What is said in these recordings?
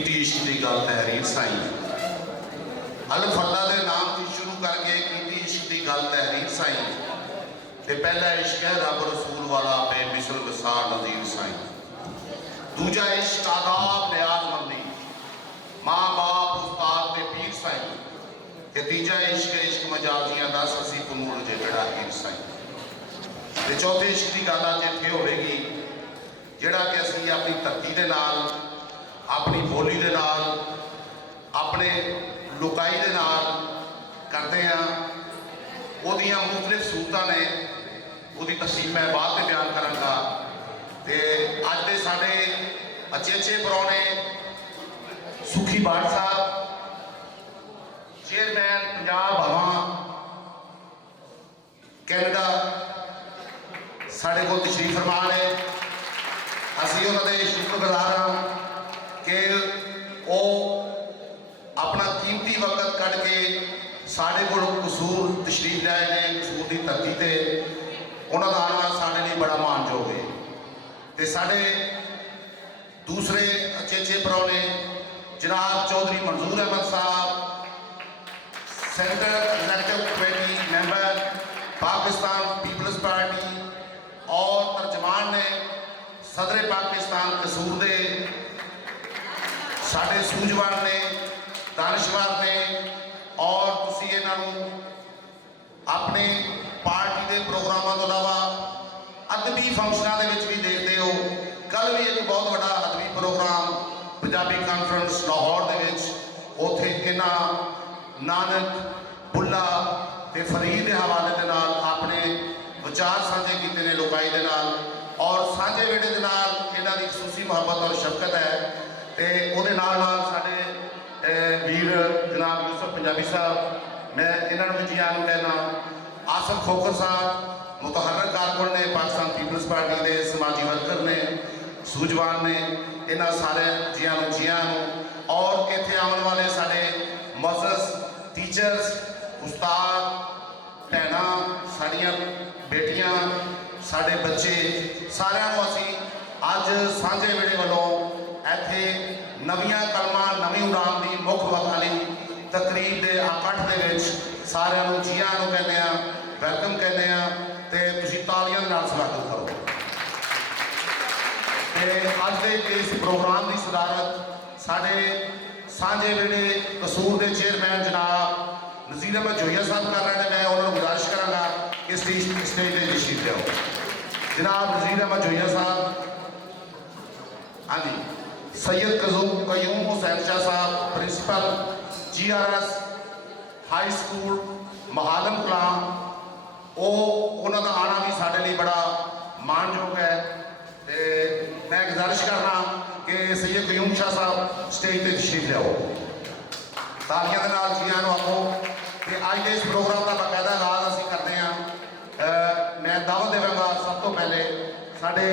कीती इश्क की गल तहरीर साई अल फला के नाम की शुरू करके कीती इश्क की गल तहरीर साई ते पहला इश्क है रब रसूल वाला बेमिसल विसार नज़ीर साई। दूजा इश्क आदाब न्याजमंदी माँ बाप उस्ताद ते पीर साई ते तीजा इश्क इश्क मजाजियां दस असी कमूल जे जड़ा हीर साई। ते चौथे इश्क की गल अज इत्थे होवेगी जिहड़ा कि असीं अपनी धरती दे नाल अपनी बोली दे नाल अपने लुकाई दे नाल करते हैं। उहदियां मुख्तलिफ सूरतां ने उहदी तफसील मैं बाद में बयान करांगा। ते अज दे साडे अचेचे परौने सुखी बाट साहब चेयरमैन पंजाब हवा कैनेडा साढ़े को तशरीफ फरमा ने असी उन्होंने शुक्रगुजार हाँ कि वो अपना कीमती वक्त कढ़ के साढ़े को कसूर तशरीफ लाए ने कसूर की धरती से उन्होंने आना साढ़े लिए बड़ा मानयोग है। तो साढ़े दूसरे अचेचे परौने जनाब Chaudhary Manzoor Ahmed sahab central executive committee member Pakistan peoples party और तर्जमान ने सदर पाकिस्तान कसूर दे साढ़े सूझवान ने दानिशवर ने और तुसी इन्हां नूं अपने पार्टी के प्रोग्रामों तो अलावा अदबी फंक्शनों के विच भी देखते हो। कल भी एक बहुत बड़ा अदबी प्रोग्राम पंजाबी कॉन्फ्रेंस लाहौर दे विच उत्थे इन्हां नानक बुल्ला ते फरीद के हवाले के नाल अपने विचार साझे किए ने लुकाई दे नाल और साझे वेड़े दे नाल इन्हां दी खसूसी मुहब्बत और शफकत है। तो उहदे नाल नाल साडे वीर जनाब यूसुफ पंजाबी साहब मैं इन्हां नूं जी आनूं कहना आसफ खोखर साहब मुतहर्रिक कारकुन ने पाकिस्तान पीपल्स पार्टी के समाजी वर्कर ने सूझवान ने इन्हां सारे जियां नूं और इत्थे आने वाले साडे मुअज़्ज़ज़ टीचर्स उस्ताद भैन साड़ियाँ बेटियां साढ़े बच्चे सारिਆਂ ਨੂੰ ਅਸੀਂ ਅੱਜ ਸਾਂਝੇ ਵੇੜੇ ਵੱਲੋਂ ਇੱਥੇ ਨਵੀਆਂ ਕਲਮਾਂ ਨਵੀਂ ਉਡਾਨ ਦੀ ਮੁੱਖ ਵਾਲੀ ਤਕਰੀਬ ਦੇ ਇਕੱਠ ਦੇ ਵਿੱਚ ਸਾਰਿਆਂ ਨੂੰ ਜੀ ਆਇਆਂ ਨੂੰ ਕਹਿੰਦੇ ਆ ਵੈਲਕਮ ਕਹਿੰਦੇ ਆ ਤੇ ਤੁਸੀਂ ਤਾਲੀਆਂ ਦੇ ਨਾਲ ਸਵਾਗਤ ਕਰੋ। ਤੇ ਅੱਜ ਦੇ ਇਸ ਪ੍ਰੋਗਰਾਮ ਦੀ ਸਦਾਰਤ ਸਾਡੇ ਸਾਂਝੇ ਵੇੜੇ ਕਸੂਰ ਦੇ चेयरमैन जनाब नज़ीर अहमद जोहिया साहब कर रहे हैं। मैं उन्होंने गुजारिश कराँगा कि स्टेज पर तशरीफ लियाओ जनाब नज़ीर अहमद जोहिया साहब। हाँ जी सैयद कयूम हुसैन शाह साहब principal GRS high school Mahalam Kalan उन्होंने आना भी साढ़े लिए बड़ा मानयोग है। तो मैं गुजारिश करना कि सैयद कयूम शाह साहब स्टेज पर तशरीफ लियाओ तालियां दे नाल जी आनूं आखो। तो अज के इस प्रोग्राम का बाकायदा आगाज असीं करते हैं। मैं दावत देवांगा सब तो पहले साडे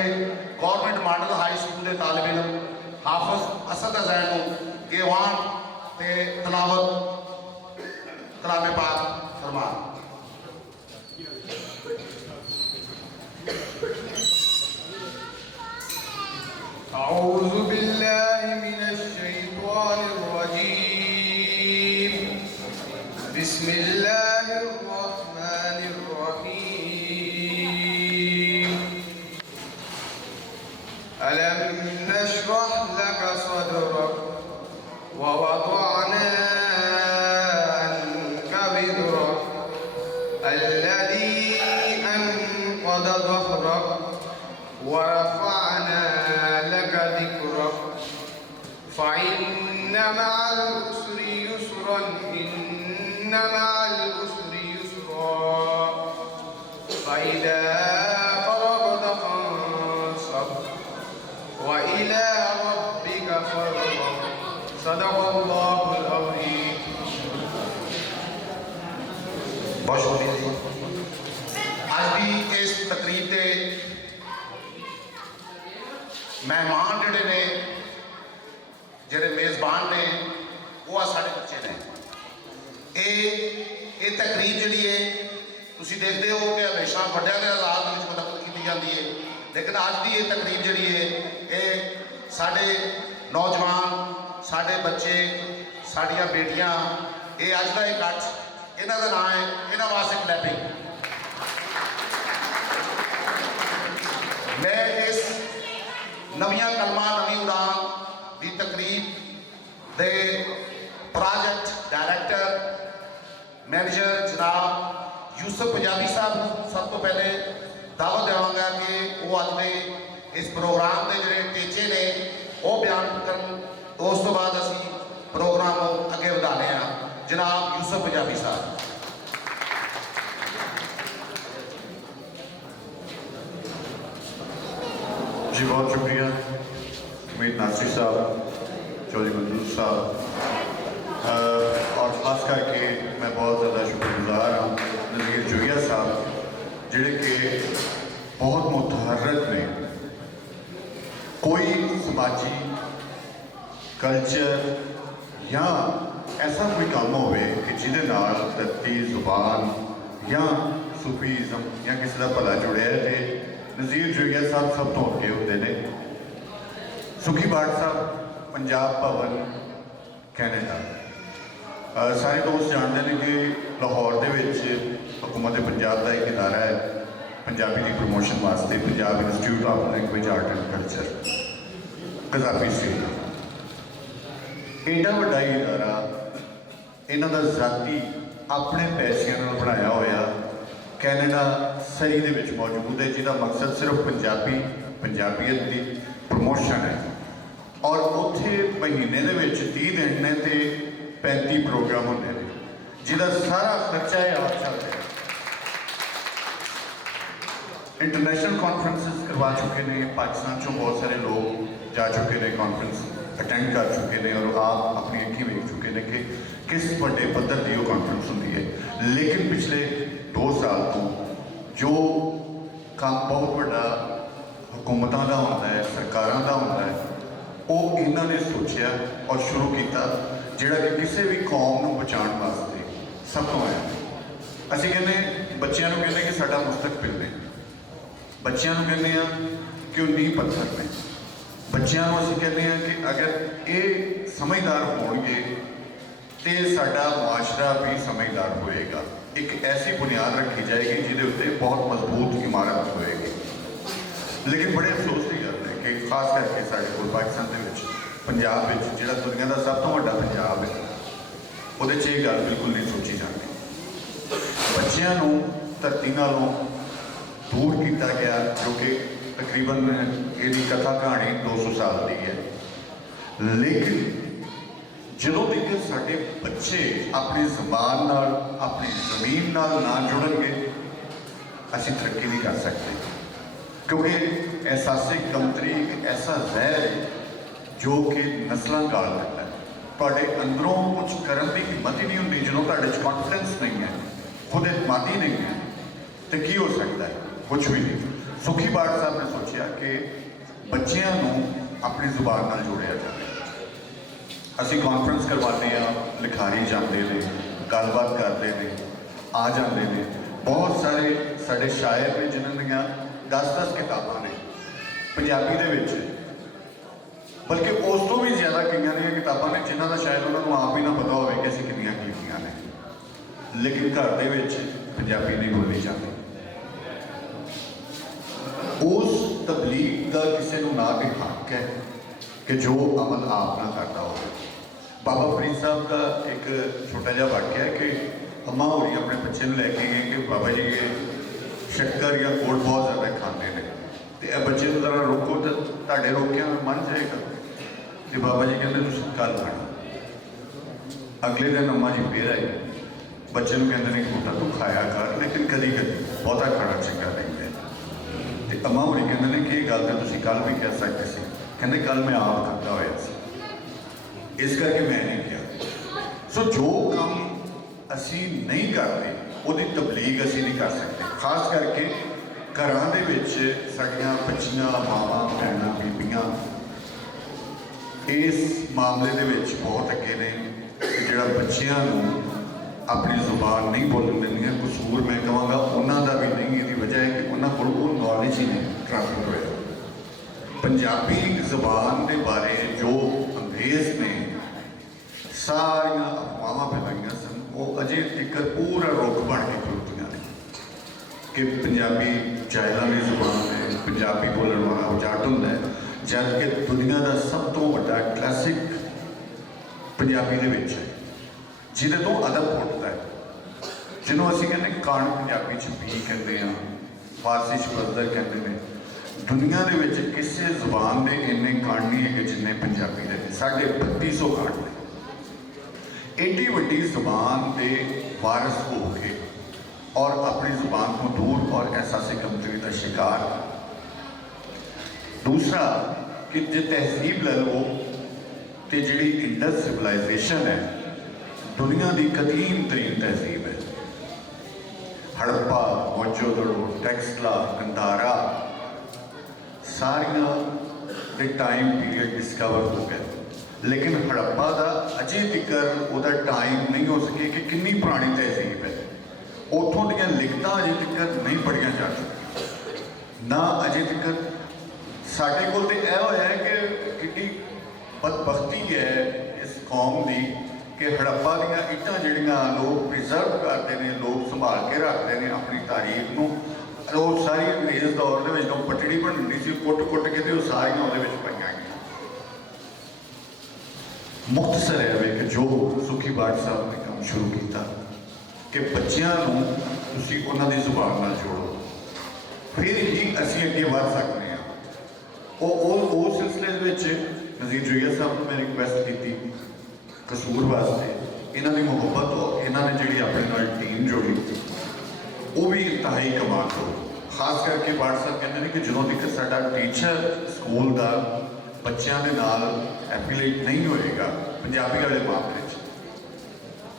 गौरमेंट मॉडल हाई स्कूल के तालिब इलम हाफिज असद अज़ैन नूं कि वान ते तलावत कलामे पाक फरमा। अऊज़ु बिल्लाहि मिनश शैतानिर रजीम बिस्मिल्लाहिर रहमानिर रहीम अलम नशरह लक सदरक व वदअना अन्का विज़रक अल्लज़ी अनक़द ज़हरक व रफ़अना लक ज़िक्रक फ़इन्न मअल उसरि युस्रा इन्न मअल उसरि युस्रा फ़इज़ा फ़रग़त फ़ंसब व इला रब्बिक फ़ारग़ब सदक़ल्लाहुल अज़ीम। बहुत शुक्रिया जी। अज की इस तकरीब के मेहमान जोड़े ने जोड़े मेज़बान ने वो साढ़े बच्चे ने ये तकरीब जी है तुम देखते हो कि हमेशा वड्डियां के हालात में मदद की जाती है लेकिन अज की ये तकरीब जी है ये साढ़े नौजवान ਸਾਡੇ ਬੱਚੇ, ਸਾਡੀਆਂ ਬੇਟੀਆਂ, ਇਹ ਅੱਜ ਦਾ ਇਕੱਠ, ਇਹਨਾਂ ਦਾ ਨਾਂ ਹੈ, ਇਹਨਾਂ ਵਾਸਤੇ ਕਲੈਪਿੰਗ। मैं इस नवियां कलमा नवी उड़ान की तकरीब के प्रोजेक्ट डायरैक्टर मैनेजर जनाब यूसुफ पंजाबी साहब को सब तो पहले दावत देवांगा कि वो अज के इस प्रोग्राम के जोड़े टीचे ने वो बयान करन। उस तो बाद असी प्रोग्राम अगे बढ़ाने जनाब यूसुफ पंजाबी साहब। जी बहुत शुक्रिया मीर नासिर साहब, चौधरी मंजूर साहब, और ख़ास करके मैं बहुत ज़्यादा शुक्रगुजार हूँ नज़ीर जोगिया साहब जिहड़े कि बहुत मुतहर्रिक ने। कोई समाजी कल्चर या ऐसा कोई काम होवे कि जिहदे नाल धरती जुबान या सूफीज़म या किसी का भला जुड़िया है तो नज़ीर जोगिया साहब सब तो अगे होंगे ने। सुखी बाट साहब पंजाब भवन कैनेडा, सारे दोस्त जानते हैं कि लाहौर के हुकूमत पंजाब का एक इदारा है पंजाबी की प्रमोशन वास्ते, Punjab institute of language art and culture Gaddafi state. एडा वड्डा इदारा इन्हों का जाती अपने पैसों नाल बनाया होया कैनेडा सरी दे विच मौजूद है, जिसका मकसद सिर्फ पंजाबीयत की प्रमोशन है। और उत्थे महीने दे विच 30 दिन ने ते 35 प्रोग्राम होंदे ने, जिसका सारा खर्चा है आप चल रहा है। इंटरनेशनल कॉन्फ्रेंसिस करवा चुके हैं, पाकिस्तान चों बहुत सारे लोग जा चुके हैं, कॉन्फ्रेंस अटेंड कर चुके हैं और आप अपनी अखीं वेख चुके हैं कि किस बड़े पद्धर की कॉन्फ्रेंस होंदी है। लेकिन पिछले 2 साल तो जो काम बहुत बड़ा हुकूमतों का होता है, सरकारों का होता है, वो इन्होंने सोचा और शुरू किया जिहड़ा कि किसी भी कौम को बचाने वास्ते सब तो है। असीं कहने बच्चों को कहने कि साडा मुस्तकबिल ने, बच्चों को कहने कि वो नींह पत्थर ने, बच्चों को असीं कहने कि अगर ये समझदार होणगे तो साडा मुआशरा भी समझदार होएगा। एक ऐसी बुनियाद रखी जाएगी जिहदे उत्ते बहुत मजबूत इमारत होएगी। लेकिन बड़े अफसोस की गल है कि खास करके साडे कोल पाकिस्तान दे विच पंजाब विच जिहड़ा दुनिया का सब तो वड्डा पंजाब है, उहदे च ये गल बिल्कुल नहीं सोची जाती। बच्चों को धरती नालों दूर किया गया, जो कि तकरीबन इसकी कथा कहानी 200 साल की है। लेकिन ਜਦੋਂ ਤੱਕ ਸਾਡੇ ਬੱਚੇ ਆਪਣੀ ਜ਼ਬਾਨ ਨਾਲ, ਆਪਣੀ ਜ਼ਮੀਨ ਨਾਲ ਨਾ ਜੁੜਨਗੇ, ਅਸੀਂ ਤਰੱਕੀ ਨਹੀਂ ਕਰ ਸਕਦੇ। क्योंकि एहसासे कमतरी एक ऐसा जहर है जो कि नस्लों गाल देता है। तुहाडे अंदरों कुछ करने की हिम्मत ही नहीं होती, जो तुहाडे च कॉन्फिडेंस नहीं है, खुद एतमादी नहीं है, तो की हो सकता है? कुछ भी नहीं। सुखी बाट साहब ने सोचा कि बच्चों को अपनी जुबान नाल जोड़िया जाए। असी कॉन्फ्रेंस करवाते हैं, लिखारी जाते हैं, गलबात करते हैं, आ जाते हैं। बहुत सारे साढ़े शायर ने जिन्होंने 10-10 किताबां ने पंजाबी दे विच, बल्कि उस तो भी ज़्यादा कई ने किताबां ने जिन्हों का शायद उन्होंने आप ही ना पता हो कि असीं कितनियां कीतियां ने, लेकिन घर दे विच पंजाबी नहीं बोली जाती। उस तबलीग का किसी को ना भी हक है कि जो अमल आप ना करता हो। बाबा फरीद साहब का एक छोटा जहा वाक्य है कि अम्मा होरी अपने बच्चे लैके गए कि बाबा जी ये शक्कर या गुड़ बहुत ज़्यादा खाते हैं, तो यह बच्चे को जरा रोको तो तुहाडे रोकिया मन जाएगा। तो बाबा जी कहते तुसीं कल खाना। अगले दिन अम्मा जी फिर आए, बच्चे को कहते हैं कि बेटा तू खाया कर, लेकिन कदी कदी बहुता खाना चंगा नहीं है। तो अम्मा होरी कहते हैं कि गल तो तुसीं कल भी कह सकते सी, कहते कल मैं आप खाता होया सी, इस करके मैं नहीं किया। सो जो काम असी नहीं करते उसकी तबलीग असी नहीं कर सकते। खास करके घरां दे विच साडियां बच्चियां, मावां, भैणां, बीबियां इस मामले दे विच बहुत अगे ने कि जिहड़ा बच्चियां नूं अपनी जुबान नहीं बोलन दिंदियां। कसूर मैं कहांगा उन्हां दा भी नहीं, इसकी वजह है कि उन्हां कोल वो नॉलेज ही नहीं ट्रांसफर होया। पंजाबी जबान के बारे जो अंग्रेज़ ने ਸਾਰੀਆਂ ਅਫਵਾਹਾਂ ਫੈਲਾਈਆਂ ਸਨ, ਉਹ ਅਜੇ ਤੱਕ ਪੂਰਾ ਰੁੱਖ ਬਣ ਕੇ ਖਲੋਤੀਆਂ ਨੇ ਕਿ ਪੰਜਾਬੀ ਚਾਈਨਾ ਦੀ ਜ਼ੁਬਾਨ ਹੈ, ਪੰਜਾਬੀ ਬੋਲਣ ਵਾਲਾ ਉਜਾਟ ਹੁੰਦਾ ਹੈ, ਜਦ ਕਿ ਦੁਨੀਆ ਦਾ ਸਭ ਤੋਂ ਵੱਡਾ ਕਲਾਸਿਕ ਪੰਜਾਬੀ ਦੇ ਵਿੱਚ ਹੈ, ਜਿਹਦੇ ਤੋਂ ਅਦਬ ਫੁੱਟਦਾ ਹੈ, ਜਿਹਨੂੰ ਅਸੀਂ ਕਹਿੰਦੇ ਕਾਣ ਪੰਜਾਬੀ 'ਚ ਵੀ ਕਹਿੰਦੇ ਹਾਂ, ਫਾਰਸੀ 'ਚ ਬਜ਼ਦਰ ਕਹਿੰਦੇ ਨੇ। ਦੁਨੀਆ ਦੇ ਵਿੱਚ ਕਿਸੇ ਜ਼ੁਬਾਨ ਦੇ ਇੰਨੇ ਕਾਣ ਨਹੀਂ ਹੈਗੇ ਜਿੰਨੇ ਪੰਜਾਬੀ ਦੇ ਨੇ। 3250 ਕਾਣ ਨੇ। ਏਡੀ ਵੱਡੀ ਜ਼ੁਬਾਨ ਦੇ ਵਾਰਿਸ ਹੋ ਕੇ ਔਰ ਆਪਣੀ ਜ਼ੁਬਾਨ ਤੋਂ दूर और एहसास कमजोरी का शिकार। दूसरा कि जो तहजीब लै लो तो जी इंडस सिविलाइजेशन है दुनिया की कदीम तरीन तहजीब है। हड़प्पा, मोहनजोदड़ो, टेक्सला, गंधारा सारिया के टाइम पीरियड डिस्कवर हो गए, लेकिन हड़प्पा का अजे तक वह टाइम नहीं हो सके कि कितनी पुरानी तहजीब है। उतों दियाँ लिखतां अजे तक नहीं पढ़िया जा चुकी ना, अजे तक साढ़े को यह होया है कि कि बदबख्ती है इस कौम की कि हड़प्पा दियाँ इट्टां जिहड़ियां लोग प्रिजर्व करते हैं, लोग संभाल के रखते हैं अपनी तारीख को। वो सारी अंग्रेज़ दौर के जो पटड़ी बननी सी कुट कुट के तो सारियां उहदे विच पाईयां गईयां। मुख्तसर है कि जो सुखी बाट साहब ने काम शुरू किया कि बच्चों तुसीं उन्हां दी जुबान नाल जोड़ो, फिर ही असीं अगे वध सकते हैं। उस सिलसिले विच नज़ीर जोईया साहब ने मैं रिक्वेस्ट की कसूर वास्ते, इन्हां दी मुहब्बत और इन्हां ने जिहड़ी अपने नाल टीम जोड़ी वो भी इंतहाई कमाल हो। खास करके बाट साहब कहते हैं कि जो तक साडा टीचर स्कूल का बच्चों के नाल एफिलेट नहीं होएगा पंजाबी वाले मामले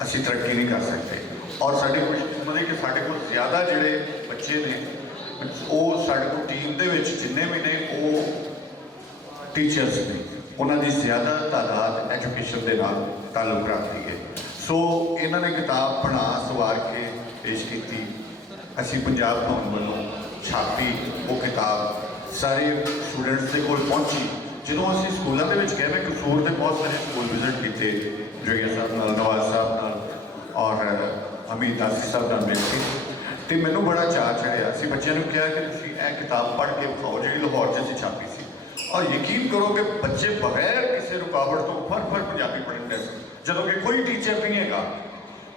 असीं तरक्की नहीं कर सकते। और साढ़े मतलब कि साढ़े को ज़्यादा जोड़े बच्चे ने वो साढ़े को टीम के जिन्ने भी ने वो टीचर्स ने उन्होंने ज़्यादा तादाद एजुकेशन के नाल ताल्लुक रखती है। सो इन्होंने किताब बना सवार के पेश की, असी पंजाब भवन वालों छापी वो किताब सारे स्टूडेंट्स के कोल पहुँची। जो असी स्कूलों के गए कसूर के बहुत सारे स्कूल विजिट किए जोईया साहब नाल, नवाज साहब नाल और अमीर दासी साहब नाल मिल के, तो मैनू बड़ा चाह चढ़िया। असी बच्चों को कहा कि तुसीं यह किताब पढ़ के विखाओ जी लाहौर से छापी सी, और यकीन करो कि बच्चे बगैर किसी रुकावट तो फर पंजाबी पढ़न दे जो कि कोई टीचर भी नहीं है।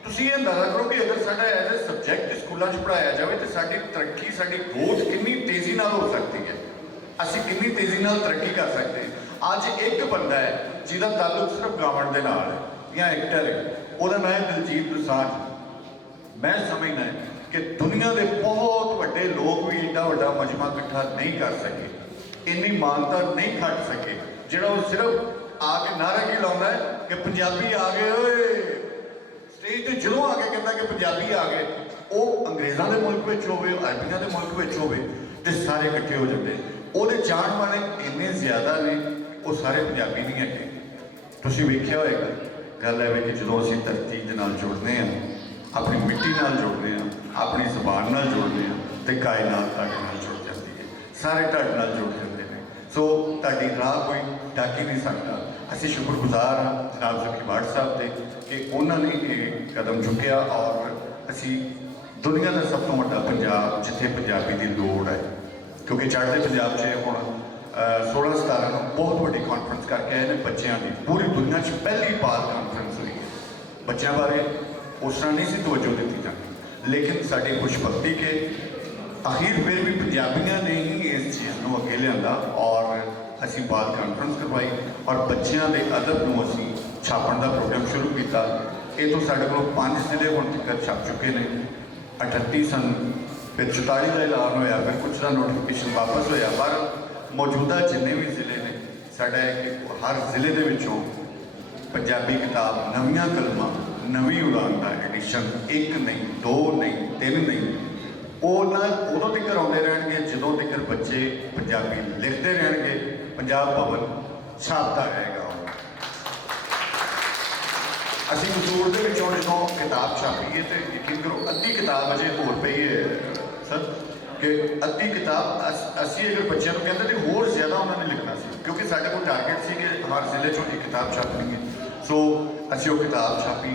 तुसीं ये अंदाजा करो कि अगर साडा एज ए सबजैक्ट स्कूलों पढ़ाया जाए तो साडी तरक्की, साडी ग्रोथ कितनी तेज़ी नाल हो सकती है, असीं कितनी तेज़ी नाल तरक्की कर सकते हैं। अज एक बंदा है जिसका ताल्लुक सिर्फ गावन के नाल है या एक्टर है, वह नाम है दिलजीत दोसांझ। मैं समझना है कि दुनिया के बहुत बड़े लोग भी एडा बड़ा मजमा इकट्ठा नहीं कर सके, इन्नी मानता नहीं खट सके, जो सिर्फ आके नारा की लाता है कि पंजाबी आ गए ओए, स्टेज पर जो आके कहता कि पंजाबी आ गए, वो अंग्रेज़ों के मुल्क में हो, अरबियों के मुल्क में हो, तो सारे इकट्ठे हो जाते हैं। वो जान वाले इन्ने ज़्यादा ने, वो सारे पंजाबी नहीं है। तुसीं वेख्या होएगा गल है कि जो असीं धरती के नाल जुड़ने हैं, अपनी मिट्टी नाल जुड़ने हैं, अपनी जबान नाल जुड़ने हैं, तो कायनात तुहाडे नाल जुड़ जाती है, सारे तुहाडे नाल जुड़ जाते हैं। सो तुहाडी राह कोई ढक ही नहीं सकता। असीं शुक्रगुजार हाँ जनाब सुखी बाट साहब के कि उन्होंने ये कदम चुकया और असीं दुनिया का सब तो वड्डा पंजाब जिथे पंजाबी की लोड़ है, क्योंकि चढ़ते पंजाब से हुण 16-17 बहुत बड़ी कॉन्फ्रेंस करके आए हैं बच्चों की, पूरी दुनिया पहली बार कॉन्फ्रेंस हुई है बच्चों बारे। उस तरह नहीं सी तवज्जो दी जाती, लेकिन साड़ी खुशबख्ती के आखिर फिर भी पंजाबियों ने ही इस चीज़ को अगे लिया और असी बात कॉन्फ्रेंस करवाई और बच्चों के अदब को असी छापन का प्रोग्राम शुरू किया। ये तो साढ़े को 5 जिले हुण तक छप चुके हैं, 38 सन, फिर 44 का ऐलान होया, फिर कुछ का नोटिफिकेशन वापस होया, पर मौजूदा जिन्ने भी जिले ने साढ़ा हर जिले के विचों पंजाबी किताब नवीं कलमां नवी उड़ान का एडिशन 1 नहीं 2 नहीं 3 नहीं वो ना उदों तक आते रहेंगे जो तक बच्चे पंजाबी लिखते रहेंगे, पंजाब भवन छापता रहेगा। असी कसूर के विचों जो किताब छापी है तो यकीन करो अद्धी किताब अजे होर पई है सर, कि अद्धी किताब असी अगर बच्चों को कहते तो होर ज़्यादा उन्होंने लिखना सी, क्योंकि साढ़े को टारगेट सी कि हर जिले चो एक किताब छापनी है। ਸੋ ਅਸੀਂ ਉਹ ਕਿਤਾਬ ਛਾਪੀ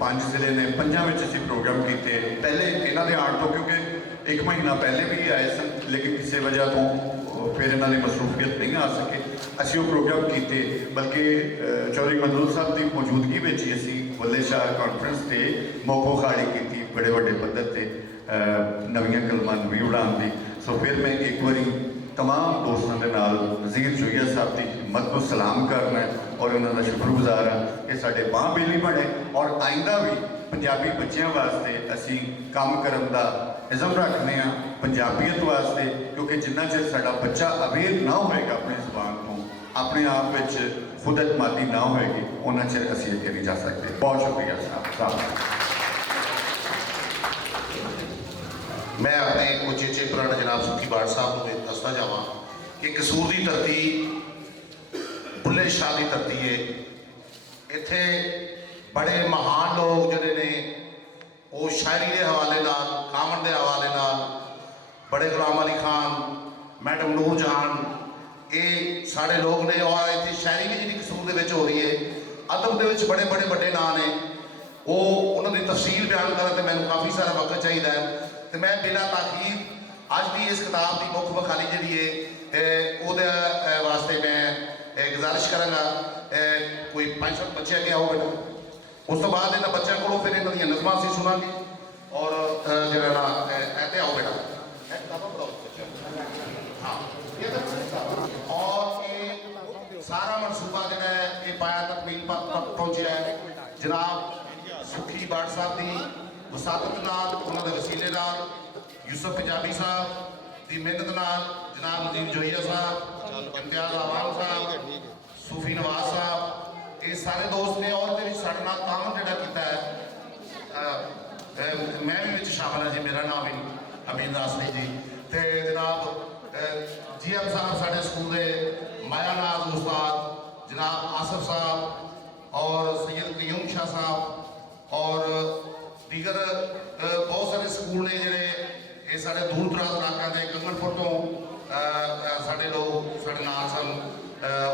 5 ਜ਼ਿਲ੍ਹੇ ਨੇ 5 ਵਿੱਚ ਅਸੀਂ ਪ੍ਰੋਗਰਾਮ ਕੀਤੇ। ਪਹਿਲੇ ਇਹਨਾਂ ਦੇ ਆਉਣ ਤੋਂ ਕਿਉਂਕਿ 1 ਮਹੀਨਾ ਪਹਿਲੇ ਵੀ ਆਏ ਸਨ, ਲੇਕਿਨ ਕਿਸੇ ਵਜ੍ਹਾ ਤੋਂ ਫਿਰ ਇਹਨਾਂ ਦੀ ਮਸਰੂਫੀਅਤ ਨਹੀਂ ਆ ਸਕੇ। ਅਸੀਂ ਉਹ ਪ੍ਰੋਗਰਾਮ ਕੀਤੇ, ਬਲਕਿ ਚੌਧਰੀ ਮਨਜ਼ੂਰ ਸਾਹਿਬ ਦੀ ਮੌਜੂਦਗੀ ਵਿੱਚ ਹੀ ਅਸੀਂ ਬੁੱਲੇ ਸ਼ਾਹ ਕਾਨਫਰੰਸ ਤੇ ਮੌਕੋ ਖਾੜੀ ਕੀਤੀ ਬੜੇ ਵੱਡੇ ਪੱਧਰ ਤੇ ਨਵੀਆਂ ਕਲਮਾਂ ਨਵੀਂ ਉਡਾਉਣ ਦੀ। ਸੋ ਫਿਰ ਮੈਂ ਇੱਕ ਵਾਰੀ तमाम दोस्तों के नाल वज़ीर जोइया साहब की हिम्मत को सलाम करना है और उन्होंने शुक्रगुजार हाँ कि साढ़े बांह बेली बने और आइंदा भी पंजाबी बच्चों वास्ते असी काम करन दा इज़म रखने हाँ पंजाबीयत वास्ते, क्योंकि जिन्ना चिर साडा बच्चा अवेयर ना होएगा अपनी ज़बान को, अपने आप में खुद एतमादी ना होएगी, उन्ना चिर असी अगे नहीं जा सकते। बहुत शुक्रिया साहब। मैं अपने उचेचे पुराने जनाब सुखी बाड़ साहब को दसना चाहवा कि कसूर की धरती बुल्ले शाह की धरती है। इत्थे बड़े महान लोग जिहड़े ने वो शायरी के हवाले नाल, कामन के हवाले नाल, बड़े गुलाम अली खान, मैडम नूर जहान, ये सारे लोग ने। और इत्थे शायरी भी जी कसूर के हो रही है, अदब के बड़े बड़े बड़े नाम ने, वो उन्होंने तफसील बयान करने मैं काफ़ी सारा वक्त चाहिए है। तो मैं बिला ताखीर अज की इस किताब की मुख बखाली जी है वो वास्ते मैं गुजारिश कराँगा कोई 5-7 बच्चे अगे आओ बेटा। उस तो बाद इन्होंने बच्चों को फिर इन्हों नज़मां असीं सुनांगे और जरा ना ऐते आओ बेटा। हाँ और ये सारा मनसूबा जो है ये पाया तकमील तक पहुँचा है जनाब सुखी बाड़ साहब की वसातत नाल, उन्होंने वसीले नाल, यूसुफ पंजाबी साहब की मेहनत नाल, जनाब वज़ीर जोइया साहब, इम्तियाज़ आवाम साहब, सूफी नवाज साहब, ये सारे दोस्त ने। और साढ़े नाल तावन जिहड़ा कीता है मैं भी विच शामिल हाँ जी, मेरा नाम भी अमीन नासरी जी, तो जनाब जी एम साहब साढ़े स्कूल के माया नाज उस्ताद, जनाब आसफ साहब और सैयद कयूम शाह साहब और दीगर बहुत सारे स्कूल ने जिहड़े ये साढ़े दूर दराज इलाकों के कंगनपुर तो साढ़े लोग साढ़े नाल सन,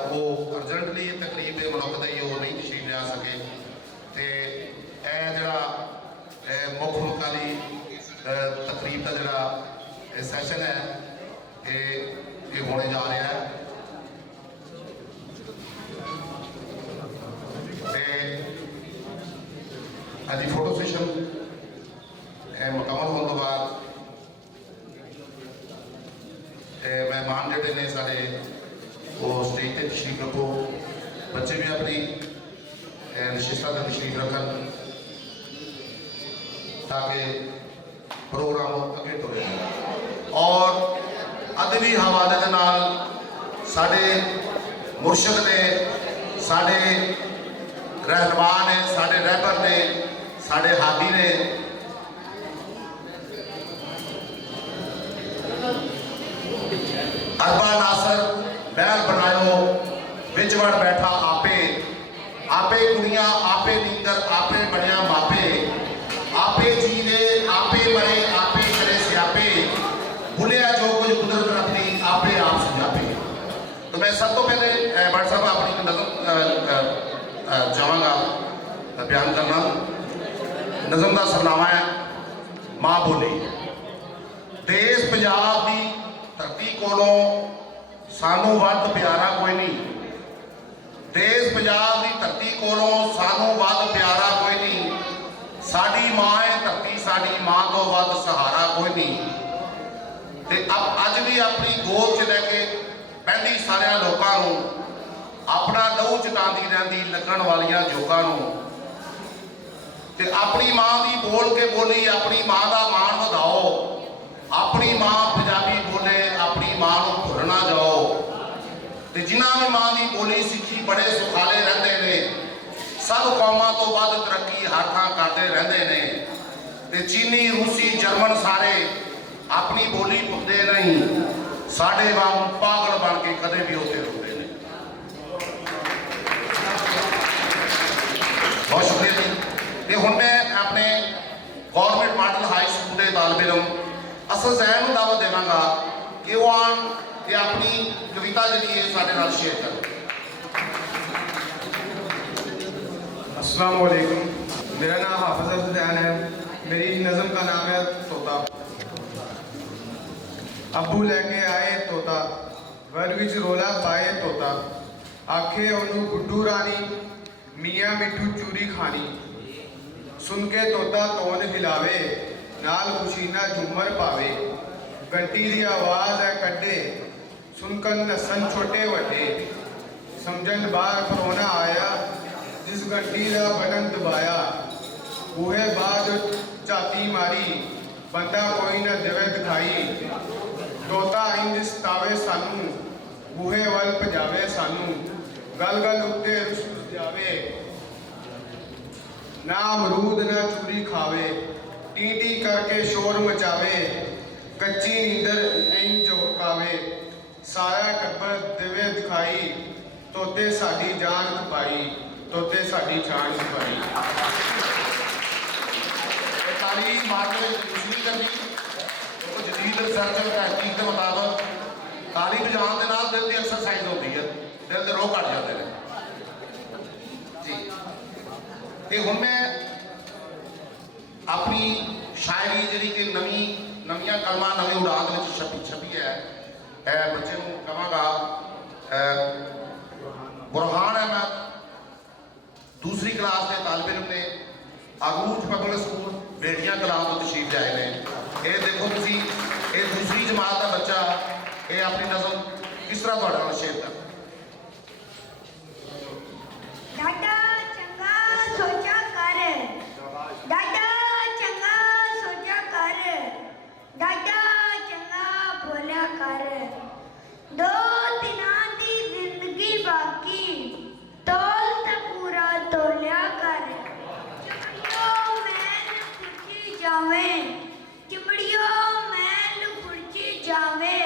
वो अर्जेंटली तकरीब के मुनक़द ही वो नहीं तशरीफ लिया सके। तो यह जरा मुख मुकाली तकरीब का जरा सैशन है ये होने जा रहा है। अज फोटो सेशन मुकम्मल होने के बाद मेहमान जोड़े ने सारे वो स्टेज पर तशरीफ रखो, बच्चे भी अपनी नशिस्तां पर तशरीफ रखन ताकि प्रोग्राम अगे तुरे। और अदबी हवाले के नाल साडे मुर्शद ने, साडे रहनुमा ने, साडे रहबर ने, साडे हादी ने, अरबा नासर बैल बनायो विच वड़ बैठा आपे, आपे कुड़ियां आपे नींगर आपे बनिया मापे, आपे जीवे आपे मरे आपे करे स्यापे, भुलिया जो कुछ कुदरत रखनी आपे आप सजापे। तो मैं सब तो पहले बड़ साहब अपनी नज़म चाहूँगा बयान करना। नज़म का सरनामा है माँ बोली। देश पंजाब की धरती कोलों सानू वध प्यारा कोई नहीं, देश पंजाब की धरती कोलों सानू वध प्यारा कोई नहीं, साड़ी माँ है धरती साड़ी माँ तो वध सहारा कोई नहीं। ते अब अज भी अपनी गोद च लैके पहली सारे लोगों को अपना लहू चटाती रहती लगन वालियां जोगां नूं ते अपनी माँ की बोल के बोली अपनी माँ का मान वधाओ, अपनी माँ पंजाबी बोले अपनी माँ को भुल ना जाओ। ते जिन्हां भी माँ की बोली सीखी बड़े सुखाले रहते ने, सब कौमां तो वध तरक्की हर थां करते रहते ने। ते चीनी रूसी जर्मन सारे अपनी बोली भुलते नहीं, साढ़े वांग पागल बन के कदे भी उत्ते रुकते हैं। बहुत शुक्रिया जी। तो हुण मैं अपने गौरमेंट मॉडल हाई स्कूल के तालबे इलम असल जैन को दावत देवांगा कि वो आन कि अपनी कविता जी है साढ़े नाल शेयर करें। अस्सलाम वालेकुम। मेरा नाम हाफिज अफजैन है। मेरी नज़म का नाम है तोता। अबू लेके आए तोता, घर विच रोला पाए तोता। आखे ओनू गुड्डू रानी, मियाँ मिठू चूरी खानी। सुन के तोता तोन हिलावे, नाल खुशीना झूमर पावे। घंटी दी आवाज़ है कड्डे, सुनकर नसन छोटे वड्डे। समझन बार फरोना आया, जिस घंटी का बटन दबाया। बूहे बाद झाती मारी, बंदा कोई न देवे दिखाई। तोता इंज सतावे सानू, बूहे वल भजावे सानू। गल गल उत्ते रुस जावे, ना अमरूद ना चूरी खावे। टी टी करके शोर मचावे, कच्ची नींदर इंज झोकावे। सारा टब्बर देवे दिखाई, तोते साडी जान खपाई। तोते साडी जान खपाई। तालीम मार्केट दूसरी करनी तो जदीद रिसर्च और तहकीक के मुताबिक ताली बजाने के नाल दिल की एक्सरसाइज होती है, दिल के रोग घट जाते हैं जी। ते हुण मैं अपनी शायरी जी कि नवीं कलमा नवी उड़ान में छपी है बच्चे को कहांगा। बुरहान है, मैं दूसरी क्लास के तालिब इल्म ने आगूज पब्लिक स्कूल बेटियां क्लास तो तशरीफ लाए ने। ये देखो तुसी, ये दूसरी जमात का बच्चा ये अपनी नज़म किस तरह तुहाडे नाल शेयर कर। दादा चंगा सोचा कर, दादा चंगा सोचा कर, दादा चंगा बोलिया कर। दो दिनां दी जिंदगी बाकी, तोल ते पूरा तोलिया कर। चिमड़ियो मैल खुर्ची जावे, चिमड़ियो मैल खुर्ची जावे।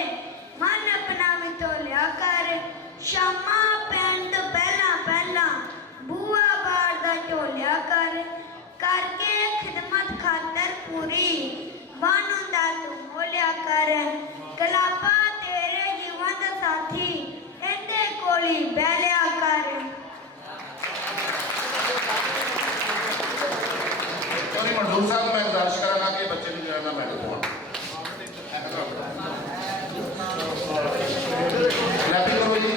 मन अपना भी तोलिया कर। शामा पैन तो पहला बूआ बार दा टोलिया कर। करके खिदमत खातर पूरी, बानू दा तू मोलिया कर। कलापा तेरे जीवन दा साथी, एंदे कोली बैलिया कर। चौधरी मंजूर साहब मैं गुजारिश करांगा कि बच्चे को जो है मैडल दवाना। क्लैपिंग करो जी।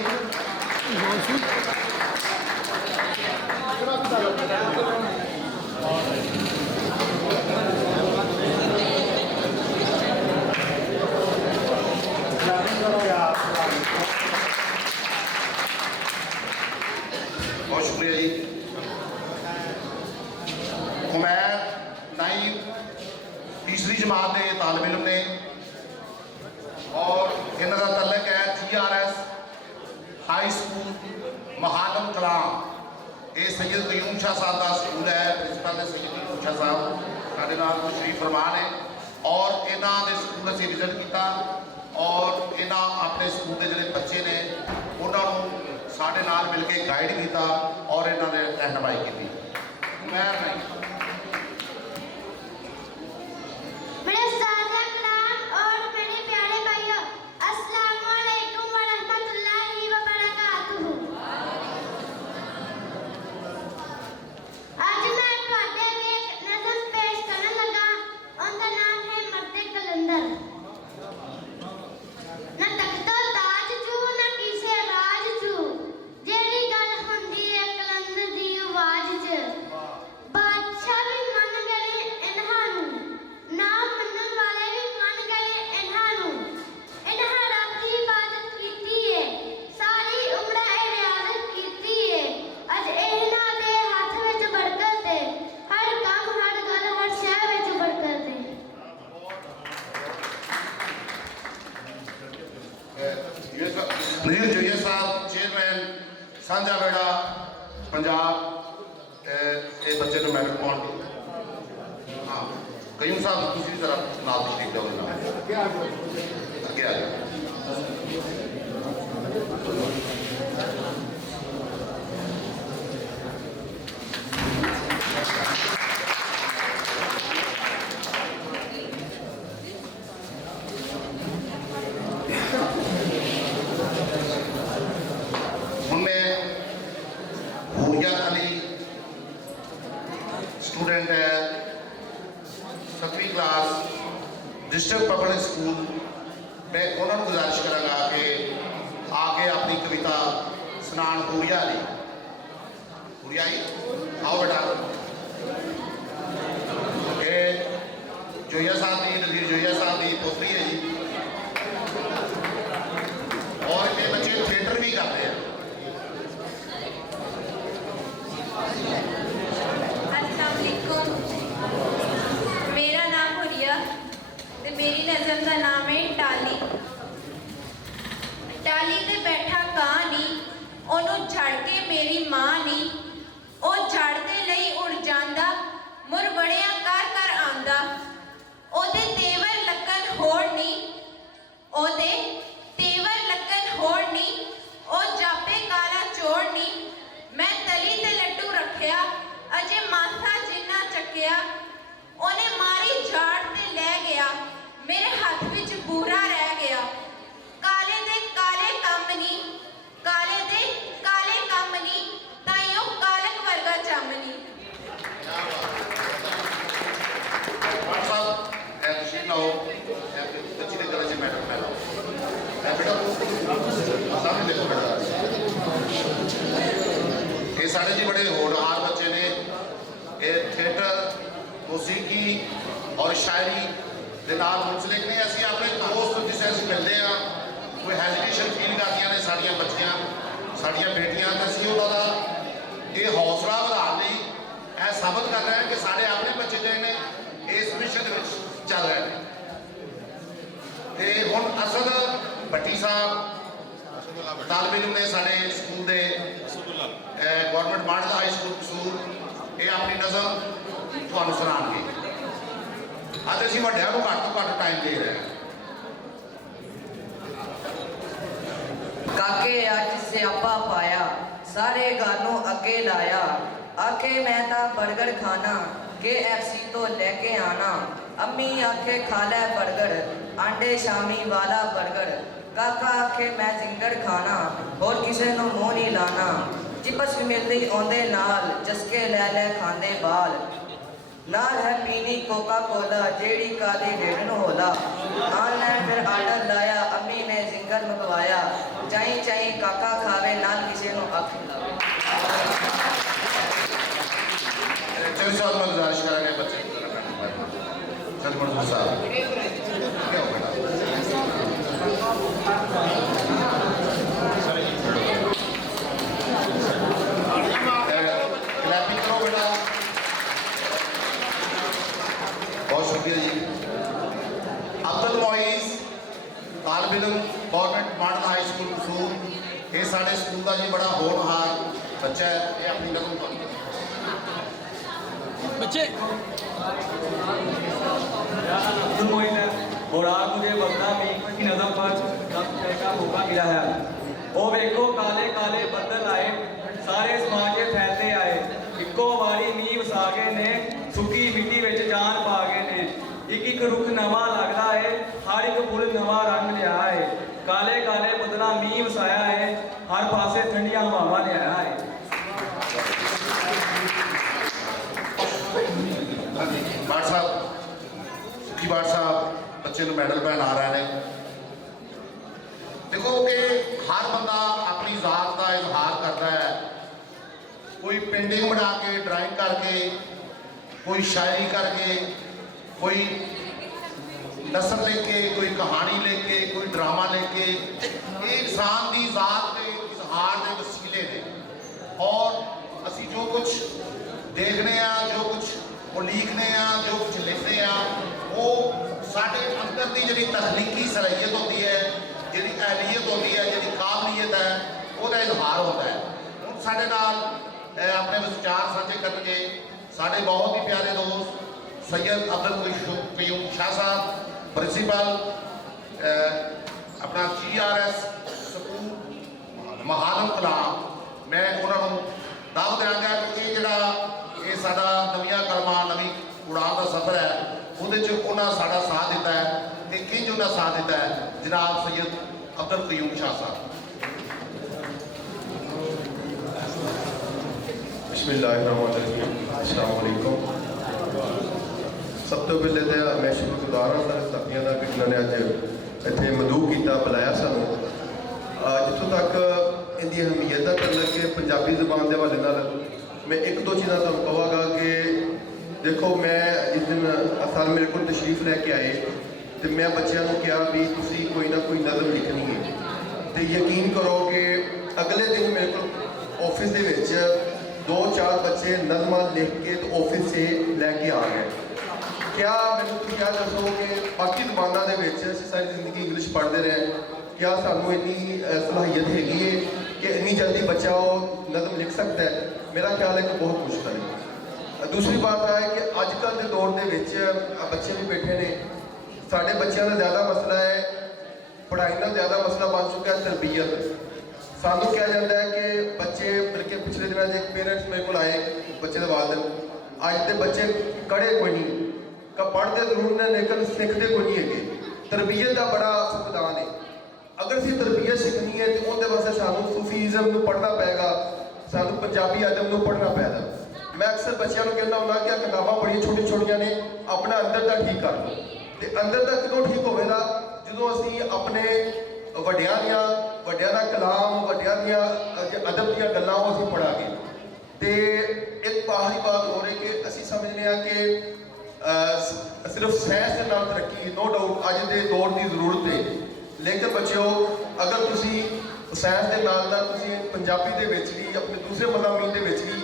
बहुत शुक्रिया जी। उमैर नाइब तीसरी जमात के तालिब इल्म ने और इन्हों का तलक है GRS हाई स्कूल महानम कलाम। ये सैयद कयूम शाह साहब का स्कूल है। प्रिंसिपल ने सैयद कयूम शाह साहब साढ़े नाल तशरीफ फरमा ने और इन्हों के स्कूल असीं विजिट किया और इन्हों अपने स्कूल के जोड़े बच्चे ने उन्होंने साढ़े नाल मिल के गाइड किया और इन्होंने रहनुमाई की। मैं नहीं मेरे सादा कलाम और मेरे प्यारे भाइयों, अस्सलाम वालेकुम व रहमतुल्लाहि व बरकातुहू। आज मैं ਤੁਹਾਡੇ ਲਈ ਇੱਕ ਨਜ਼ਮ ਪੇਸ਼ ਕਰਨ ਲੱਗਾ। ਉਹਦਾ ਨਾਮ ਹੈ ਮਰਦੇ ਕਲੰਦਰ। ਨਾ ਤਖਤੋ ਤਾਜ ਚੂ ਨਾ ਕਿਸੇ ਰਾਜ ਚੂ, ਜਿਹੜੀ ਗੱਲ ਹੁੰਦੀ ਹੈ ਕਲੰਦਰ ਦੀ ਆਵਾਜ਼ 'ਚ। ਬਾਦਸ਼ਾਹ ਵੀ ਮੰਨ ਗਏ ਇਹਨਾਂ ਨੂੰ, ਨਾ ਮੰਨਣ ਵਾਲੇ ਵੀ ਮੰਨ ਗਏ ਇਹਨਾਂ ਨੂੰ। ਇਹਨਾਂ ਰੱਬ ਦੀ ਇਬਾਦਤ ਕੀਤੀ ਏ, ਸਾਰੀ ਉਮਰ ਇਹ ਰਿਆਜ਼ਤ ਕੀਤੀ ਏ। ਅੱਜ ਇਹਨਾਂ ਦੇ ਹੱਥ ਵਿੱਚ ਬਰਕਤ ਏ, ਹਰ ਕੰਮ ਹਰ ਗੱਲ ਹਰ ਸ਼ੈ ਵਿੱਚ ਬਰਕਤ ਏ। नज़ीर जैया साहब चेयरमैन सांझा बेड़ा पंजाब, ये बच्चे को मैडल पाने। हाँ कयूम साहब दूसरी तरफ नाल तशरीफ जाओ अगे आ जाओ। हुन मैं Hurriyat Ali district public school मैं उन्होंने गुजारिश करांगा कि आके अपनी कविता सुनान पूरिया ली पूरिया ही आओ बेटा ये जोया साहब की नज़ीर जोया साहब की पोतरी है जी और ये बच्चे थिएटर भी करते हैं। अस्सलाम वालेकुम, मेरा नाम हुरिया ते मेरी नज़म का नाम है टाली। टाली ते बैठा कां नी ओनू झड़ के मेरी मां नी ओ झड़ते लई उड़ जांदा मुर बड़िया कर कर आंदा ओदे तेवर लक्कन होड़ नी ओदे तेवर लक्कन होड़ नी ओ जापे काला चोड़ नी मैं तली ते लड्डू रखिया अजे माथा जिन्ना चक्किया ओने मारी झाड़ ते ले गया मेरे हाथ विच बूरा रह गया काले दे काले कम नी काले दे काले कम नी ताइयो कालक वर्गा चमनी। ये साढ़े जी बड़े होनहार बच्चे ने ये थिएटर मौसीकी और शायरी के नाल मुंसलिक ने असीं अपने दोस्त जिसे असीं मिलते हैं कोई हैजिटेशन फील करदियां ने साडियां बच्चियां साडियां बेटियां ते असीं उन्हां दा ये हौसला ਵਧਾਉਣ ਲਈ ਇਹ ਸਾਬਤ ਕਰ ਰਹੇ हैं कि साढ़े अपने बच्चे ਜਿਹੜੇ ਨੇ इस मिशन ਦੇ ਵਿੱਚ ਚੱਲ ਰਹੇ ਨੇ ਤੇ ਹੁਣ ਅਸਦ ਭੱਟੀ ਸਾਹਿਬ ਤਾਲਬ ਇਲਮ ਨੇ ਸਾਡੇ ਸਕੂਲ ਦੇ ਗਵਰਨਮੈਂਟ ਮਾਡਲ ਹਾਈ ਸਕੂਲ ਕਸੂਰ ਇਹ ਆਪਣੀ ਨਜ਼ਮ ਤੁਹਾਨੂੰ ਸੁਣਾਉਣਗੇ। ਅੱਜ ਅਸੀਂ ਵੱਡਿਆਂ ਨੂੰ ਘੱਟ ਤੋਂ ਘੱਟ ਟਾਈਮ ਦੇ ਰਹੇ ਹਾਂ। काके अज स्यापा पाया सारे गानों अगे लाया आखे मैं ता बर्गर खाना KFC तो लेके आना अम्मी आखे खा लै बर्गर आंडे शामी वाला बर्गर काका आखे मैं जिंगर खाना होर किसे नूं मूंह नहीं लाना चिपस मिलदी औंदे नाल जसके लै लै खांदे बाल नाल है पीनी कोका कोला जेड़ी काली डेढ़ नूं होला ऑनलाइन फिर आर्डर लाया अम्मी ने जिंगर मंगवाया चाई चाई काका खावे नाल किसे नूं अख लावे। चौधरी साहब मैं गुजारिश करेंगे बच्चे चौधरी साहब क्या हो बेटा क्लैपिंग करो बेटा बहुत शुक्रिया जी। अब्दुल मोइज तालब इलम गवर्नमेंट मॉडल हाई स्कूल कसूर ये साढ़े स्कूल का जी बड़ा होनहार बच्चा है ये अपनी नज़म पर बच्चे अब्दुल मोइन है और आज मुझे बता कि की नज़म पर कब का मौका मिला है। ओ देखो काले काले बदल आए सारे समाज के फैलते आए इको वारी नींव सागे ने सुकी मिट्टी विच जान पा गए ने एक एक रुख नवा लगता है हर एक फुल नवा रंग लिया है काले काले बदला मींह वसाया है हर पासे ठंडिया हवावां लिया है। भाट साहब सुखी भाट साहब बच्चे को मैडल पहना रहे हैं। देखो कि हर बंदा अपनी जात का इजहार करता है कोई पेंटिंग बना के ड्राइंग करके कोई शायरी करके कोई नसर लिख के कोई कहानी लिख के कोई ड्रामा लिख के ये इंसान की जात के इजहार के वसीले ने और असी जो कुछ देखने जो कुछ वो लिखने जो कुछ लिखने वो साढ़े अंदर की जी तकनीकी सलाहियत होती है जी अहलियत होती है जी काबलियत है वह इजहार होता है। हम साढ़े नाल अपने विचार साझे करके साढ़े बहुत ही प्यारे दोस्त सैयद अब्दुल कयूम शाह साहब प्रिंसीपल अपना GRS स्कूल महालम कलाम मैं उन्होंने दावत देंगा कि ये जड़ा ये साडा नवियां कलमां नवी उड़ान का सफर है उहदे च उन्हां साडा साथ दिता है कि किंज उन्हां साथ दिता है जनाब सैयद अब्दुल कयूम शाह साहब। बिस्मिल्लाहिर्रहमानिर्रहीम। अस्सलाम वालेकुम। ਸਭ ਤੋਂ ਪਹਿਲੇ ਤਾਂ ਮੈਂ ਸ਼ੁਕਰਗੁਜ਼ਾਰ ਹਾਂ ਸਾਰੇ ਸਾਥੀਆਂ ਦਾ ਕਿ ਜਿਨ੍ਹਾਂ ਨੇ ਅੱਜ ਇੱਥੇ ਮਦੂ ਕੀਤਾ, ਬੁਲਾਇਆ ਸਾਨੂੰ। ਜਿੱਥੋਂ ਤੱਕ ਇਹਦੀ ਅਹਿਮੀਅਤ ਦਾ ਕਰਨ ਲੱਗੇ ਪੰਜਾਬੀ ਜ਼ੁਬਾਨ ਦੇ ਹਵਾਲੇ ਨਾਲ ਮੈਂ ਇੱਕ ਦੋ ਚੀਜ਼ਾਂ ਤੁਹਾਨੂੰ ਕਹਾਂਗਾ ਕਿ ਦੇਖੋ, ਮੈਂ ਜਿਸ ਦਿਨ ਅਸਲ ਮੇਰੇ ਕੋਲ ਤਸ਼ਰੀਫ ਲੈ ਕੇ ਆਏ ਤੇ ਮੈਂ ਬੱਚਿਆਂ ਨੂੰ ਕਿਹਾ ਵੀ ਤੁਸੀਂ ਕੋਈ ਨਾ ਕੋਈ ਨਜ਼ਮ ਲਿਖਣੀ ਹੈ, ਤੇ ਯਕੀਨ ਕਰੋ ਕਿ ਅਗਲੇ ਦਿਨ ਮੇਰੇ ਕੋਲ ਆਫਿਸ ਦੇ ਵਿੱਚ 2-4 ਬੱਚੇ ਨਜ਼ਮਾਂ ਲਿਖ ਕੇ ਤੇ ਆਫਿਸ 'ਚ ਲੈ ਕੇ ਆ ਗਏ। ਕਿਆ ਮੈਨੂੰ ਤੁਸੀਂ ਕਿਆ ਦੱਸੋ ਕਿ ਬਾਕੀ ਜ਼ਬਾਨਾਂ ਦੇ ਵਿੱਚ ਅਸੀਂ ਸਾਰੀ ਜ਼ਿੰਦਗੀ ਇੰਗਲਿਸ਼ ਪੜ੍ਹਦੇ ਰਹੇ, ਕਿਆ ਸਾਨੂੰ ਇੰਨੀ ਸਲਾਹੀਅਤ ਹੈਗੀ ਹੈ ਕਿ ਇੰਨੀ ਜਲਦੀ ਬੱਚਾ ਉਹ ਨਜ਼ਮ ਲਿਖ ਸਕਦਾ ਹੈ? ਮੇਰਾ ਖਿਆਲ ਹੈ ਕਿ ਬਹੁਤ ਮੁਸ਼ਕਲ ਹੈ। ਦੂਸਰੀ ਬਾਤ ਹੈ ਕਿ ਅੱਜ ਕੱਲ੍ਹ ਦੇ ਦੌਰ ਦੇ ਵਿੱਚ ਬੱਚੇ ਵੀ ਬੈਠੇ ਨੇ, ਸਾਡੇ ਬੱਚਿਆਂ ਦਾ ਜ਼ਿਆਦਾ ਮਸਲਾ ਹੈ, ਪੜ੍ਹਾਈ ਦਾ ਜ਼ਿਆਦਾ ਮਸਲਾ ਬਣ ਚੁੱਕਾ ਹੈ ਤਰਬੀਅਤ। ਸਾਨੂੰ ਕਿਹਾ ਜਾਂਦਾ ਹੈ ਕਿ ਬੱਚੇ, ਬਲਕਿ ਪਿਛਲੇ ਦਿਨਾਂ ਦੇ ਪੇਰੈਂਟਸ ਮੇਰੇ ਕੋਲ ਆਏ, ਬੱਚੇ ਦੇ ਵਾਲਿਦ, ਅੱਜ ਦੇ ਬੱਚੇ ਕੜੇ ਕੋਈ ਨਹੀਂ, ਪੜ੍ਹਦੇ ਜ਼ਰੂਰ ਨੇ ਲੇਕਿਨ ਸਿੱਖਦੇ ਕੋਈ ਨਹੀਂ ਹੈਗੇ। ਤਰਬੀਅਤ ਦਾ ਬੜਾ ਫੁਕਦਾਨ ਹੈ। ਅਗਰ ਅਸੀਂ ਤਰਬੀਅਤ ਸਿੱਖਣੀ ਹੈ ਤਾਂ ਉਹਦੇ ਵਾਸਤੇ ਸਾਨੂੰ ਸੂਫੀਜ਼ਮ ਨੂੰ ਪੜ੍ਹਨਾ ਪਏਗਾ, ਸਾਨੂੰ ਪੰਜਾਬੀ ਅਦਬ ਨੂੰ ਪੜ੍ਹਨਾ ਪਏਗਾ। ਮੈਂ ਅਕਸਰ ਬੱਚਿਆਂ ਨੂੰ ਕਹਿੰਦਾ ਹੁੰਦਾ ਕਿ ਕਿਤਾਬਾਂ ਬੜੀਆਂ ਛੋਟੀਆਂ ਛੋਟੀਆਂ ਨੇ, ਆਪਣਾ ਅੰਦਰ ਦਾ ਠੀਕ ਕਰ ਲਓ। ਤੇ ਅੰਦਰ ਦਾ ਕਦੋਂ ਠੀਕ ਹੋਵੇਗਾ? ਜਦੋਂ ਅਸੀਂ ਆਪਣੇ ਵੱਡਿਆਂ ਦਾ ਕਲਾਮ, ਵੱਡਿਆਂ ਦੀਆਂ ਅਦਬ ਦੀਆਂ ਗੱਲਾਂ ਉਹ ਅਸੀਂ ਪੜ੍ਹਾਂਗੇ। ਤੇ ਇੱਕ ਆਖਰੀ ਬਾਤ ਹੋ ਰਹੀ ਕਿ ਅਸੀਂ ਸਮਝਦੇ ਹਾਂ ਕਿ ਸਿਰਫ ਸਾਇੰਸ ਦੇ ਨਾਲ ਤਰੱਕੀ, ਨੋ ਡਾਊਟ ਅੱਜ ਦੇ ਦੌਰ ਦੀ ਜ਼ਰੂਰਤ ਹੈ, ਲੇਕਿਨ ਬੱਚਿਓ ਅਗਰ ਤੁਸੀਂ ਸਾਇੰਸ ਦੇ ਨਾਲ ਤੁਸੀਂ ਪੰਜਾਬੀ ਦੇ ਵਿੱਚ ਵੀ, ਆਪਣੇ ਦੂਸਰੇ ਮਜ਼ਾਮੀਨ ਦੇ ਵਿੱਚ ਵੀ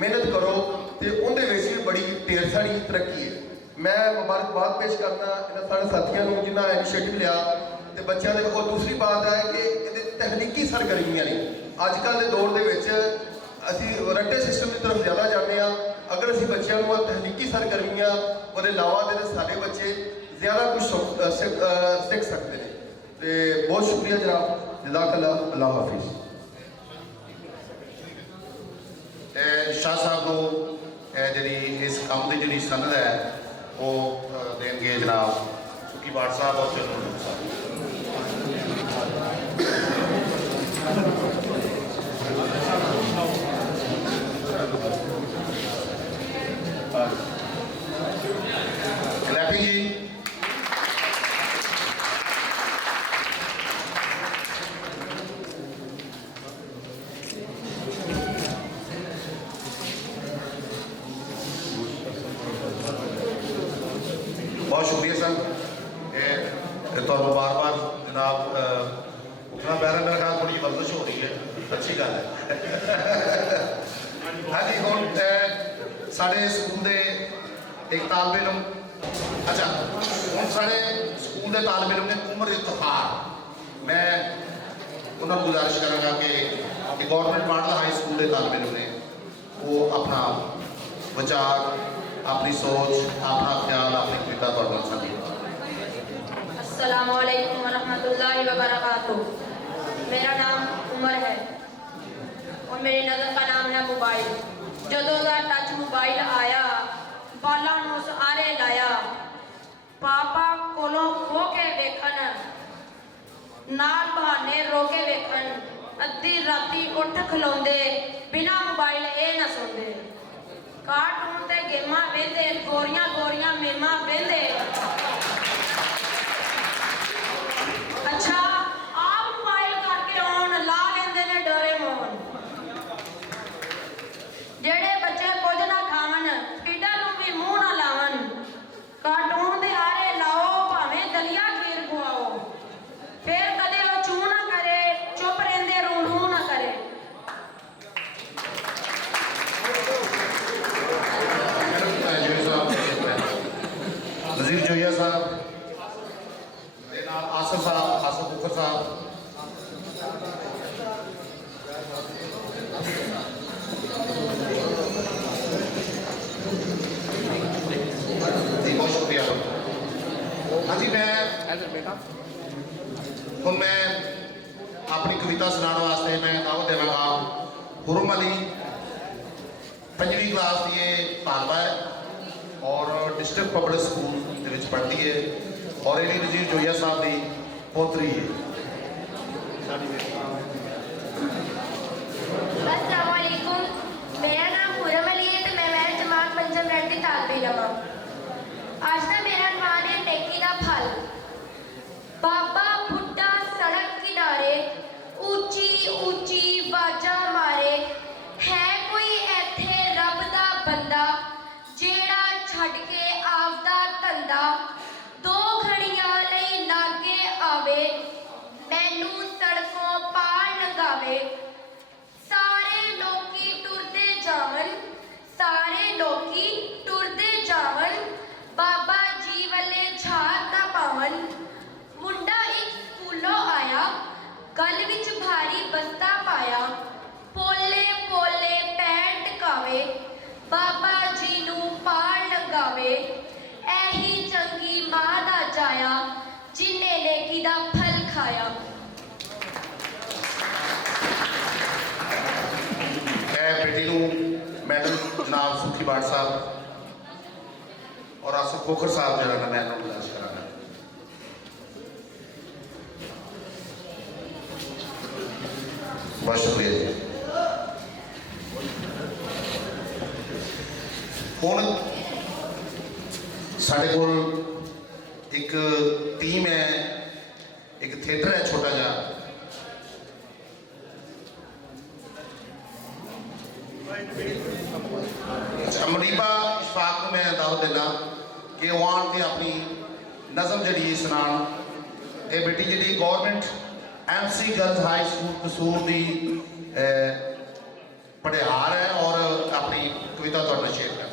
ਮਿਹਨਤ ਕਰੋ ਤੇ ਉਹਦੇ ਵਿੱਚ ਵੀ ਬੜੀ ਢੇਰ ਸਾਰੀ ਤਰੱਕੀ ਹੈ। ਮੈਂ ਮੁਬਾਰਕਬਾਦ ਪੇਸ਼ ਕਰਦਾ ਇਹਨਾਂ ਸਾਰੇ ਸਾਥੀਆਂ ਨੂੰ ਜਿਨ੍ਹਾਂ ਇਨੀਸ਼ੀਏਟਿਵ ਲਿਆ ਤੇ ਬੱਚਿਆਂ ਦੇ। ਔਰ ਦੂਸਰੀ ਬਾਤ ਹੈ ਕਿ ਇਹਦੇ ਤਕਨੀਕੀ ਸਰਗਰਮੀਆਂ ਨੇ। ਅੱਜ ਕੱਲ੍ਹ ਦੇ ਦੌਰ ਦੇ ਵਿੱਚ ਅਸੀਂ ਰੱਟੇ ਸਿਸਟਮ ਦੀ ਤਰਫ ਜ਼ਿਆਦਾ ਜਾਂਦੇ ਹਾਂ। ਅਗਰ ਅਸੀਂ ਬੱਚਿਆਂ ਨੂੰ ਤਕਨੀਕੀ ਸਰਗਰਮੀਆਂ ਉਹਦੇ ਇਲਾਵਾ ਦੇ ਸਾਡੇ ਬੱਚੇ ਜ਼ਿਆਦਾ ਕੁਝ ਸਿੱਖ ਸਕਦੇ ਨੇ। ਤੇ ਬਹੁਤ ਸ਼ੁਕਰੀਆ ਜਨਾਬ, ਜਜ਼ਾਕੱਲਾ, ਅੱਲਾ ਹਾਫਿਜ਼। ਸ਼ਾਹ ਸਾਹਿਬ ਨੂੰ ਜਿਹੜੀ ਇਸ ਕੰਮ ਦੀ ਜਿਹੜੀ ਸਨਦ ਹੈ ਉਹ ਦੇਣਗੇ ਜਨਾਬ ਸੁੱਕੀ ਬਾਟ ਸਾਹਿਬ ਔਰ ਚੰਨੂ ਸਾਹਿਬ। ਕਲੈਪਿੰਗ ਜੀ। बहुत शुक्रिया सर। तो बार बार जनाब उठना पैर मेरे ख्याल थोड़ी वर्जिश हो रही है, अच्छी गल है। हाँ जी, हम साढ़े स्कूल के एक तालब इलम, अच्छा हम साढ़े स्कूल के तालब इलम ने उम्र इफ्तार, मैं उन्होंने गुजारिश कराँगा कि गवर्नमेंट मॉडल हाई स्कूल के तालब इलम ने वो अपना विचार, अपनी सोच, अपना ख्याल, अपनी कविता पर सकती है। अस्सलामु अलैकुम वरहमतुल्लाहि वबरकातुहू। मेरा नाम उमर है और मेरी नज़र का नाम है मोबाइल। जदों दा टच मोबाइल आया, बालां नूं सहारे लाया, पापा कोलों खो के वेखन, नाल बहाने रोके वेखन, अद्धी राती उठ खलोंदे, बिना मोबाइल ए ना सोंदे, कार्टून ते गेमां वेंदे, गोरियां गोरियां मेमां वेंदे। अच्छा आप मोबाइल करके ऑन ला लेंदे ने डोरेमोन। जेड़े बच्चे कुछ ना खावन, स्पीडर नूं भी मुंह ना लावन, कार्टून दे आरे लाओ भावें दलिया खीर खुआओ, फिर कदे वो चू ना करे, चुप रहंदे रू ना करे। नज़ीर जोया साहब, आसिफ साहब, आसिफ बुखर साहब, जी बहुत शुक्रिया। हाँ जी, मैं अपनी कविता सुनाने वास्ते मैं दावत देवांगा हुरम अली, 5वीं क्लास की ये तालबा है और डिस्ट्रिक्ट पब्लिक स्कूल के पढ़ती है और ये नज़ीर जोया साहब की पोतरी है। अस्सलामुअलैकुम, मेरा नाम हुरम अली है तो मैं जमात पंचम रैंक की तालिब इल्म। आज ਨੂੰ ਮੈਡਲ ਜਨਾਬ ਸੁਖੀ ਬਾਟ ਸਾਹਿਬ ਔਰ ਆਸਫ ਖੋਖਰ ਸਾਹਿਬ ਜਿਹੜਾ ਨਾ ਮੈਂ ਇਹਨਾਂ ਨੂੰ ਪੇਸ਼ ਕਰਾਂਗਾ। ਬਹੁਤ ਸ਼ੁਕਰੀਆ ਜੀ। ਹੁਣ ਸਾਡੇ ਕੋਲ ਇੱਕ ਟੀਮ ਹੈ, ਇੱਕ ਥੀਏਟਰ ਹੈ ਛੋਟਾ ਜਿਹਾ। ਅਮਰੀਬਾ ਇਸ਼ਫਾਕ ਨੂੰ ਮੈਂ ਦਾਅਵਤ ਦੇਣਾ ਕਿ ਉਹ ਆਉਣ ਤੇ ਆਪਣੀ ਨਜ਼ਮ ਜਿਹੜੀ ਸੁਣਾਉਣ। ਇਹ ਬੇਟੀ ਜਿਹੜੀ government MC girls high school कसूर ਦੀ पढ़ियार है और अपनी कविता ਤੁਹਾਡੇ ਨਾਲ शेयर कर।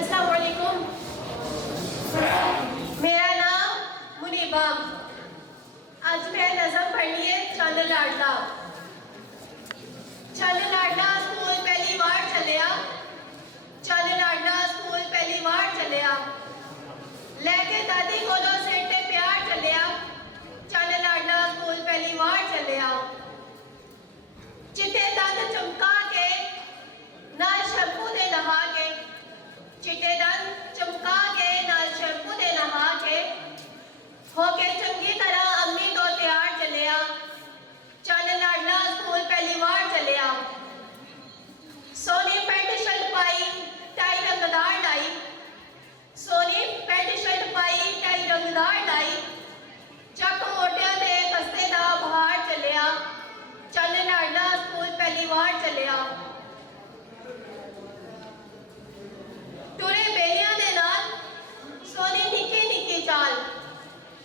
अस्सलाम वालेकुम। मेरा नाम मुनीबा। आज मैं नज़म पढ़नी है चंद लाडला। चंद लाडला स्कूल पहली बार चलिया, चंद लाडला स्कूल पहली बार चलिया, लेके दादी कोलों सेटे प्यार चलिया, चंद लाडला स्कूल पहली बार चलिया। चिट्टे दंद चमका के नाल शैम्पू दे नहा के, चिट्टे दंद चमका के नाल शैम्पू दे नहा के, होके चंगी तरह अम्मी तो तैयार चलिया, चल लाडला स्कूल पहली बार चलिया। सोनी पैंट शर्ट पाई, टाई रंगदार लाई, सोनी पैंट शर्ट पाई, टाई रंगदार लाई, चक मोटिया दे कस्ते दा बाहर चलिया, चल लाडला स्कूल पहली बार चलिया। टुरे बेलियां दे नाल सोनी निक्की निक्की चाल,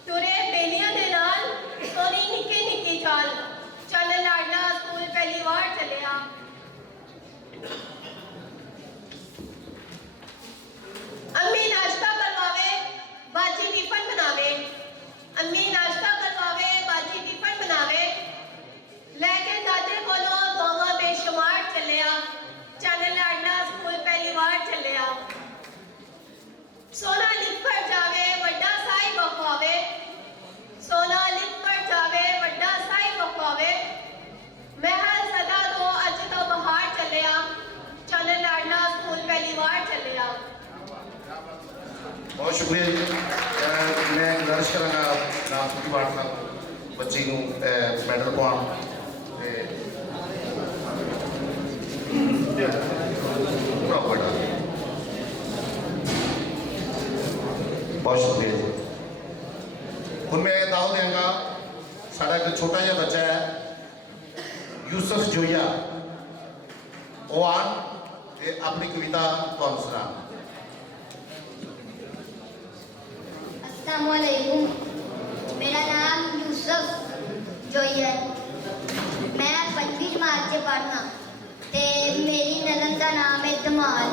टुरे बेलियां दे नाल सोनी निक्की निक्की चाल, चल लाडला स्कूल पहली बार चलिया। अम्मी नाश्ता करवावे, बाजी टिफिन बनावे, अम्मी नाश्ता करवावे, बाजी टिफिन बनावे, लेके दादे कोलों दोवा बेशुमार चलिया, चल लाडला स्कूल पहली बार चलिया। सोना लिख कर जावे, वड्डा साई बखवावे, सोना लिख कर जावे, वड्डा साई बखवावे, महल सदा दो अज तो बाहर चलिया, चल लाडला स्कूल पहली बार चलिया। बहुत शुक्रिया जी। मैं गुजारिश करांगा जनाब सुखी बाट साहब बच्ची को मैडल पाउण पूरा बड़ा। बहुत शुक्रिया जी। ਹੁਣ मैं दाव देंगा साडा एक छोटा जिहा बच्चा है यूसुफ जोया, वो आन ते अपनी कविता तुहानूं सुणाण। अस्सलामुअलैकुम। मेरा नाम यूसुफ जोया है। मैं 5वीं जमात से पढ़ना ते मेरी नज़म का नाम है धमाल।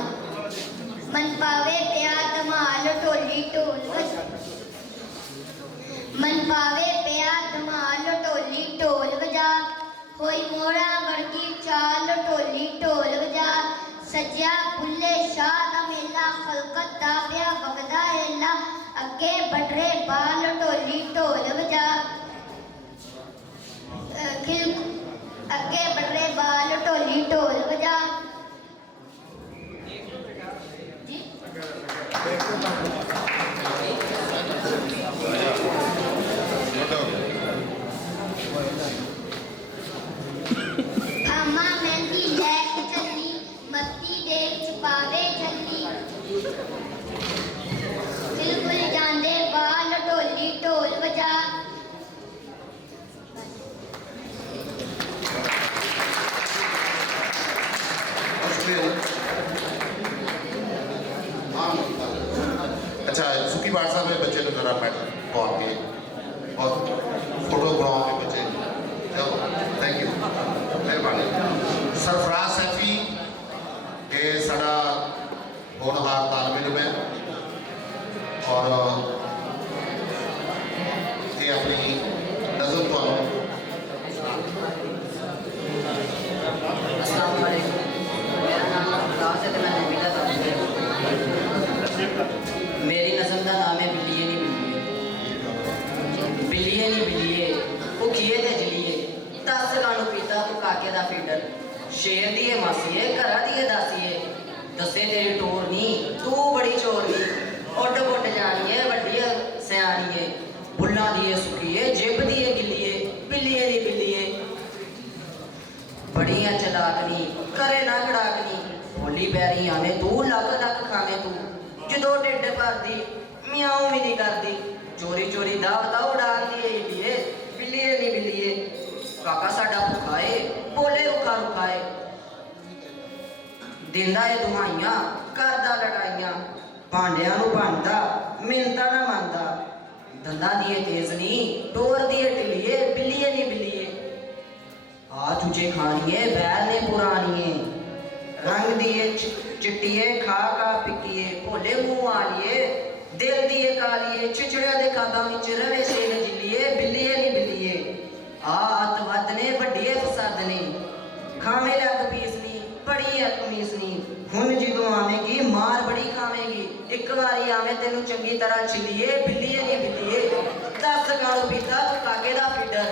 मन पावे प्या धमाल ढोली ढोल, मन पावे प्या धमाल ढोली ढोल बजा, होई मोड़ा वर्गी चाल ढोली ढोल बजा, सज्जा बुल्ले शाह दा मेला खलकत दा प्या बगदा एला, अगे बटरे बाल ढोली ढोल बजा, अगे बटरे बाल ढोली ढोल बजा। अम्मा मेहंदी लैके चली, मत्ती दे छुपावे चली, बिल्कुल जांदे बाल ढोली ढोल बजा, ਸ਼ੇਰ ਦੀ ਏ ਮਾਸੀਏ ਘਰਾਂ ਦੀ ਏ ਦਾਸੀਏ ਦੱਸੇ ਤੇਰੀ ਟੋਰ ਨਹੀਂ ਤੂੰ ਬੜੀ ਚੋਰ ਨੀ ਉੱਡ ਪੁੱਡ ਜਾਣੀਏ ਵੱਡੀ ਸਿਆਣੀਏ ਬੁੱਲਾਂ ਦੀ ਏ ਸੁਖੀਏ ਜਿੱਬ ਦੀ ਏ ਗਿੱਲੀਏ ਬਿੱਲੀਏ ਦੀ ਬਿੱਲੀਏ ਬੜੀਆਂ ਚਲਾਕਨੀ ਕਰੇ ਨਾ ਖੜਾਕਨੀ ਬੋਲੀ ਪੈਰੀ ਆਵੇਂ ਤੂੰ ਲੱਖ ਲੱਖ ਖਾਵੇਂ ਤੂੰ ਜਦੋਂ ਢਿੱਡ ਭਰਦੀ ਮਿਆਉਂ ਵੀ ਨਹੀਂ ਕਰਦੀ ਚੋਰੀ ਚੋਰੀ ਦਾਵਤਾ ਉਡਾਉਂਦੀ ਏ ਬਿੱਲੀਏ ਨੀ ਬਿੱਲੀਏ ਕਾਕਾ ਸਾਡਾ ਭੁੱਖਾ ਏ ਬੋਲੇ ਰੁੱਖਾ ਰੁੱਖਾ ਏ ਦਿੰਦਾ ਏ ਦੁਹਾਈਆਂ ਕਰਦਾ ਲੜਾਈਆਂ ਭਾਂਡਿਆਂ ਨੂੰ ਭੰਨਦਾ ਮਿੰਤਾ ਨਾ ਮੰਨਦਾ ਦੰਦਾਂ ਦੀ ਏ ਤੇਜ਼ ਨੀ ਟੋਰ ਦੀ ਏ ਢਿੱਲੀਏ ਬਿੱਲੀਏ ਨੀ ਬਿੱਲੀਏ ਆ ਤੁਝੇ ਖਾਣੀਏ ਬੈਲ ਨੇ ਪੁਰਾਣੀਏ ਰੰਗ ਦੀ ਏ ਚਿੱਟੀਏ ਖਾ ਖਾ ਪਿੱਕੀਏ ਭੋਲੇ ਮੂੰਹ ਆਲੀਏ ਦਿਲ ਦੀ ਏ ਕਾਲੀਏ ਚਿਚੜਿਆਂ ਦੇ ਕਾਬਾਂ ਵਿੱਚ ਰਵੇ ਸੇਲ ਜਿੱਲੀਏ ਬਿੱਲੀਏ ਨੀ ਬਿੱਲੀਏ ਆ ਅੱਤਵੱਦ ਨੇ ਵੱਡੀਏ ਫਸਾਦ ਨੇ ਖਾਵੇਂ ਲੱਗ ਪੀਸ ਨੀ ਬੜੀ ਐ ਕਮੀਜ਼ ਨੀ ਹੁਣ ਜਦੋਂ ਆਵੇਂਗੀ ਮਾਰ ਬੜੀ ਖਾਵੇਂਗੀ ਇੱਕ ਵਾਰੀ ਆਵੇਂ ਤੈਨੂੰ ਚੰਗੀ ਤਰ੍ਹਾਂ ਛਿੱਲੀਏ ਬਿੱਲੀਏ ਨੀ ਬਿੱਲੀਏ 10 ਗਾਲ ਪੀਤਾ ਤੂੰ ਕਾਗੇ ਦਾ ਫੀਡਰ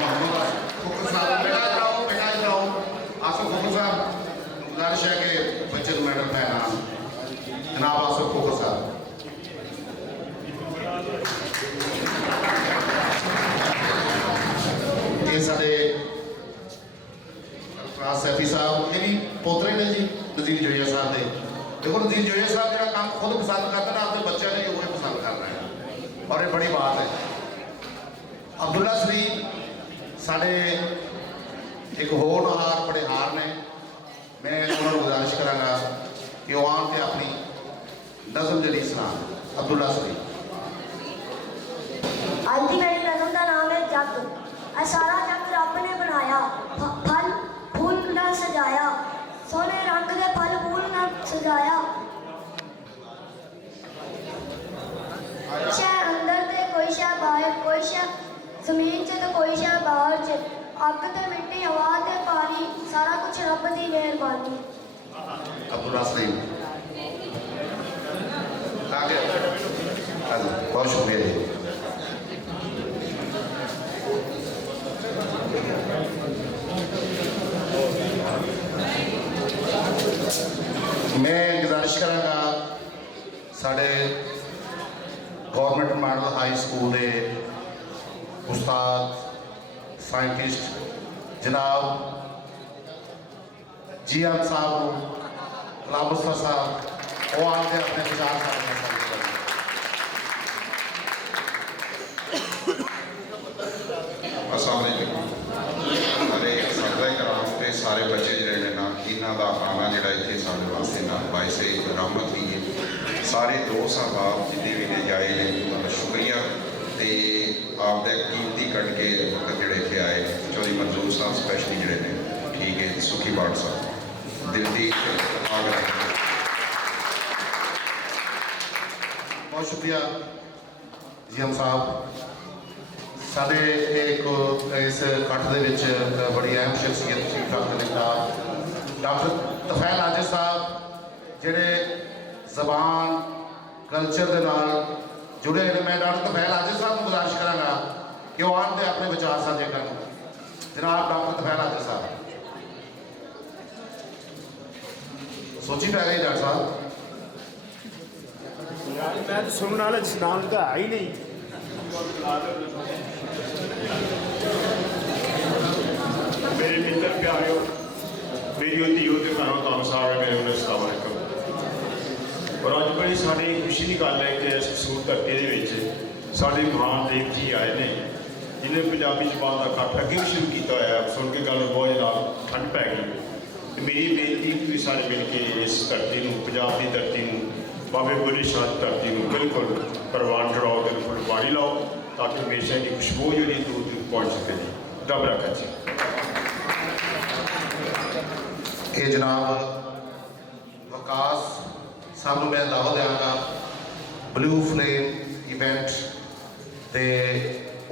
मोहम्मद फुकर साहब बेटा इधर आओ आसफ फुकर साहब गुजारिश है कि बच्चे को मैडल पहना जनाब आसफ फुकर साहब ये साढ़े राज सैफी साहब ये भी पोतरे ने जी नज़ीर जोया साहब ने देखो नज़ीर जोया साहब जो काम खुद पसंद करते हैं अपने बच्चों ने वो पसंद कर रहे हैं और ये बड़ी बात है अब्दुल्ला शरीफ साढ़े एक होर हार बड़े हार ने मैं उन्होंने गुजारिश करांगा कि वो आन से अपनी नज़म जड़ी सुना अब्दुल्ला शरीफ ਅੱਜ ਦੀ ਮੇਰੀ ਨਜ਼ਮ ਦਾ ਨਾਮ ਹੈ ਜੱਗ ਇਹ ਸਾਰਾ ਜੱਗ ਰੱਬ ਨੇ ਬਣਾਇਆ ਫਲ ਫੁੱਲ ਨਾਲ ਸਜਾਇਆ ਸੋਹਣੇ ਰੰਗ ਦੇ ਫਲ ਫੁੱਲ ਨਾਲ ਸਜਾਇਆ ਸ਼ਹਿ ਅੰਦਰ ਤੇ ਕੋਈ ਸ਼ਹਿ ਬਾਹਰ ਕੋਈ ਸ਼ਹਿ ਜ਼ਮੀਨ 'ਚ ਤੇ ਕੋਈ ਸ਼ਹਿ ਬਾਹਰ 'ਚ ਅੱਗ ਤੇ ਮਿੱਟੀ ਹਵਾ ਤੇ ਪਾਣੀ ਸਾਰਾ ਕੁਝ ਰੱਬ ਦੀ ਮਿਹਰਬਾਨੀ अब्दुल्ला शरीफ बहुत शुक्रिया जी मैं गुजारिश करांगा साढ़े गवर्नमेंट मॉडल हाई स्कूल के उस्ताद साइंटिस्ट जनाब जीएम साहब गुलाम मुस्तफा साहब वो आते अपने विचार साझा करें। अस्सलाम वालेकुम सारे साथी कराम ते सारे बच्चे जिहड़े ने ना इन्हां दा आना जिहड़ा इत्थे साडे वास्ते ना बाइसे रहमत ही है सारे दोस्त अहबाब जिन्ने भी ने जाए ने शुक्रिया ते आपदे कीमती कट के वक्त जिहड़े इत्थे आए चौधरी मंजूर साहब स्पैशली जिहड़े ने ठीक है सुखी बाट साहब दिल दी आगरा बहुत शुक्रिया जीएम साहब साढ़े एक इस कट के बड़ी अहम शख्सियत चीफ डॉक्टर तफैल आजिज साहब जेडे जबान कल्चर के नाल जुड़े हैं मैं डॉक्टर तफैल आजिज साहब को गुजारिश करांगा कि वो आन अपने विचार साझे कर जनाब डॉक्टर तफैल आजिज साहब सोची पै गई डॉक्टर साहब मैं तो सुनने वाले नाम तो है ही नहीं मेरे मित्र प्यारे मेरी धीओ तो भैनों तुम सारे मेरे उन्हें अस्सलाम वालेकुम और अज बड़ी साड़ी खुशी की गल है कि इस सूरत धरती के साढ़े महान देव जी आए ने जिन्हें पंजाबी जबान का कट अगे भी शुरू किया होया सुन के गल बहुत जनाब ठंड पै गई मेरी बेनती भी सारे मिल के इस धरती को पंजाब की धरती को बाबे बुल्ले शाह की धरती को बिल्कुल परवान चढ़ाओ बिल्कुल पानी लाओ ताकि हमेशा की खुशबू जी दूर दूर पहुँच सके जी रब रखा जी ये जनाब वकास साहब मैं दावा देंगा ब्लू फ्लेम इवेंट के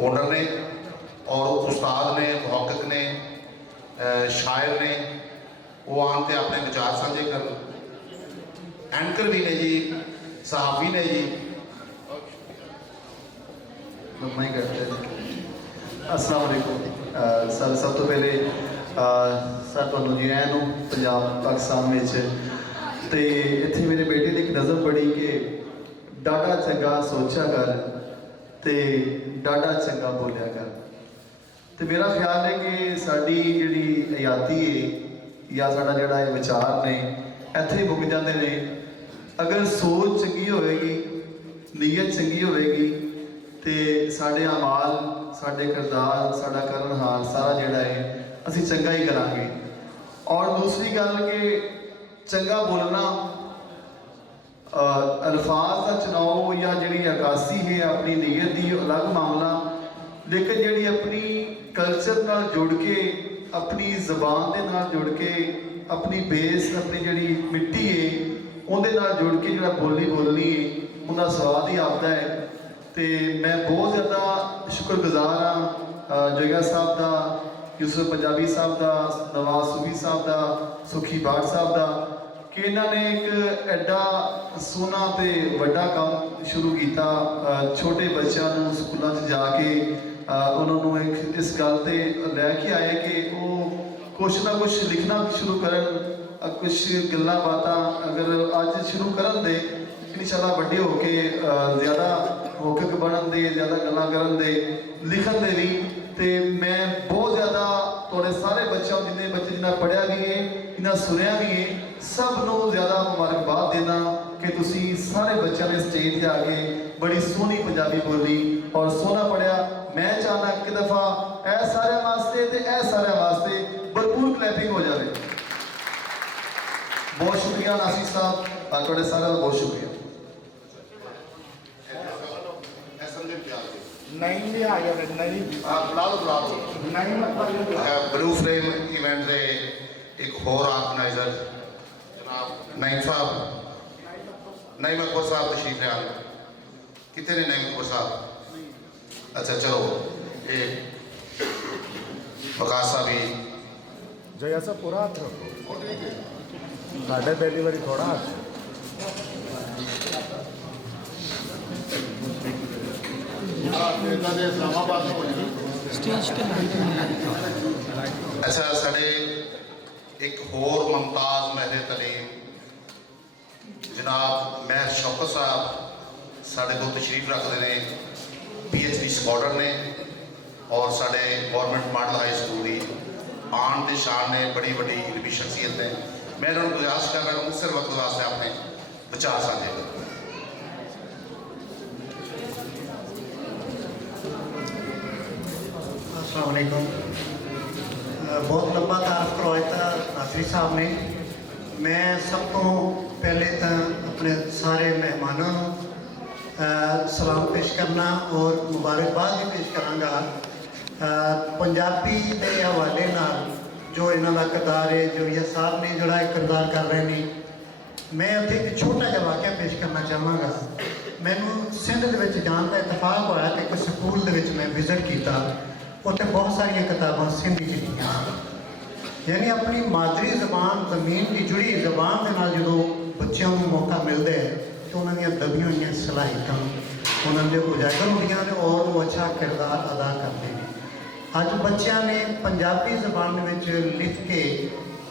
ओनर ने और उस्ताद ने मुहक्किक ने शायर ने वो आन ते अपने विचार साझे कर एंकर भी ने जी सहाफ़ी ने जी नहीं करते अस्सलाम वालेकुम ਸਰ ਸਭ ਤੋਂ ਪਹਿਲੇ ਸਰ ਤੁਹਾਨੂੰ ਜੀ ਆਇਆਂ ਨੂੰ ਪੰਜਾਬ ਪਾਕਿਸਤਾਨ ਵਿੱਚ। ਤੇ ਇੱਥੇ ਮੇਰੇ ਬੇਟੇ ਦੀ ਇੱਕ ਨਜ਼ਮ ਪੜ੍ਹੀ ਕਿ ਡਾਢਾ ਚੰਗਾ ਸੋਚਿਆ ਕਰ ਤੇ ਡਾਢਾ ਚੰਗਾ ਬੋਲਿਆ ਕਰ। ਤੇ ਮੇਰਾ ਖਿਆਲ ਹੈ ਕਿ ਸਾਡੀ ਜਿਹੜੀ ਹਯਾਤੀ ਹੈ ਜਾਂ ਸਾਡਾ ਜਿਹੜਾ ਇਹ ਵਿਚਾਰ ਨੇ ਇੱਥੇ ਹੀ ਮੁੱਕ ਜਾਂਦੇ ਨੇ। ਅਗਰ ਸੋਚ ਚੰਗੀ ਹੋਵੇਗੀ, ਨੀਅਤ ਚੰਗੀ ਹੋਵੇਗੀ ਤੇ ਸਾਡੇ ਅਮਾਲ, ਸਾਡੇ ਕਿਰਦਾਰ, ਸਾਡਾ ਕਰਨਹਾਰ ਸਾਰਾ ਜਿਹੜਾ ਹੈ ਅਸੀਂ ਚੰਗਾ ਹੀ ਕਰਾਂਗੇ। ਔਰ ਦੂਸਰੀ ਗੱਲ ਕਿ ਚੰਗਾ ਬੋਲਣਾ, ਅਲਫਾਜ਼ ਦਾ ਚੁਣਾव ਜਾਂ ਜਿਹੜੀ ਅਕਾਸੀ ਹੈ ਆਪਣੀ ਨੀਅਤ ਦੀ ਅਲੱਗ ਮਾਮਲਾ, ਲੇਕਿਨ ਜਿਹੜੀ ਆਪਣੀ ਕਲਚਰ ਨਾਲ ਜੁੜ ਕੇ, ਆਪਣੀ ਜ਼ਬਾਨ ਦੇ ਨਾਲ ਜੁੜ ਕੇ, ਆਪਣੀ ਬੇਸ, ਆਪਣੀ ਜਿਹੜੀ ਮਿੱਟੀ ਹੈ ਉਹਦੇ ਨਾਲ ਜੁੜ ਕੇ ਜਿਹੜਾ ਬੋਲਣੀ ਹੈ ਉਹਦਾ ਸਵਾਦ ਹੀ ਆਪਦਾ ਹੈ। ਤੇ ਮੈਂ ਬਹੁਤ ਜ਼ਿਆਦਾ ਸ਼ੁਕਰਗੁਜ਼ਾਰ ਹਾਂ ਜੋਗਾ ਸਾਹਿਬ ਦਾ, ਯੂਸਫ ਪੰਜਾਬੀ ਸਾਹਿਬ ਦਾ, ਨਵਾਜ਼ ਸੂਫੀ ਸਾਹਿਬ ਦਾ, ਸੁਖੀ ਬਾਠ ਸਾਹਿਬ ਦਾ ਕਿ ਇਹਨਾਂ ਨੇ ਇੱਕ ਐਡਾ ਸੋਹਣਾ ਤੇ ਵੱਡਾ ਕੰਮ ਸ਼ੁਰੂ ਕੀਤਾ। ਛੋਟੇ ਬੱਚਿਆਂ ਨੂੰ ਸਕੂਲਾਂ 'ਚ ਜਾ ਕੇ ਉਹਨਾਂ ਨੂੰ ਇੱਕ ਇਸ ਗੱਲ ਤੇ ਲੈ ਕੇ ਆਏ ਕਿ ਉਹ ਕੁਛ ਨਾ ਕੁਛ ਲਿਖਣਾ ਸ਼ੁਰੂ ਕਰਨ, ਕੁਛ ਗੱਲਾਂ ਬਾਤਾਂ ਅਗਰ ਅੱਜ ਸ਼ੁਰੂ ਕਰਨ ਦੇ ਇਨਸ਼ਾਅੱਲਾ ਵੱਡੇ ਹੋ ਕੇ ਜ਼ਿਆਦਾ ਮੌਕਕ ਬਣਨ ਦੇ, ਜ਼ਿਆਦਾ ਗੱਲਾਂ ਕਰਨ ਦੇ, ਲਿਖਣ ਦੇ ਵੀ। ਤੇ ਮੈਂ ਬਹੁਤ ਜ਼ਿਆਦਾ ਤੁਹਾਡੇ ਸਾਰੇ ਬੱਚਿਆਂ, ਜਿੰਨੇ ਬੱਚੇ ਜਿਨ੍ਹਾਂ ਪੜ੍ਹਿਆ ਵੀ ਹੈ, ਜਿਨ੍ਹਾਂ ਸੁਣਿਆ ਵੀ ਹੈ, ਸਭ ਨੂੰ ਜ਼ਿਆਦਾ ਮੁਬਾਰਕਬਾਦ ਦੇਣਾ ਕਿ ਤੁਸੀਂ ਸਾਰੇ ਬੱਚਿਆਂ ਨੇ ਸਟੇਜ 'ਤੇ ਆ ਕੇ ਬੜੀ ਸੋਹਣੀ ਪੰਜਾਬੀ ਬੋਲੀ ਔਰ ਸੋਹਣਾ ਪੜ੍ਹਿਆ। ਮੈਂ ਚਾਹੁੰਦਾ ਇੱਕ ਦਫਾ ਇਹ ਸਾਰਿਆਂ ਵਾਸਤੇ ਤੇ ਇਹ ਸਾਰਿਆਂ ਵਾਸਤੇ ਭਰਪੂਰ ਕਲੈਪਿੰਗ ਹੋ ਜਾਵੇ। ਬਹੁਤ ਸ਼ੁਕਰੀਆ ਨਾਸਿਰ ਸਾਹਿਬ, ਤੁਹਾਡੇ ਸਾਰਿਆਂ ਦਾ ਬਹੁਤ ਸ਼ੁਕਰੀਆ। ਨਹੀਂ ਵੀ ਆ ਗਿਆ ਨਹੀਂ ਬੁਲਾ ਲਓ ਬਲੂ ਫਰੇਮ ਇਵੈਂਟ ਦੇ ਇੱਕ ਹੋਰ ਆਰਗੇਨਾਈਜ਼ਰ ਜਨਾਬ ਨਈਮ ਸਾਹਿਬ, ਨਈਮ ਅਕਬਰ ਸਾਹਿਬ ਤਸ਼ਰੀਫ ਲਿਆਉਣ। ਕਿੱਥੇ ਨੇ ਨਈਮ ਅਕਬਰ ਸਾਹਿਬ? ਅੱਛਾ ਚਲੋ ਇਹ ਪ੍ਰਕਾਸ਼ ਸਾਹਿਬ ਵੀ जैसा पूरा हाथ रखो, साढ़े पहली बारी थोड़ा हाथ। ਅੱਛਾ ਸਾਡੇ ਇੱਕ ਹੋਰ ਮੁਮਤਾਜ਼ ਮਹਿਰੇ ਤਲੀਮ ਜਨਾਬ ਮਹਿਰ ਸ਼ੌਕਤ ਸਾਹਿਬ ਸਾਡੇ ਕੋਲ ਤਸ਼ਰੀਫ ਰੱਖਦੇ ਨੇ, PhD ਸਕਾਲਰ ਨੇ ਔਰ ਸਾਡੇ ਗੌਰਮੈਂਟ ਮਾਡਲ ਹਾਈ ਸਕੂਲ ਦੀ ਆਨ ਤੇ ਸ਼ਾਨ ਨੇ, ਬੜੀ ਵੱਡੀ ਇਲਮੀ ਸ਼ਖਸੀਅਤ ਨੇ। ਮੈਂ ਇਹਨਾਂ ਨੂੰ ਗੁਜ਼ਾਰਿਸ਼ ਕਰ ਰਹਾ ਹੂੰ ਸਿਰ ਵਕਤ ਵਾਸਤੇ ਆਪਣੇ ਵਿਚਾਰ ਸਾਂਝੇ ਕਰੋ। अस्सलाम वालेकुम। बहुत लंबा तारफ करवाया नासरी साहब ने। मैं सब तो पहले तो अपने सारे मेहमानों सलाम पेश करना और मुबारकबाद भी पेश करांगा। पंजाबी के हवाले नाल जो इन्हों का किरदार है, जो ये साहब ने जोड़ा किरदार कर रहे हैं, मैं उत्थे एक छोटा जिहा वाक़या पेश करना चाहांगा। मैनू सिंध दे विच जाण दा इतफाक होया कि कोई स्कूल दे विच मैं विजिट किया, उत्थे बहुत सारिया किताबां सिंधी च लिखियां, यानी अपनी मादरी जबान, जमीन की जुड़ी जबान के नाल जो बच्चों को मौका मिलता है तो उन्होंने दबियां हुई सलाहियतां उन्होंने उजागर होंदियां ने और वो अच्छा किरदार अदा करते हैं। अज बच्चों ने पंजाबी जबान विच लिख के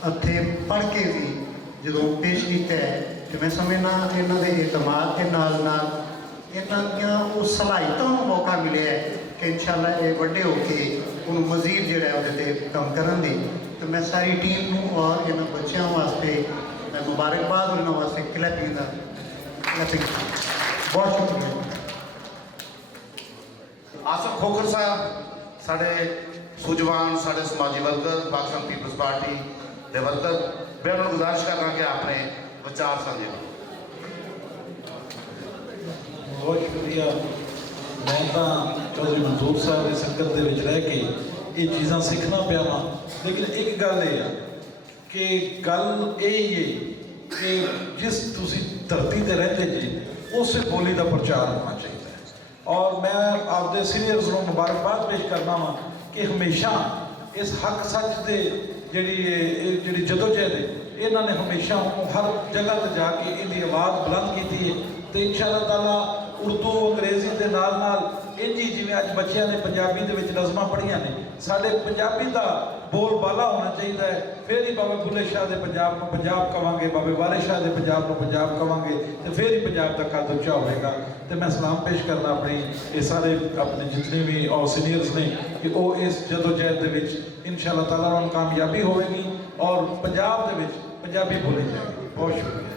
उत्थे पढ़ के भी जो पेश किया है तो मैं समझना इन्हों के एतमाद के नाल इन्हों दियां उस सलाहियतां को मौका मिले है कि इंशाअल्लाह ये वड्डे होके उन्होंने मजीद जिहड़ा उहदे ते काम करन दी। तो मैं सारी टीम नूं और इन्होंने बच्चों वास्ते मैं मुबारकबाद और इन्होंने वास्ते क्लैपिंग बहुत शुक्रिया। आसफ खोखर साहब साढ़े सूझवान साढ़े समाजी वर्कर पाकिस्तान पीपल्स पार्टी के वर्कर, मैं उन्होंने गुजारिश करना कि आपने विचार साझे करो। बहुत शुक्रिया। मैं तो चौधरी मंसूर साहब की संगत के विच रह के ये चीज़ां सीखना पिया वा, लेकिन एक गल ये है कि गल यही है कि जिस तुसी धरती ते रहते जी उस बोली का प्रचार होना चाहिए। और मैं आपके सीनियर्स को मुबारकबाद पेश करना वा कि हमेशा इस हक सच के जी जदोजहद है इन्होंने हमेशा हर जगह पर जाके इनकी आवाज़ बुलंद की है। तो इंशाअल्लाह ताला उर्दू अंग्रेजी के नाल ਇੰਝ ਹੀ ਜਿਵੇਂ ਅੱਜ ਬੱਚਿਆਂ ਨੇ ਪੰਜਾਬੀ ਦੇ ਵਿੱਚ ਨਜ਼ਮਾਂ ਪੜ੍ਹੀਆਂ ਨੇ, ਸਾਡੇ ਪੰਜਾਬੀ ਦਾ ਬੋਲ ਬਾਲਾ ਹੋਣਾ ਚਾਹੀਦਾ ਹੈ। ਫਿਰ ਹੀ ਬਾਬਾ ਬੁੱਲੇ ਸ਼ਾਹ ਦੇ ਪੰਜਾਬ ਨੂੰ ਪੰਜਾਬ ਕਵਾਂਗੇ, ਬਾਬੇ ਵਾਲੇ ਸ਼ਾਹ ਦੇ ਪੰਜਾਬ ਨੂੰ ਪੰਜਾਬ ਕਵਾਂਗੇ, ਤੇ ਫਿਰ ਹੀ ਪੰਜਾਬ ਦਾ ਕੱਦ ਉੱਚਾ ਹੋਵੇਗਾ। ਤੇ ਮੈਂ ਸਲਾਮ ਪੇਸ਼ ਕਰਨਾ ਆਪਣੀ ਇਹ ਸਾਰੇ ਆਪਣੇ ਜਿਤਨੇ ਵੀ ਔਰ ਸੀਨੀਅਰਸ ਨੇ ਕਿ ਉਹ ਇਸ ਜਦੋਜਹਿਦ ਦੇ ਵਿੱਚ ਇਨਸ਼ਾ ਅੱਲਾਹ ਤਾਲਾ ਉਹਨਾਂ ਨੂੰ ਕਾਮਯਾਬੀ ਹੋਵੇਗੀ ਔਰ ਪੰਜਾਬ ਦੇ ਵਿੱਚ ਪੰਜਾਬੀ ਬੋਲੀ ਜਾਏਗੀ। ਬਹੁਤ ਸ਼ੁਕਰੀਆ।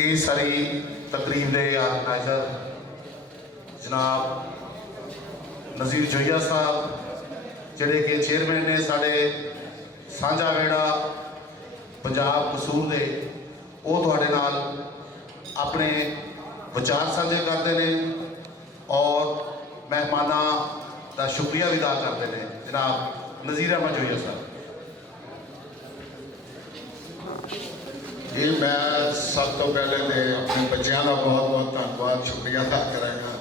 ਇਹ ਸਾਰੀ ਤਕਰੀਬ ਦੇ ਆਰਗੇਨਾਈਜ਼ਰ ਜਨਾਬ ਨਜ਼ੀਰ ਜੋਈਆ ਸਾਹਿਬ, ਜਿਹੜੇ ਕਿ ਚੇਅਰਮੈਨ ਨੇ ਸਾਡੇ ਸਾਂਝਾ ਵੇੜਾ ਪੰਜਾਬ ਕਸੂਰ ਦੇ, ਉਹ ਤੁਹਾਡੇ ਨਾਲ ਆਪਣੇ ਵਿਚਾਰ ਸਾਂਝੇ ਕਰਦੇ ਨੇ ਔਰ ਮਹਿਮਾਨਾਂ ਦਾ ਸ਼ੁਕਰੀਆ ਵੀ ਅਦਾ ਕਰਦੇ ਨੇ। ਜਨਾਬ ਨਜ਼ੀਰ ਅਹਿਮਦ ਜੋਈਆ ਸਾਹਿਬ। ਜੀ ਮੈਂ ਸਭ ਤੋਂ ਪਹਿਲੇ ਤੇ ਆਪਣੇ ਬੱਚਿਆਂ ਦਾ ਬਹੁਤ ਬਹੁਤ ਧੰਨਵਾਦ ਸ਼ੁਕਰੀਆ ਅਦਾ ਕਰਾਂਗਾ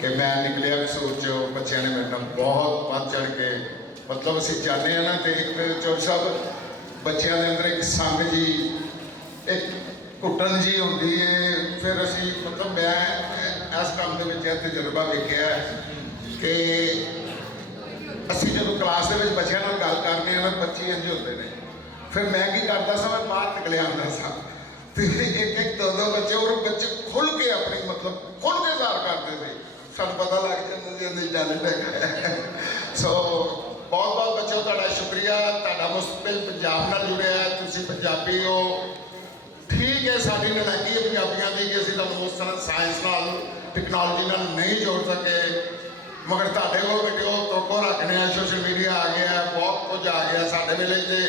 ਕਿ ਮੈਂ ਨਿਕਲਿਆ ਕਸੂਰ 'ਚੋਂ। ਬੱਚਿਆਂ ਨੇ ਮੇਰੇ ਨਾਲ ਬਹੁਤ ਵੱਧ ਚੜ੍ਹ ਕੇ, ਮਤਲਬ ਅਸੀਂ ਜਾਂਦੇ ਹਾਂ ਨਾ ਤੇ ਇੱਕ ਚੌਧਰੀ ਸਾਹਿਬ ਬੱਚਿਆਂ ਦੇ ਅੰਦਰ ਇੱਕ ਸੰਗ ਜੀ, ਇੱਕ ਘੁੱਟਣ ਜੀ ਹੁੰਦੀ ਹੈ। ਫਿਰ ਅਸੀਂ ਮਤਲਬ ਮੈਂ ਇਸ ਕੰਮ ਦੇ ਵਿੱਚ ਇਹ ਤਜਰਬਾ ਵੇਖਿਆ ਕਿ ਅਸੀਂ ਜਦੋਂ ਕਲਾਸ ਦੇ ਵਿੱਚ ਬੱਚਿਆਂ ਨਾਲ ਗੱਲ ਕਰਨੀ ਹੈ ਨਾ, ਬੱਚੇ ਇੰਝ ਹੁੰਦੇ ਨੇ। ਫਿਰ ਮੈਂ ਕੀ ਕਰਦਾ ਸਾਂ, ਮੈਂ ਬਾਹਰ ਨਿਕਲਿਆ ਹੁੰਦਾ ਸਾਂ ਤੇ ਇੱਕ ਦੋ ਬੱਚੇ, ਔਰ ਬੱਚੇ ਖੁੱਲ ਕੇ ਆਪਣੀ ਮਤਲਬ ਖੁੱਲ ਕੇ ਜ਼ਾਹਰ ਕਰਦੇ ਸੀ। ਸਾਨੂੰ ਪਤਾ ਲੱਗ ਜਾਂਦਾ ਸੀ ਉਹਦੇ ਟੈਲੈਂਟ ਹੈਗਾ। ਸੋ ਬਹੁਤ ਬਹੁਤ ਬੱਚਿਓ ਤੁਹਾਡਾ ਸ਼ੁਕਰੀਆ, ਤੁਹਾਡਾ ਮੁਸਤਕਬਲ ਪੰਜਾਬ ਨਾਲ ਜੁੜਿਆ ਹੈ, ਤੁਸੀਂ ਪੰਜਾਬੀ ਹੋ। ਠੀਕ ਹੈ, ਸਾਡੀ ਨਲਾਇਕੀ ਹੈ ਪੰਜਾਬੀਆਂ ਦੀ ਕਿ ਅਸੀਂ ਤੁਹਾਨੂੰ ਉਸ ਤਰ੍ਹਾਂ ਸਾਇੰਸ ਨਾਲ ਟੈਕਨੋਲੋਜੀ ਨਾਲ ਨਹੀਂ ਜੋੜ ਸਕੇ, ਮਗਰ ਤੁਹਾਡੇ ਕੋਲ ਵੀਡੀਓ ਤੋਕੋ ਰੱਖਦੇ ਆ, ਸੋਸ਼ਲ ਮੀਡੀਆ ਆ ਗਿਆ, ਬਹੁਤ ਕੁਝ ਆ ਗਿਆ। ਸਾਡੇ ਵੇਲੇ ਤੇ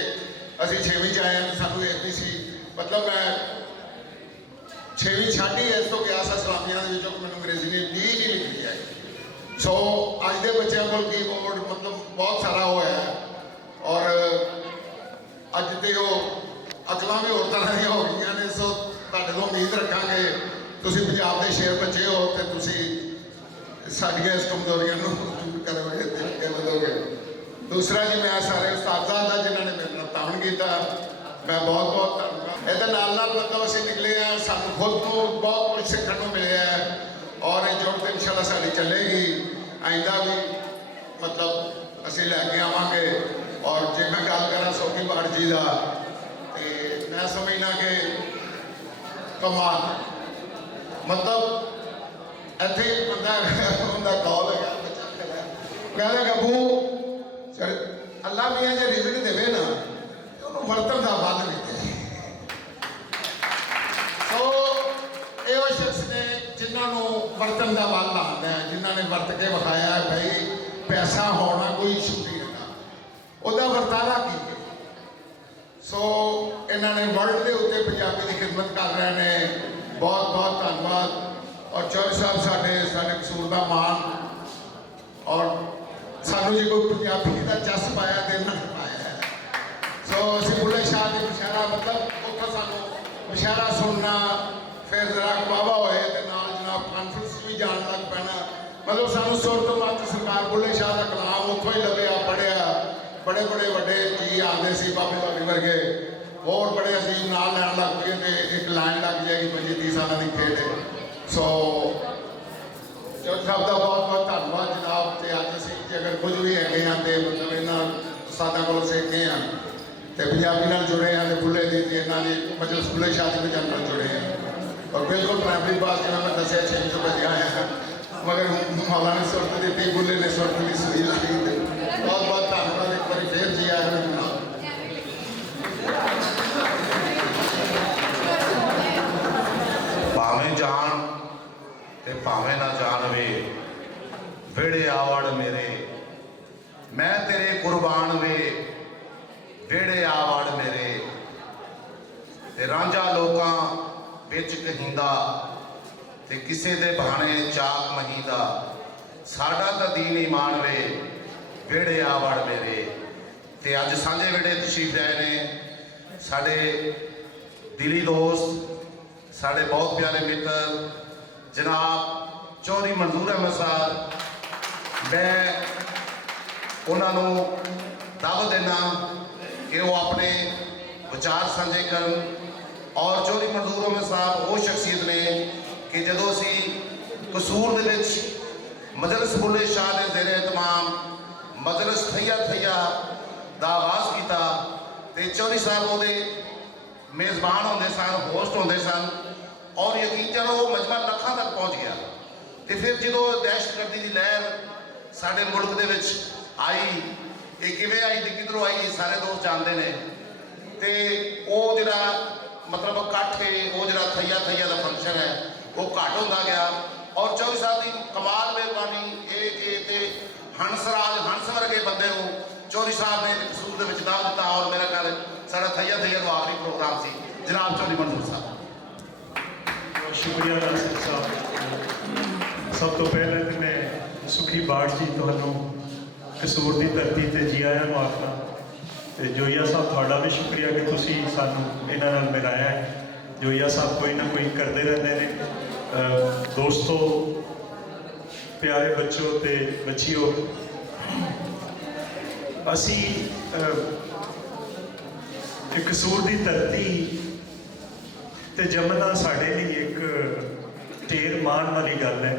ਅਸੀਂ 6ਵੀਂ 'ਚ ਆਏ ਹਾਂ ਤੇ ਸਾਨੂੰ ABC ਮਤਲਬ ਮੈਂ 6ਵੀਂ ਛੱਡ ਹੀ ਇਸ ਤੋਂ ਗਿਆ ਸਾਂ ਇਸਲਾਮੀਆਂ ਦੇ ਵਿੱਚੋਂ, ਮੈਨੂੰ ਅੰਗਰੇਜ਼ੀ ਨੇ ਨਹੀਂ ਲਿਖੀ ਹੈ। ਸੋ ਅੱਜ ਦੇ ਬੱਚਿਆਂ ਕੋਲ ਕੀਬੋਰਡ ਮਤਲਬ ਬਹੁਤ ਸਾਰਾ ਹੋਇਆ ਔਰ ਅੱਜ ਤੇ ਉਹ ਅਕਲਾਂ ਵੀ ਹੋਰ ਤਰ੍ਹਾਂ ਦੀਆਂ ਹੋ ਗਈਆਂ ਨੇ। ਸੋ ਤੁਹਾਡੇ ਤੋਂ ਉਮੀਦ ਰੱਖਾਂਗੇ, ਤੁਸੀਂ ਪੰਜਾਬ ਦੇ ਸ਼ੇਰ ਬੱਚੇ ਹੋ ਤੇ ਤੁਸੀਂ ਸਾਡੀਆਂ ਇਸ ਕਮਜ਼ੋਰੀਆਂ ਨੂੰ ਦੂਰ ਕਰੋਗੇ ਤੇ ਅੱਗੇ ਵਧੋਗੇ। ਦੂਸਰਾ ਜੀ, ਮੈਂ ਸਾਰੇ ਉਸਤਾਦਾਂ ਦਾ ਜਿਨ੍ਹਾਂ ਨੇ ਮੇਰੇ ਨਾਲ ਤਾਣ ਕੀਤਾ, ਮੈਂ ਬਹੁਤ ਬਹੁਤ ਧੰਨਵਾਦ। ਇਹਦੇ ਨਾਲ ਨਾਲ ਮਤਲਬ ਅਸੀਂ ਨਿਕਲੇ ਆ, ਸਾਨੂੰ ਖੁਦ ਤੋਂ ਬਹੁਤ ਕੁਝ ਸਿੱਖਣ ਨੂੰ ਮਿਲਿਆ ਔਰ ਇਹ ਜੁੜ ਤੇ ਇਨਸ਼ਾਅੱਲਾ ਸਾਡੀ ਚੱਲੇਗੀ। ਆਇੰਦਾ ਵੀ ਮਤਲਬ ਅਸੀਂ ਲੈ ਕੇ ਆਵਾਂਗੇ। ਔਰ ਜੇ ਮੈਂ ਗੱਲ ਕਰਾਂ ਸੋਖੀ ਬਾੜ ਜੀ ਦਾ, ਤੇ ਮੈਂ ਸਮਝਣਾ ਕਿ ਕਮਾਲ ਮਤਲਬ ਇੱਥੇ ਬੰਦਾ ਉਹਦਾ ਕੌਲ ਹੈਗਾ, ਕਹਿੰਦਾ ਗੱਭੂ ਅੱਲਾ ਮੀਆਂ ਜੇ ਰਿਜ਼ਕ ਦੇਵੇ ਨਾ ਉਹਨੂੰ ਵਰਤਣ ਦਾ ਵੱਧ ਦਿੱਤੇ। ਸੋ ਇਹ ਉਹ ਸ਼ਖਸ ਨੇ ਜਿਨ੍ਹਾਂ ਨੂੰ ਵਰਤਣ ਦਾ ਵੱਧ ਆਉਂਦਾ ਹੈ, ਜਿਨ੍ਹਾਂ ਨੇ ਵਰਤ ਕੇ ਵਿਖਾਇਆ ਭਾਈ ਪੈਸਾ ਹੋਣਾ ਕੋਈ ਇਸ਼ੂ ਨਹੀਂ ਹੈਗਾ, ਉਹਦਾ ਵਰਤਾਰਾ ਕੀ ਹੈ। ਸੋ ਇਹਨਾਂ ਨੇ ਵਰਲਡ ਦੇ ਉੱਤੇ ਪੰਜਾਬੀ ਦੀ ਖਿਦਮਤ ਕਰ ਰਹੇ ਨੇ, ਬਹੁਤ ਬਹੁਤ ਧੰਨਵਾਦ। ਔਰ ਚੌਧਰੀ ਸਾਹਿਬ ਸਾਡੇ ਕਸੂਰ ਦਾ ਮਾਣ, ਔਰ ਸਾਨੂੰ ਜੇ ਕੋਈ ਪੰਜਾਬੀ ਦਾ ਜਸ ਪਾਇਆ ਤੇ ਇਹਨਾਂ ਨੇ ਪਾਇਆ। ਸੋ ਅਸੀਂ ਬੁੱਲੇ ਸ਼ਾਹ ਦੇ ਮੁਸ਼ਾਇਰਾ ਮਤਲਬ ਉੱਥੋਂ ਸਾਨੂੰ ਮੁਸ਼ਾਇਰਾ ਸੁਣਨਾ, ਫਿਰ ਜ਼ਰਾ ਬਾਬਾ ਹੋਏ ਤੇ ਨਾਲ ਜਨਾਬ ਕਾਨਫਰੰਸ ਵੀ ਜਾਣ ਲੱਗ ਪੈਣਾ। ਮਤਲਬ ਸਾਨੂੰ ਸੁਰ ਤੋਂ ਬਾਅਦ ਸਰਕਾਰ ਬੁੱਲੇ ਸ਼ਾਹ ਦਾ ਕਲਾਮ ਉੱਥੋਂ ਹੀ ਲੱਭਿਆ, ਪੜ੍ਹਿਆ। ਬੜੇ ਬੜੇ ਵੱਡੇ ਜੀ ਆਉਂਦੇ ਸੀ, ਬਾਬੇ ਬਾਬੀ ਵਰਗੇ, ਹੋਰ ਬੜੇ ਅਸੀਂ ਨਾਲ ਲੈਣ ਲੱਗ ਪਏ ਤੇ ਇੱਕ ਲਾਈਨ ਲੱਗ ਜਾਏਗੀ 25-30 ਸਾਲਾਂ ਦੀ ਖੇਡ। ਸੋ ਚੌਧਰੀ ਸਾਹਿਬ ਦਾ ਬਹੁਤ ਬਹੁਤ ਧੰਨਵਾਦ ਜਨਾਬ। ਤੇ ਅੱਜ ਅਸੀਂ ਜੇ ਅਗਰ ਕੁਝ ਵੀ ਹੈਗੇ ਹਾਂ ਤੇ ਮਤਲਬ ਇਹਨਾਂ ਉਸਤਾਦਾਂ ਕੋਲੋਂ ਸਿੱਖੇ ਹਾਂ ਤੇ ਪੰਜਾਬੀ ਨਾਲ ਜੁੜੇ ਹਾਂ ਤੇ ਬੁੱਲੇ ਦੀ ਤੇ ਇਹਨਾਂ ਦੀ ਮਜਲਿਸ ਬੁੱਲੇ ਸ਼ਾਹ ਦੇ ਵਿੱਚ ਨਾਲ ਜੁੜੇ ਹਾਂ। ਔਰ ਬਿਲਕੁਲ ਪ੍ਰਾਇਮਰੀ ਪਾਸ ਜਿਵੇਂ ਮੈਂ ਦੱਸਿਆ 6 ਤੋਂ ਬਚਿਆ ਆਇਆ, ਮਗਰ ਮੌਲਾ ਨੇ ਸੁਰਤ ਦਿੱਤੀ, ਬੁੱਲੇ ਨੇ ਸੁਰਤ ਦੀ ਸੂਈ ਲਾਈ। ਬਹੁਤ ਬਹੁਤ ਧੰਨਵਾਦ ਇੱਕ ਵਾਰੀ ਫੇਰ ਜੀ ਆਇਆਂ ਨੂੰ। ਭਾਵੇਂ ਜਾਣ ਤੇ ਭਾਵੇਂ ਨਾ ਜਾਣਵੇ, ਵਿਹੜੇ ਆਵੜ ਮੇਰੇ, ਮੈਂ ਤੇਰੇ ਕੁਰਬਾਨ ਵੇ, ਵਿਹੜੇ ਆਵੜ ਮੇਰੇ। ਤੇ ਰਾਂਝਾ ਲੋਕਾਂ ਵਿੱਚ ਕਹੀਂਦਾ ਤੇ ਕਿਸੇ ਦੇ ਬਹਾਨੇ ਚਾਕ ਮਹੀਦਾ, ਸਾਡਾ ਤਾਂ ਦੀਨ ਈਮਾਨ ਵੇ, ਵਿਹੜੇ ਆਵੜ ਮੇਰੇ। ਤੇ ਅੱਜ ਸਾਂਝੇ ਵਿਹੜੇ ਤਸ਼ਰੀਫ ਲਿਆਏ ਨੇ ਸਾਡੇ ਦਿਲੀ ਦੋਸਤ, ਸਾਡੇ ਬਹੁਤ ਪਿਆਰੇ ਮਿੱਤਰ ਜਨਾਬ ਚੌਧਰੀ ਮਨਜ਼ੂਰ ਅਹਿਮਦ ਸਾਹਿਬ। ਮੈਂ ਉਹਨਾਂ ਨੂੰ ਦਾਅਵਤ ਦੇਣਾ ਕਿ ਉਹ ਆਪਣੇ ਵਿਚਾਰ ਸਾਂਝੇ ਕਰਨ। ਔਰ ਚੌਧਰੀ ਮਨਜ਼ੂਰ ਅਹਿਮਦ ਸਾਹਿਬ ਉਹ ਸ਼ਖਸੀਅਤ ਨੇ ਕਿ ਜਦੋਂ ਅਸੀਂ ਕਸੂਰ ਦੇ ਵਿੱਚ ਮਜਲਿਸ ਬੁੱਲੇ ਸ਼ਾਹ ਦੇ ਜ਼ੇਰੇ ਇਤਮਾਮ ਮਜਲਿਸ ਥਈਆ ਥਈਆ ਦਾ ਆਗਾਜ਼ ਕੀਤਾ ਤੇ ਚੌਧਰੀ ਸਾਹਿਬ ਉਹਦੇ ਮੇਜ਼ਬਾਨ ਹੁੰਦੇ ਸਨ, ਹੋਸਟ ਹੁੰਦੇ ਸਨ ਔਰ ਯਕੀਨ ਕਰੋ ਉਹ ਮਜਮਾ ਲੱਖਾਂ ਤੱਕ ਪਹੁੰਚ ਗਿਆ। ਤੇ ਫਿਰ ਜਦੋਂ ਦਹਿਸ਼ਤਗਰਦੀ ਦੀ ਲਹਿਰ ਸਾਡੇ ਮੁਲਕ ਦੇ ਵਿੱਚ ਆਈ, ਇਹ ਕਿਵੇਂ ਆਈ ਤੇ ਕਿੱਧਰੋਂ ਆਈ, ਸਾਰੇ ਦੋਸਤ ਜਾਣਦੇ ਨੇ। ਤੇ ਉਹ ਜਿਹੜਾ ਮਤਲਬ ਇਕੱਠ ਹੈ, ਉਹ ਜਿਹੜਾ ਥਈਆ ਥਈਆ ਦਾ ਫੰਕਸ਼ਨ ਹੈ, ਉਹ ਘੱਟ ਹੁੰਦਾ ਗਿਆ। ਔਰ ਚੌਧਰੀ ਸਾਹਿਬ ਦੀ ਕਮਾਲ ਮਿਹਰਬਾਨੀ ਇਹ ਕਿ ਤੇ ਹੰਸ ਵਰਗੇ ਬੰਦੇ ਨੂੰ ਚੌਧਰੀ ਸਾਹਿਬ ਨੇ ਕਸੂਰ ਦੇ ਵਿੱਚ ਦਾਅ ਦਿੱਤਾ। ਔਰ ਮੇਰਾ ਖਿਆਲ ਸਾਡਾ ਥਈਆ ਥਈਆ ਦਾ ਆਖਰੀ ਪ੍ਰੋਗਰਾਮ ਸੀ। ਜਨਾਬ ਚੌਧਰੀ ਮਨਜ਼ੂਰ ਸਾਹਿਬ। ਸ਼ੁਕਰੀਆ ਨਾਸਿਰ ਸਾਹਿਬ। ਸਭ ਤੋਂ ਪਹਿਲਾਂ ਤਾਂ ਮੈਂ ਸੁਖੀ ਬਾੜ ਜੀ ਤੁਹਾਨੂੰ ਕਸੂਰ ਦੀ ਧਰਤੀ ਤੇ ਜੀ ਆਇਆਂ ਨੂੰ ਆਖਦਾ ਤੇ ਜੋਈਆ ਸਾਹਿਬ ਤੁਹਾਡਾ ਵੀ ਸ਼ੁਕਰੀਆ ਕਿ ਤੁਸੀਂ ਸਾਨੂੰ ਇਹਨਾਂ ਨਾਲ ਮਿਲਾਇਆ ਹੈ। ਜੋਈਆ ਸਾਹਿਬ ਕੋਈ ਨਾ ਕੋਈ ਕਰਦੇ ਰਹਿੰਦੇ ਨੇ। ਦੋਸਤੋ, ਪਿਆਰੇ ਬੱਚੋ ਤੇ ਬੱਚਿਓ, ਅਸੀਂ ਕਸੂਰ ਦੀ ਧਰਤੀ ਤੇ ਜੰਮਣਾ ਸਾਡੇ ਲਈ ਇੱਕ ਢੇਰ ਮਾਣ ਵਾਲੀ ਗੱਲ ਹੈ।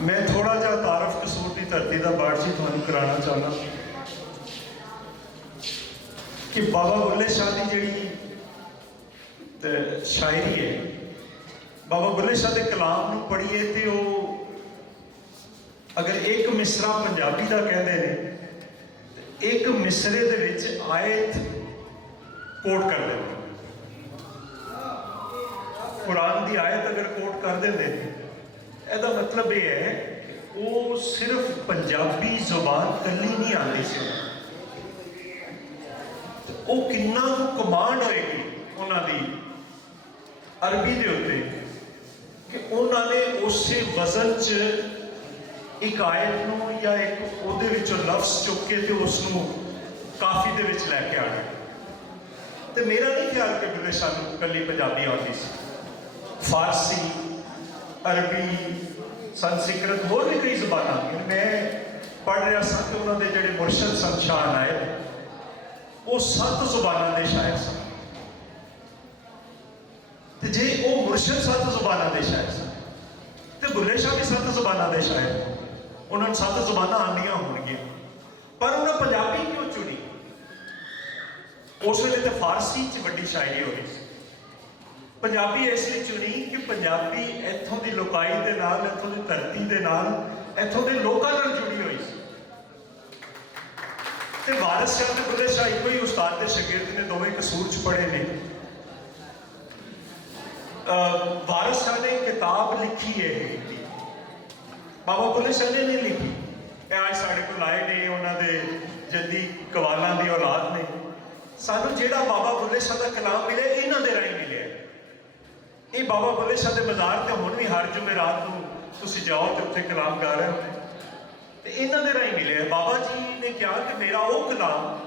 ਮੈਂ ਥੋੜਾ ਜਿਹਾ ਤਾਰਫ ਕਸੂਰ ਦੀ ਧਰਤੀ ਦਾ ਬਾੜ ਜੀ ਤੁਹਾਨੂੰ ਕਰਾਉਣਾ ਚਾਹੁੰਦਾ ਕਿ ਬਾਬਾ ਬੁੱਲੇ ਸ਼ਾਹ ਦੀ ਜਿਹੜੀ ਸ਼ਾਇਰੀ ਹੈ, ਬਾਬਾ ਬੁੱਲੇ ਸ਼ਾਹ ਦੇ ਕਲਾਮ ਨੂੰ ਪੜ੍ਹੀਏ ਤੇ ਉਹ ਅਗਰ ਇੱਕ ਮਿਸਰਾ ਪੰਜਾਬੀ ਦਾ ਕਹਿੰਦੇ ਨੇ, ਇੱਕ ਮਿਸਰੇ ਦੇ ਵਿੱਚ ਆਇਤ ਕੋਟ ਕਰ ਦਿੰਦੇ। ਕੁਰਾਨ ਦੀ ਆਇਤ ਅਗਰ ਕੋਟ ਕਰ ਦਿੰਦੇ ਨੇ, ਇਹਦਾ ਮਤਲਬ ਇਹ ਹੈ ਉਹ ਸਿਰਫ ਪੰਜਾਬੀ ਜ਼ੁਬਾਨ ਕੱਲੀ ਨਹੀਂ ਆਉਂਦੀ ਸੀ, ਉਹ ਕਿੰਨਾ ਕੁ ਕਮਾਂਡ ਹੋਏਗੀ ਉਹਨਾਂ ਦੀ ਅਰਬੀ ਦੇ ਉੱਤੇ ਕਿ ਉਹਨਾਂ ਨੇ ਉਸੇ ਵਜ਼ਨ 'ਚ ਇੱਕ ਆਇਤ ਨੂੰ ਜਾਂ ਇੱਕ ਉਹਦੇ ਵਿੱਚੋਂ ਲਫ਼ਜ਼ ਚੁੱਕ ਕੇ ਤੇ ਉਸ ਨੂੰ ਕਾਫੀ ਦੇ ਵਿੱਚ ਲੈ ਕੇ ਆ ਗਏ। ਤੇ ਮੇਰਾ ਨਹੀਂ ਖਿਆਲ ਕਿ ਬੁੱਲੇ ਸ਼ਾਹ ਨੂੰ ਕੱਲੀ ਪੰਜਾਬੀ ਆਉਂਦੀ ਸੀ, ਫਾਰਸੀ, ਅਰਬੀ, ਸੰਸਕ੍ਰਿਤ, ਹੋਰ ਵੀ ਕਈ ਜ਼ੁਬਾਨਾਂ। ਮੈਂ ਪੜ੍ਹ ਰਿਹਾ ਸਾਂ ਕਿ ਉਹਨਾਂ ਦੇ ਜਿਹੜੇ ਮੁਰਸ਼ਦ ਸਨ ਸ਼ਾਹ ਨਾਇਬ, ਉਹ 7 ਜ਼ੁਬਾਨਾਂ ਦੇ ਸ਼ਾਇਰ ਸਨ। ਤੇ ਜੇ ਉਹ ਮੁਰਸ਼ਦ 7 ਜ਼ੁਬਾਨਾਂ ਦੇ ਸ਼ਾਇਰ ਸਨ ਤੇ ਬੁੱਲੇ ਸ਼ਾਹ ਵੀ 7 ਜ਼ੁਬਾਨਾਂ ਦੇ ਸ਼ਾਇਰ, ਉਹਨਾਂ ਨੂੰ 7 ਜ਼ੁਬਾਨਾਂ ਆਉਂਦੀਆਂ ਹੋਣਗੀਆਂ, ਪਰ ਉਹਨਾਂ ਪੰਜਾਬੀ ਕਿਉਂ ਚੁਣੀ? ਉਸ ਵੇਲੇ ਤੇ ਫਾਰਸੀ 'ਚ ਵੱਡੀ ਸ਼ਾਇਰੀ ਹੋ ਰਹੀ ਸੀ, ਪੰਜਾਬੀ ਇਸ ਲਈ ਚੁਣੀ ਕਿ ਪੰਜਾਬੀ ਇੱਥੋਂ ਦੀ ਲੋਕਾਈ ਦੇ ਨਾਲ, ਇੱਥੋਂ ਦੀ ਧਰਤੀ ਦੇ ਨਾਲ, ਇੱਥੋਂ ਦੇ ਲੋਕਾਂ ਨਾਲ ਜੁੜੀ ਹੋਈ ਸੀ। ਤੇ ਵਾਰਿਸ ਸ਼ਾਹ ਤੇ ਬੁੱਲੇ ਸ਼ਾਹ ਇੱਕੋ ਹੀ ਉਸਤਾਦ ਤੇ ਸ਼ਾਗਿਰਦ ਨੇ, ਦੋਵੇਂ ਕਸੂਰ 'ਚ ਪੜ੍ਹੇ ਨੇ। ਵਾਰਿਸ ਸ਼ਾਹ ਨੇ ਕਿਤਾਬ ਲਿਖੀ ਹੈ, ਬਾਬਾ ਬੁੱਲੇ ਸ਼ਾਹ ਨੇ ਨਹੀਂ ਲਿਖੀ। ਇਹ ਅੱਜ ਸਾਡੇ ਕੋਲ ਆਏ ਨੇ, ਉਹਨਾਂ ਦੇ ਜੱਦੀ ਕਵਾਲਾਂ ਦੀ ਔਲਾਦ ਨੇ। ਸਾਨੂੰ ਜਿਹੜਾ ਬਾਬਾ ਬੁੱਲੇ ਸ਼ਾਹ ਦਾ ਕਲਾਮ ਮਿਲਿਆ, ਇਹਨਾਂ ਦੇ ਰਾਹੀਂ ਮਿਲਿਆ। ਇਹ ਬਾਬਾ ਬੁੱਲੇ ਸ਼ਾਹ ਦੇ ਮਜ਼ਾਰ ਤੇ ਹੁਣ ਵੀ ਹਰ ਜੁਮੇਰਾਤ ਨੂੰ ਤੁਸੀਂ ਜਾਓ ਤੇ ਉੱਥੇ ਕਲਾਮ ਗਾ ਰਹੇ ਹੁੰਦੇ, ਤੇ ਇਹਨਾਂ ਦੇ ਰਾਹੀਂ ਮਿਲਿਆ। ਬਾਬਾ ਜੀ ਨੇ ਕਿਹਾ ਕਿ ਮੇਰਾ ਉਹ ਕਲਾਮ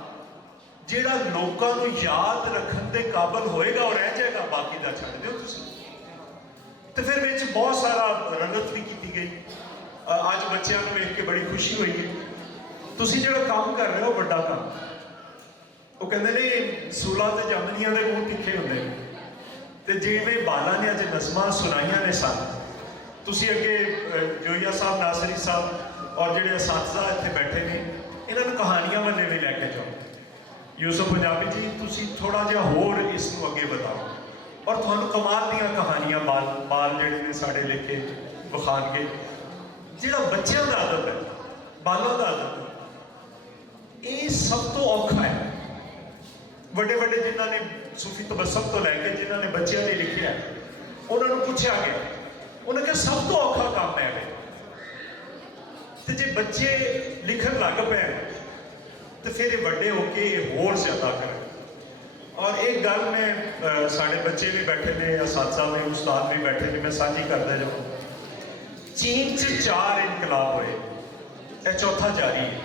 ਜਿਹੜਾ ਲੋਕਾਂ ਨੂੰ ਯਾਦ ਰੱਖਣ ਦੇ ਕਾਬਲ ਹੋਏਗਾ ਉਹ ਰਹਿ ਜਾਏਗਾ, ਬਾਕੀ ਦਾ ਛੱਡ ਦਿਓ ਤੁਸੀਂ। ਤੇ ਫਿਰ ਵਿੱਚ ਬਹੁਤ ਸਾਰਾ ਰੰਗਤ ਵੀ ਕੀਤੀ ਗਈ। ਅੱਜ ਬੱਚਿਆਂ ਨੂੰ ਵੇਖ ਕੇ ਬੜੀ ਖੁਸ਼ੀ ਹੋਈ ਹੈ। ਤੁਸੀਂ ਜਿਹੜਾ ਕੰਮ ਕਰ ਰਹੇ ਹੋ ਵੱਡਾ ਕੰਮ, ਉਹ ਕਹਿੰਦੇ ਨੇ ਸੂਲਾਂ ਤੇ ਜੰਮਦੀਆਂ ਦੇ ਮੂੰਹ ਤਿੱਖੇ ਹੁੰਦੇ ਨੇ। ਤੇ ਜਿਵੇਂ ਬਾਲਾਂ ਨੇ ਅੱਜ ਨਜ਼ਮਾਂ ਸੁਣਾਈਆਂ ਨੇ ਸਾਨੂੰ, ਤੁਸੀਂ ਅੱਗੇ ਜੋਈਆ ਸਾਹਿਬ, ਨਾਸਰੀ ਸਾਹਿਬ ਔਰ ਜਿਹੜੇ ਅਸਾਤਜ਼ਾ ਇੱਥੇ ਬੈਠੇ ਨੇ, ਇਹਨਾਂ ਨੂੰ ਕਹਾਣੀਆਂ ਵੱਲੇ ਵੀ ਲੈ ਕੇ ਜਾਓ। ਯੂਸਫ ਪੰਜਾਬੀ ਜੀ, ਤੁਸੀਂ ਥੋੜਾ ਜਿਹਾ ਹੋਰ ਇਸ ਨੂੰ ਅੱਗੇ ਵਧਾਓ ਔਰ ਤੁਹਾਨੂੰ ਕਮਾਲ ਦੀਆਂ ਕਹਾਣੀਆਂ ਬਾਲ ਜਿਹੜੇ ਨੇ ਸਾਡੇ ਲਿਖੇ ਵਿਖਾਣਗੇ। ਜਿਹੜਾ ਬੱਚਿਆਂ ਦਾ ਅਦਬ ਹੈ, ਬਾਲਾਂ ਦਾ ਅਦਬ ਹੈ, ਇਹ ਸਭ ਤੋਂ ਔਖਾ ਹੈ। ਵੱਡੇ ਵੱਡੇ ਜਿਨ੍ਹਾਂ ਨੇ ਸੂਫੀ ਤਬਸਮ ਤੋਂ ਲੈ ਕੇ ਜਿਨ੍ਹਾਂ ਨੇ ਬੱਚਿਆਂ ਲਈ ਲਿਖਿਆ, ਉਹਨਾਂ ਨੂੰ ਪੁੱਛਿਆ ਗਿਆ, ਉਹਨਾਂ ਕਿਹਾ ਸਭ ਤੋਂ ਔਖਾ ਕੰਮ ਹੈ। ਤੇ ਜੇ ਬੱਚੇ ਲਿਖਣ ਲੱਗ ਪਏ ਤੇ ਫਿਰ ਇਹ ਵੱਡੇ ਹੋ ਕੇ ਹੋਰ ਜ਼ਿਆਦਾ ਕਰਨ। ਔਰ ਇੱਕ ਗੱਲ ਮੈਂ, ਸਾਡੇ ਬੱਚੇ ਵੀ ਬੈਠੇ ਨੇ, ਅਸਾਤਜ਼ਾ ਵੀ, ਉਸਤਾਦ ਵੀ ਬੈਠੇ ਨੇ, ਮੈਂ ਸਾਂਝੀ ਕਰਦਾ ਜਾਵਾਂ। ਚੀਨ 'ਚ 4 ਇਨਕਲਾਬ ਹੋਏ, ਇਹ ਚੌਥਾ ਜਾਰੀ ਹੈ।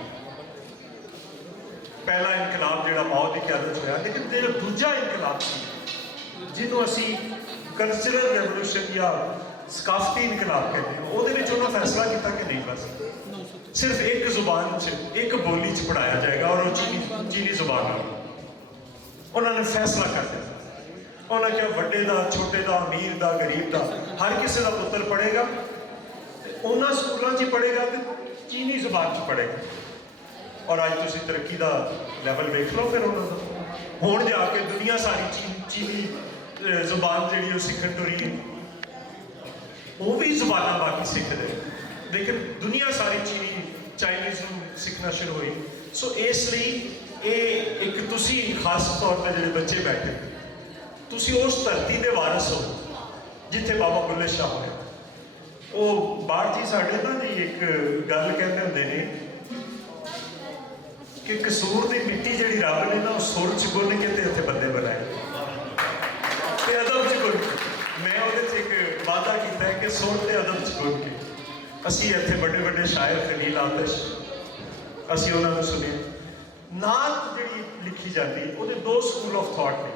ਪਹਿਲਾ ਇਨਕਲਾਬ ਜਿਹੜਾ ਮਾਓ ਦੀ ਕਿਆਦਤ 'ਚ ਹੋਇਆ, ਲੇਕਿਨ ਜਿਹੜਾ ਦੂਜਾ ਇਨਕਲਾਬ ਸੀ, ਜਿਹਨੂੰ ਅਸੀਂ ਕਲਚਰਲ ਰੈਵੋਲੂਸ਼ਨ ਜਾਂ ਸਕਾਫਤੀ ਇਨਕਲਾਬ ਕਹਿੰਦੇ ਹਾਂ, ਉਹਦੇ ਵਿੱਚ ਉਹਨਾਂ ਫੈਸਲਾ ਕੀਤਾ ਕਿ ਨਹੀਂ, ਬਸ ਸਿਰਫ ਇੱਕ ਜ਼ੁਬਾਨ 'ਚ, ਇੱਕ ਬੋਲੀ 'ਚ ਪੜ੍ਹਾਇਆ ਜਾਏਗਾ ਔਰ ਉਹ ਚੀਨੀ ਜ਼ੁਬਾਨ ਨਾਲ ਉਹਨਾਂ ਨੇ ਫੈਸਲਾ ਕਰ ਦਿੱਤਾ। ਉਹਨਾਂ ਕਿਹਾ ਵੱਡੇ ਦਾ, ਛੋਟੇ ਦਾ, ਅਮੀਰ ਦਾ, ਗਰੀਬ ਦਾ, ਹਰ ਕਿਸੇ ਦਾ ਪੁੱਤਰ ਪੜ੍ਹੇਗਾ। ਉਹਨਾਂ ਸਕੂਲਾਂ 'ਚ ਹੀ ਪੜ੍ਹੇਗਾ ਤੇ ਚੀਨੀ ਜ਼ੁਬਾਨ 'ਚ ਪੜ੍ਹੇਗਾ। ਔਰ ਅੱਜ ਤੁਸੀਂ ਤਰੱਕੀ ਦਾ ਲੈਵਲ ਵੇਖ ਲਓ ਫਿਰ ਉਹਨਾਂ ਦਾ। ਹੁਣ ਜਾ ਕੇ ਦੁਨੀਆ ਸਾਰੀ ਚੀਨੀ ਜ਼ੁਬਾਨ ਜਿਹੜੀ ਉਹ ਸਿੱਖਣ ਤੋਂ ਰਹੀ ਹੈ। ਉਹ ਵੀ ਜ਼ੁਬਾਨਾਂ ਬਾਕੀ ਸਿੱਖਦੇ, ਲੇਕਿਨ ਦੁਨੀਆ ਸਾਰੀ ਚਾਈਨੀਜ਼ ਨੂੰ ਸਿੱਖਣਾ ਸ਼ੁਰੂ ਹੋਈ। ਸੋ ਇਸ ਲਈ ਇਹ ਇੱਕ ਤੁਸੀਂ ਖਾਸ ਤੌਰ ਤੇ ਜਿਹੜੇ ਬੱਚੇ ਬੈਠੇ, ਤੁਸੀਂ ਉਸ ਧਰਤੀ ਦੇ ਵਾਰਸ ਹੋ ਜਿੱਥੇ ਬਾਬਾ ਬੁੱਲੇ ਸ਼ਾਹ ਹੋਇਆ। ਉਹ ਬਾਹਰ ਜੀ ਸਾਡੇ ਨਾ ਜੀ ਇੱਕ ਗੱਲ ਕਹਿੰਦੇ ਹੁੰਦੇ ਨੇ ਕਿ ਕਸੂਰ ਦੀ ਮਿੱਟੀ ਜਿਹੜੀ ਰੱਬ ਨੇ ਨਾ ਉਹ ਸੁਰ ਚ ਗੁੰਨ ਕੇ ਤੇ ਇੱਥੇ ਬੰਦੇ ਬਣਾਏ ਤੇ ਅਦਬ ਚ ਗੁੰਨ ਕੇ। ਮੈਂ ਉਹਦੇ 'ਚ ਇੱਕ ਵਾਅਦਾ ਕੀਤਾ ਹੈ ਕਿ ਸੁਰ ਤੇ ਅਦਬ ਚ ਗੁੰਨ ਕੇ ਅਸੀਂ ਇੱਥੇ ਵੱਡੇ ਵੱਡੇ ਸ਼ਾਇਰ ਖਲੀਲ ਆਤਸ਼, ਅਸੀਂ ਉਹਨਾਂ ਨੂੰ ਸੁਣਿਆ। ਨਾਤ ਜਿਹੜੀ ਲਿਖੀ ਜਾਂਦੀ ਉਹਦੇ 2 ਸਕੂਲ ਆਫ ਥਾਟ ਨੇ,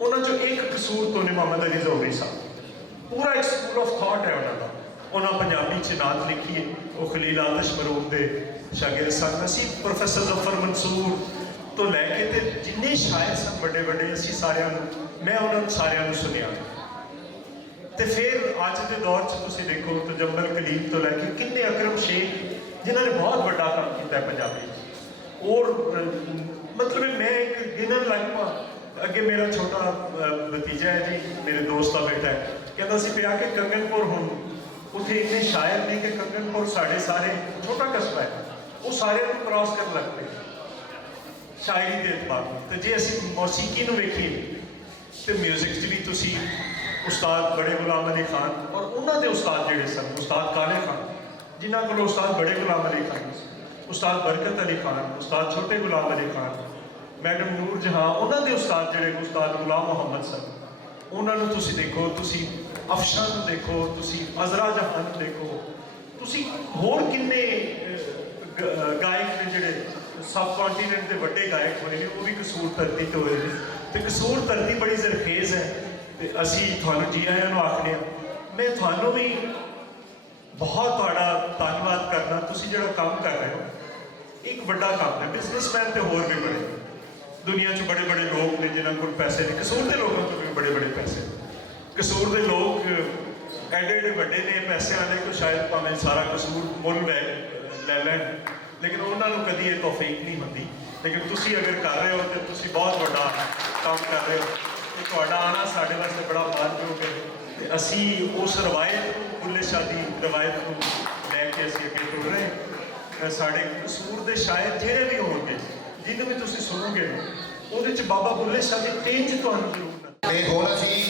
ਉਹਨਾਂ 'ਚੋਂ ਇੱਕ ਕਸੂਰ ਤੋਂ ਨੇ ਮੁਹੰਮਦ ਅਲੀ ਜ਼ੋਹਰੀ ਸਾਹਿਬ। ਪੂਰਾ ਇੱਕ ਸਕੂਲ ਆਫ ਥਾਟ ਹੈ ਉਹਨਾਂ ਦਾ। ਉਹਨਾਂ ਪੰਜਾਬੀ 'ਚ ਨਾਤ ਲਿਖੀ ਹੈ, ਉਹ ਖਲੀਲ ਆਤਸ਼ ਮਰਹੂਮ ਦੇ ਸ਼ਾਗਿਰਦ ਸਨ। ਅਸੀਂ ਪ੍ਰੋਫੈਸਰ ਜ਼ਫਰ ਮਨਸੂਰ ਤੋਂ ਲੈ ਕੇ ਤੇ ਜਿੰਨੇ ਸ਼ਾਇਰ ਸਨ ਵੱਡੇ ਵੱਡੇ, ਅਸੀਂ ਸਾਰਿਆਂ ਨੂੰ, ਮੈਂ ਉਹਨਾਂ ਨੂੰ ਸਾਰਿਆਂ ਨੂੰ ਸੁਣਿਆ। ਤੇ ਫਿਰ ਅੱਜ ਦੇ ਦੌਰ 'ਚ ਤੁਸੀਂ ਦੇਖੋ ਤਜਮਲ ਕਲੀਮ ਤੋਂ ਲੈ ਕੇ ਕਿੰਨੇ ਅਕਰਮ ਸ਼ੇਖ ਜਿਨ੍ਹਾਂ ਨੇ ਬਹੁਤ ਵੱਡਾ ਕੰਮ ਕੀਤਾ ਪੰਜਾਬੀ 'ਚ। ਔਰ ਮਤਲਬ ਮੈਂ ਇੱਕ ਗਿਣਨ ਲੱਗ ਪਾ। ਅੱਗੇ ਮੇਰਾ ਛੋਟਾ ਭਤੀਜਾ ਹੈ ਜੀ, ਮੇਰੇ ਦੋਸਤ ਦਾ ਬੇਟਾ ਹੈ, ਕਹਿੰਦਾ ਸੀ ਪਿਆ ਕਿ ਕੰਗਨਪੁਰ ਹੁਣ ਉੱਥੇ ਇੰਨੇ ਸ਼ਾਇਰ ਨੇ ਕਿ ਕੰਗਨਪੁਰ ਸਾਡੇ ਸਾਰੇ ਛੋਟਾ ਕਸਬਾ ਹੈ, ਉਹ ਸਾਰਿਆਂ ਨੂੰ ਕ੍ਰਾਸ ਕਰਨ ਲੱਗ ਪਏ ਸ਼ਾਇਰੀ ਦੇ ਇਤਬਾਰ। ਤੇ ਜੇ ਅਸੀਂ ਮੌਸੀਕੀ ਨੂੰ ਵੇਖੀਏ ਤੇ ਮਿਊਜ਼ਿਕ 'ਚ ਵੀ ਤੁਸੀਂ ਉਸਤਾਦ ਬੜੇ ਗੁਲਾਮ ਅਲੀ ਖਾਨ ਔਰ ਉਹਨਾਂ ਦੇ ਉਸਤਾਦ ਜਿਹੜੇ ਸਨ, ਉਸਤਾਦ ਕਾਲੇ ਖਾਨ ਜਿਨ੍ਹਾਂ ਕੋਲ ਉਸਤਾਦ ਬੜੇ ਗੁਲਾਮ ਅਲੀ ਖਾਨ, ਉਸਤਾਦ ਬਰਕਤ ਅਲੀ ਖਾਨ, ਉਸਤਾਦ ਛੋਟੇ ਗੁਲਾਮ ਅਲੀ ਖਾਨ, ਮੈਡਮ ਨੂਰ ਜਹਾਂ, ਉਹਨਾਂ ਦੇ ਉਸਤਾਦ ਜਿਹੜੇ ਉਸਤਾਦ ਗੁਲਾਮ ਮੁਹੰਮਦ ਸਨ, ਉਹਨਾਂ ਨੂੰ ਤੁਸੀਂ ਦੇਖੋ, ਤੁਸੀਂ ਅਫਸ਼ਾ ਨੂੰ ਦੇਖੋ, ਤੁਸੀਂ ਅਜ਼ਰਾ ਜਹਾਂ ਨੂੰ ਦੇਖੋ, ਤੁਸੀਂ ਹੋਰ ਕਿੰਨੇ ਗਾਇਕ ਨੇ ਜਿਹੜੇ ਸਬ ਕੰਟੀਨੈਂਟ ਦੇ ਵੱਡੇ ਗਾਇਕ ਹੋਏ ਨੇ, ਉਹ ਵੀ ਕਸੂਰ ਧਰਤੀ ਤੋਂ ਹੋਏ ਨੇ। ਤੇ ਕਸੂਰ ਧਰਤੀ ਬੜੀ ਜ਼ਰਖੇਜ਼ ਹੈ ਤੇ ਅਸੀਂ ਤੁਹਾਨੂੰ ਜੀ ਆਇਆਂ ਨੂੰ ਆਖਦੇ ਹਾਂ। ਮੈਂ ਤੁਹਾਨੂੰ ਵੀ ਬਹੁਤ ਤੁਹਾਡਾ ਧੰਨਵਾਦ ਕਰਨਾ, ਤੁਸੀਂ ਜਿਹੜਾ ਕੰਮ ਕਰ ਰਹੇ ਹੋ ਇੱਕ ਵੱਡਾ ਕੰਮ ਹੈ। ਬਿਜ਼ਨਸਮੈਨ ਤੇ ਹੋਰ ਵੀ ਬੜੇ ਦੁਨੀਆ 'ਚ ਬੜੇ ਬੜੇ ਲੋਕ ਨੇ ਜਿਨ੍ਹਾਂ ਕੋਲ ਪੈਸੇ ਨੇ, ਕਸੂਰ ਦੇ ਲੋਕਾਂ ਤੋਂ ਵੀ ਬੜੇ ਬੜੇ ਪੈਸੇ। ਕਸੂਰ ਦੇ ਲੋਕ ਐਡੇ ਐਡੇ ਵੱਡੇ ਨੇ ਪੈਸੇ ਵਾਲੇ ਕੋ ਸ਼ਾਇਦ ਭਾਵੇਂ ਸਾਰਾ ਕਸੂਰ ਮੁੱਲ ਲੈ ਲੈਣ, ਲੇਕਿਨ ਉਹਨਾਂ ਨੂੰ ਕਦੀ ਇਹ ਤੌਫੀਕ ਨਹੀਂ ਹੁੰਦੀ। ਲੇਕਿਨ ਤੁਸੀਂ ਅਗਰ ਕਰ ਰਹੇ ਹੋ ਤੇ ਤੁਸੀਂ ਬਹੁਤ ਵੱਡਾ ਕੰਮ ਕਰ ਰਹੇ ਹੋ ਤੇ ਤੁਹਾਡਾ ਆਉਣਾ ਸਾਡੇ ਵਾਸਤੇ ਬੜਾ ਮਾਣਯੋਗ ਹੈ। ਤੇ ਅਸੀਂ ਉਸ ਰਵਾਇਤ ਨੂੰ, ਬੁੱਲੇ ਸ਼ਾਹ ਦੀ ਰਵਾਇਤ ਨੂੰ ਲੈ ਕੇ ਅਸੀਂ ਅੱਗੇ ਟੁਰ ਰਹੇ ਹਾਂ। ਸਾਡੇ ਕਸੂਰ ਦੇ ਸ਼ਾਇਰ ਜਿਹੜੇ ਵੀ ਹੋਣਗੇ, ਜਿਹਨੂੰ ਵੀ ਤੁਸੀਂ ਸੁਣੋਗੇ, ਉਹਦੇ 'ਚ ਬਾਬਾ ਬੁੱਲੇ ਸ਼ਾਹ ਦੀ ਟੇਂਜ ਤੁਹਾਨੂੰ ਜ਼ਰੂਰ ਤੇ ਹੁਣ ਅਸੀਂ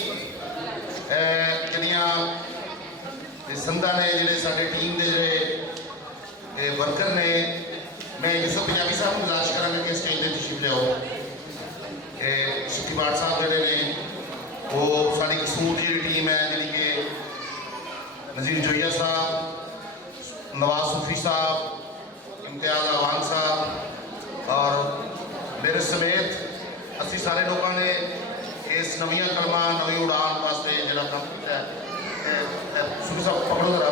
ਜਿਹੜੀਆਂ ਸੰਦਾਂ ਨੇ, ਜਿਹੜੇ ਸਾਡੇ ਟੀਮ ਦੇ ਜਿਹੜੇ ਵਰਕਰ ਨੇ, ਮੈਂ ਯੂਸਫ ਪੰਜਾਬੀ ਸਾਹਿਬ ਨੂੰ ਗੁਜ਼ਾਰਿਸ਼ ਕਰਾਂਗਾ ਕਿ ਸਟੇਜ ਤੇ ਤਸ਼ਰੀਫ ਲਿਆਓ। ਸੁਖੀ ਬਾੜ ਸਾਹਿਬ ਜਿਹੜੇ ਨੇ, ਉਹ ਸਾਡੀ ਕਸੂਰ ਦੀ ਜਿਹੜੀ ਟੀਮ ਹੈ, ਜਿਹੜੀ ਕਿ ਨਜ਼ੀਰ ਜੋਈਆ ਸਾਹਿਬ, ਨਵਾਜ਼ ਸੂਫੀ ਸਾਹਿਬ, ਇਮਤਿयाज़ अवान साहब और मेरे समेत ਅਸੀਂ ਸਾਰੇ ਲੋਕਾਂ ਨੇ ਇਸ ਨਵੀਆਂ ਕਲਮਾਂ, ਨਵੀਂ ਉਡਾਨ ਵਾਸਤੇ ਜਿਹੜਾ ਕੰਮ ਕੀਤਾ ਹੈ। ਸੂਫੀ ਸਾਹਿਬ ਪਕੜੋ ਜ਼ਰਾ।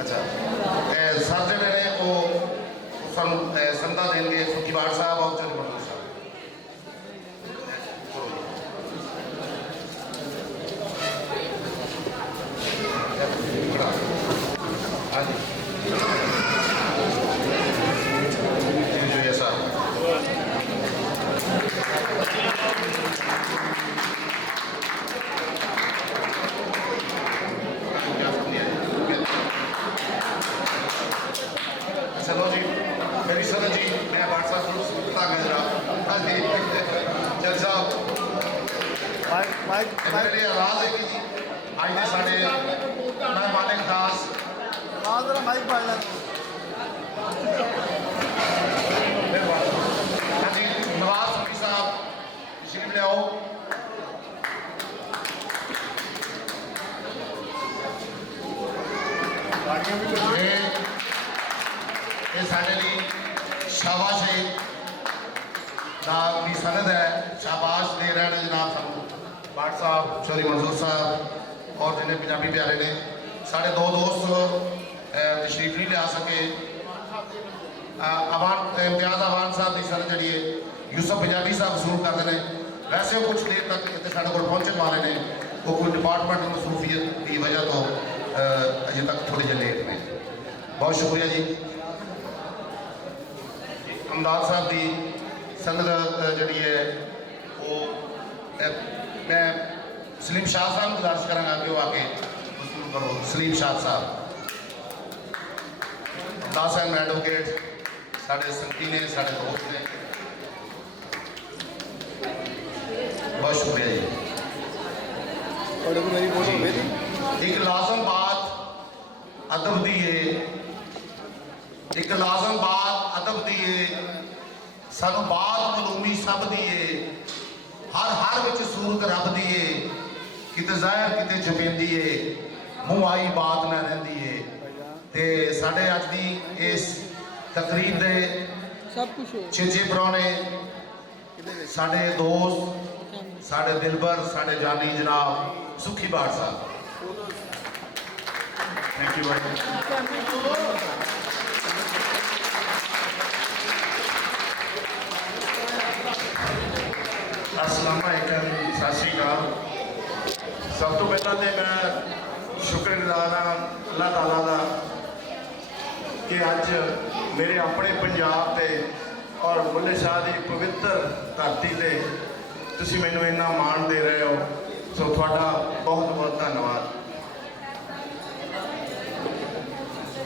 ਅੱਛਾ, ਸਰ ਜਿਹੜੇ ਨੇ ਉਹ ਸਾਨੂੰ ਸੰਦਾ ਦੇਣਗੇ, ਸੁਖੀ ਬਾੜ ਸਾਹਿਬ ਔਰ ਚੰਦ ਮਨਸੂਰ ਸਾਹਿਬ। चलो जी, मेरी सर जी, मैं व्हाट्सएप ग्रुप तांगा जरा। हाँ जी, चल साहब मेरे लिए आवाज़ है कि जी आज के साढ़े मैं मालिक दास माइक हाँ जी, नवाज सफी साहब तशरीफ ले आओ। ये साढ़े लिए शाबाश है नाम की सनद है, शाबाश दे रहे हैं जनाब सानू भाट साहब, चौधरी मंजूर साहब और जिन्हें पंजाबी प्यारे ने। साढ़े दो दोस्त तशरीफ नहीं लिया सके। इम्तियाज़ अवान साहब की सनद जी यूसुफ पंजाबी साहब वसूल करते हैं। वैसे कुछ देर तक इतने साढ़े को पहुँचने वाले ने वो कोई डिपार्टमेंट मसरूफियत की वजह तो अजे तक थोड़ी जी लेट ने। बहुत शुक्रिया जी। अमदाद साहब की संगत जी है वो मैं सलीम शाह साहब को गुजारिश करांगा कि वो आके वसूल करो। सलीम शाह साहब, अमदाद साहब एडवोकेट साढ़े संगती ने, साढ़े दोस्त ने। बहुत शुक्रिया जी। एक लाजम बात अदब दी है, एक लाजम बात अदब दी है, सानू बात मलूमी सब दी है, हर विच सूरत रब दी है, किते ज़ाहिर किते छुपेंदी है, मुँह आई बात ना रहिंदी है। ते साढ़े अज दी इस तकरीब दे चेचे परौने साढ़े दोस्त, साढ़े दिलबर, साढ़े जानी जनाब सुखी बाट साहब। Thank you very much. अस्सलाम वालेकुम, सत श्री अकाल। सब तो पहला तो मैं शुक्रगुजार हाँ अल्लाह ताला का कि अज मेरे अपने पंजाब से और बुल्ले शाह की पवित्र धरती से तुसी मैनू इन्ना मान दे रहे हो, सो थोड़ा बहुत बहुत धन्यवाद।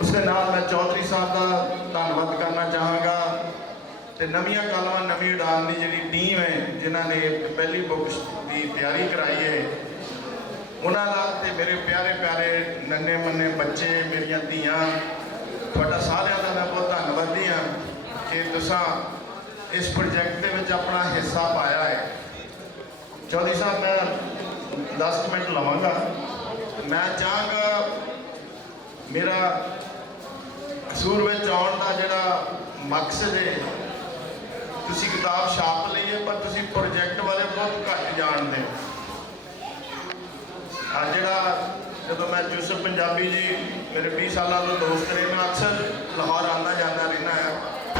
उसके नाल मैं चौधरी साहब का धन्यवाद करना चाहांगा ते नवीं कलमा नवीं उड़ान की जी टीम है जिन्होंने पहली बुक की तैयारी कराई है, उन्होंने ते मेरे प्यारे प्यारे नन्हे मन्ने बच्चे, मेरिया धियाँ, थोड़ा सारिया का मैं बहुत धन्यवादी हाँ कि तुसा इस प्रोजेक्ट के विच अपना हिस्सा पाया है। चौधरी साहब मैं 10 मिनट लवांगा। मैं चाहांगा मेरा कसूर में आने का जोड़ा मकसद है, तुसी किताब छाप ली है पर तुसी प्रोजेक्ट बारे बहुत घट जानते हो। जोड़ा जो मैं यूसुफ पंजाबी जी मेरे 20 साल का दोस्त रहे, मैं अक्सर लाहौर आना जाना रहना है,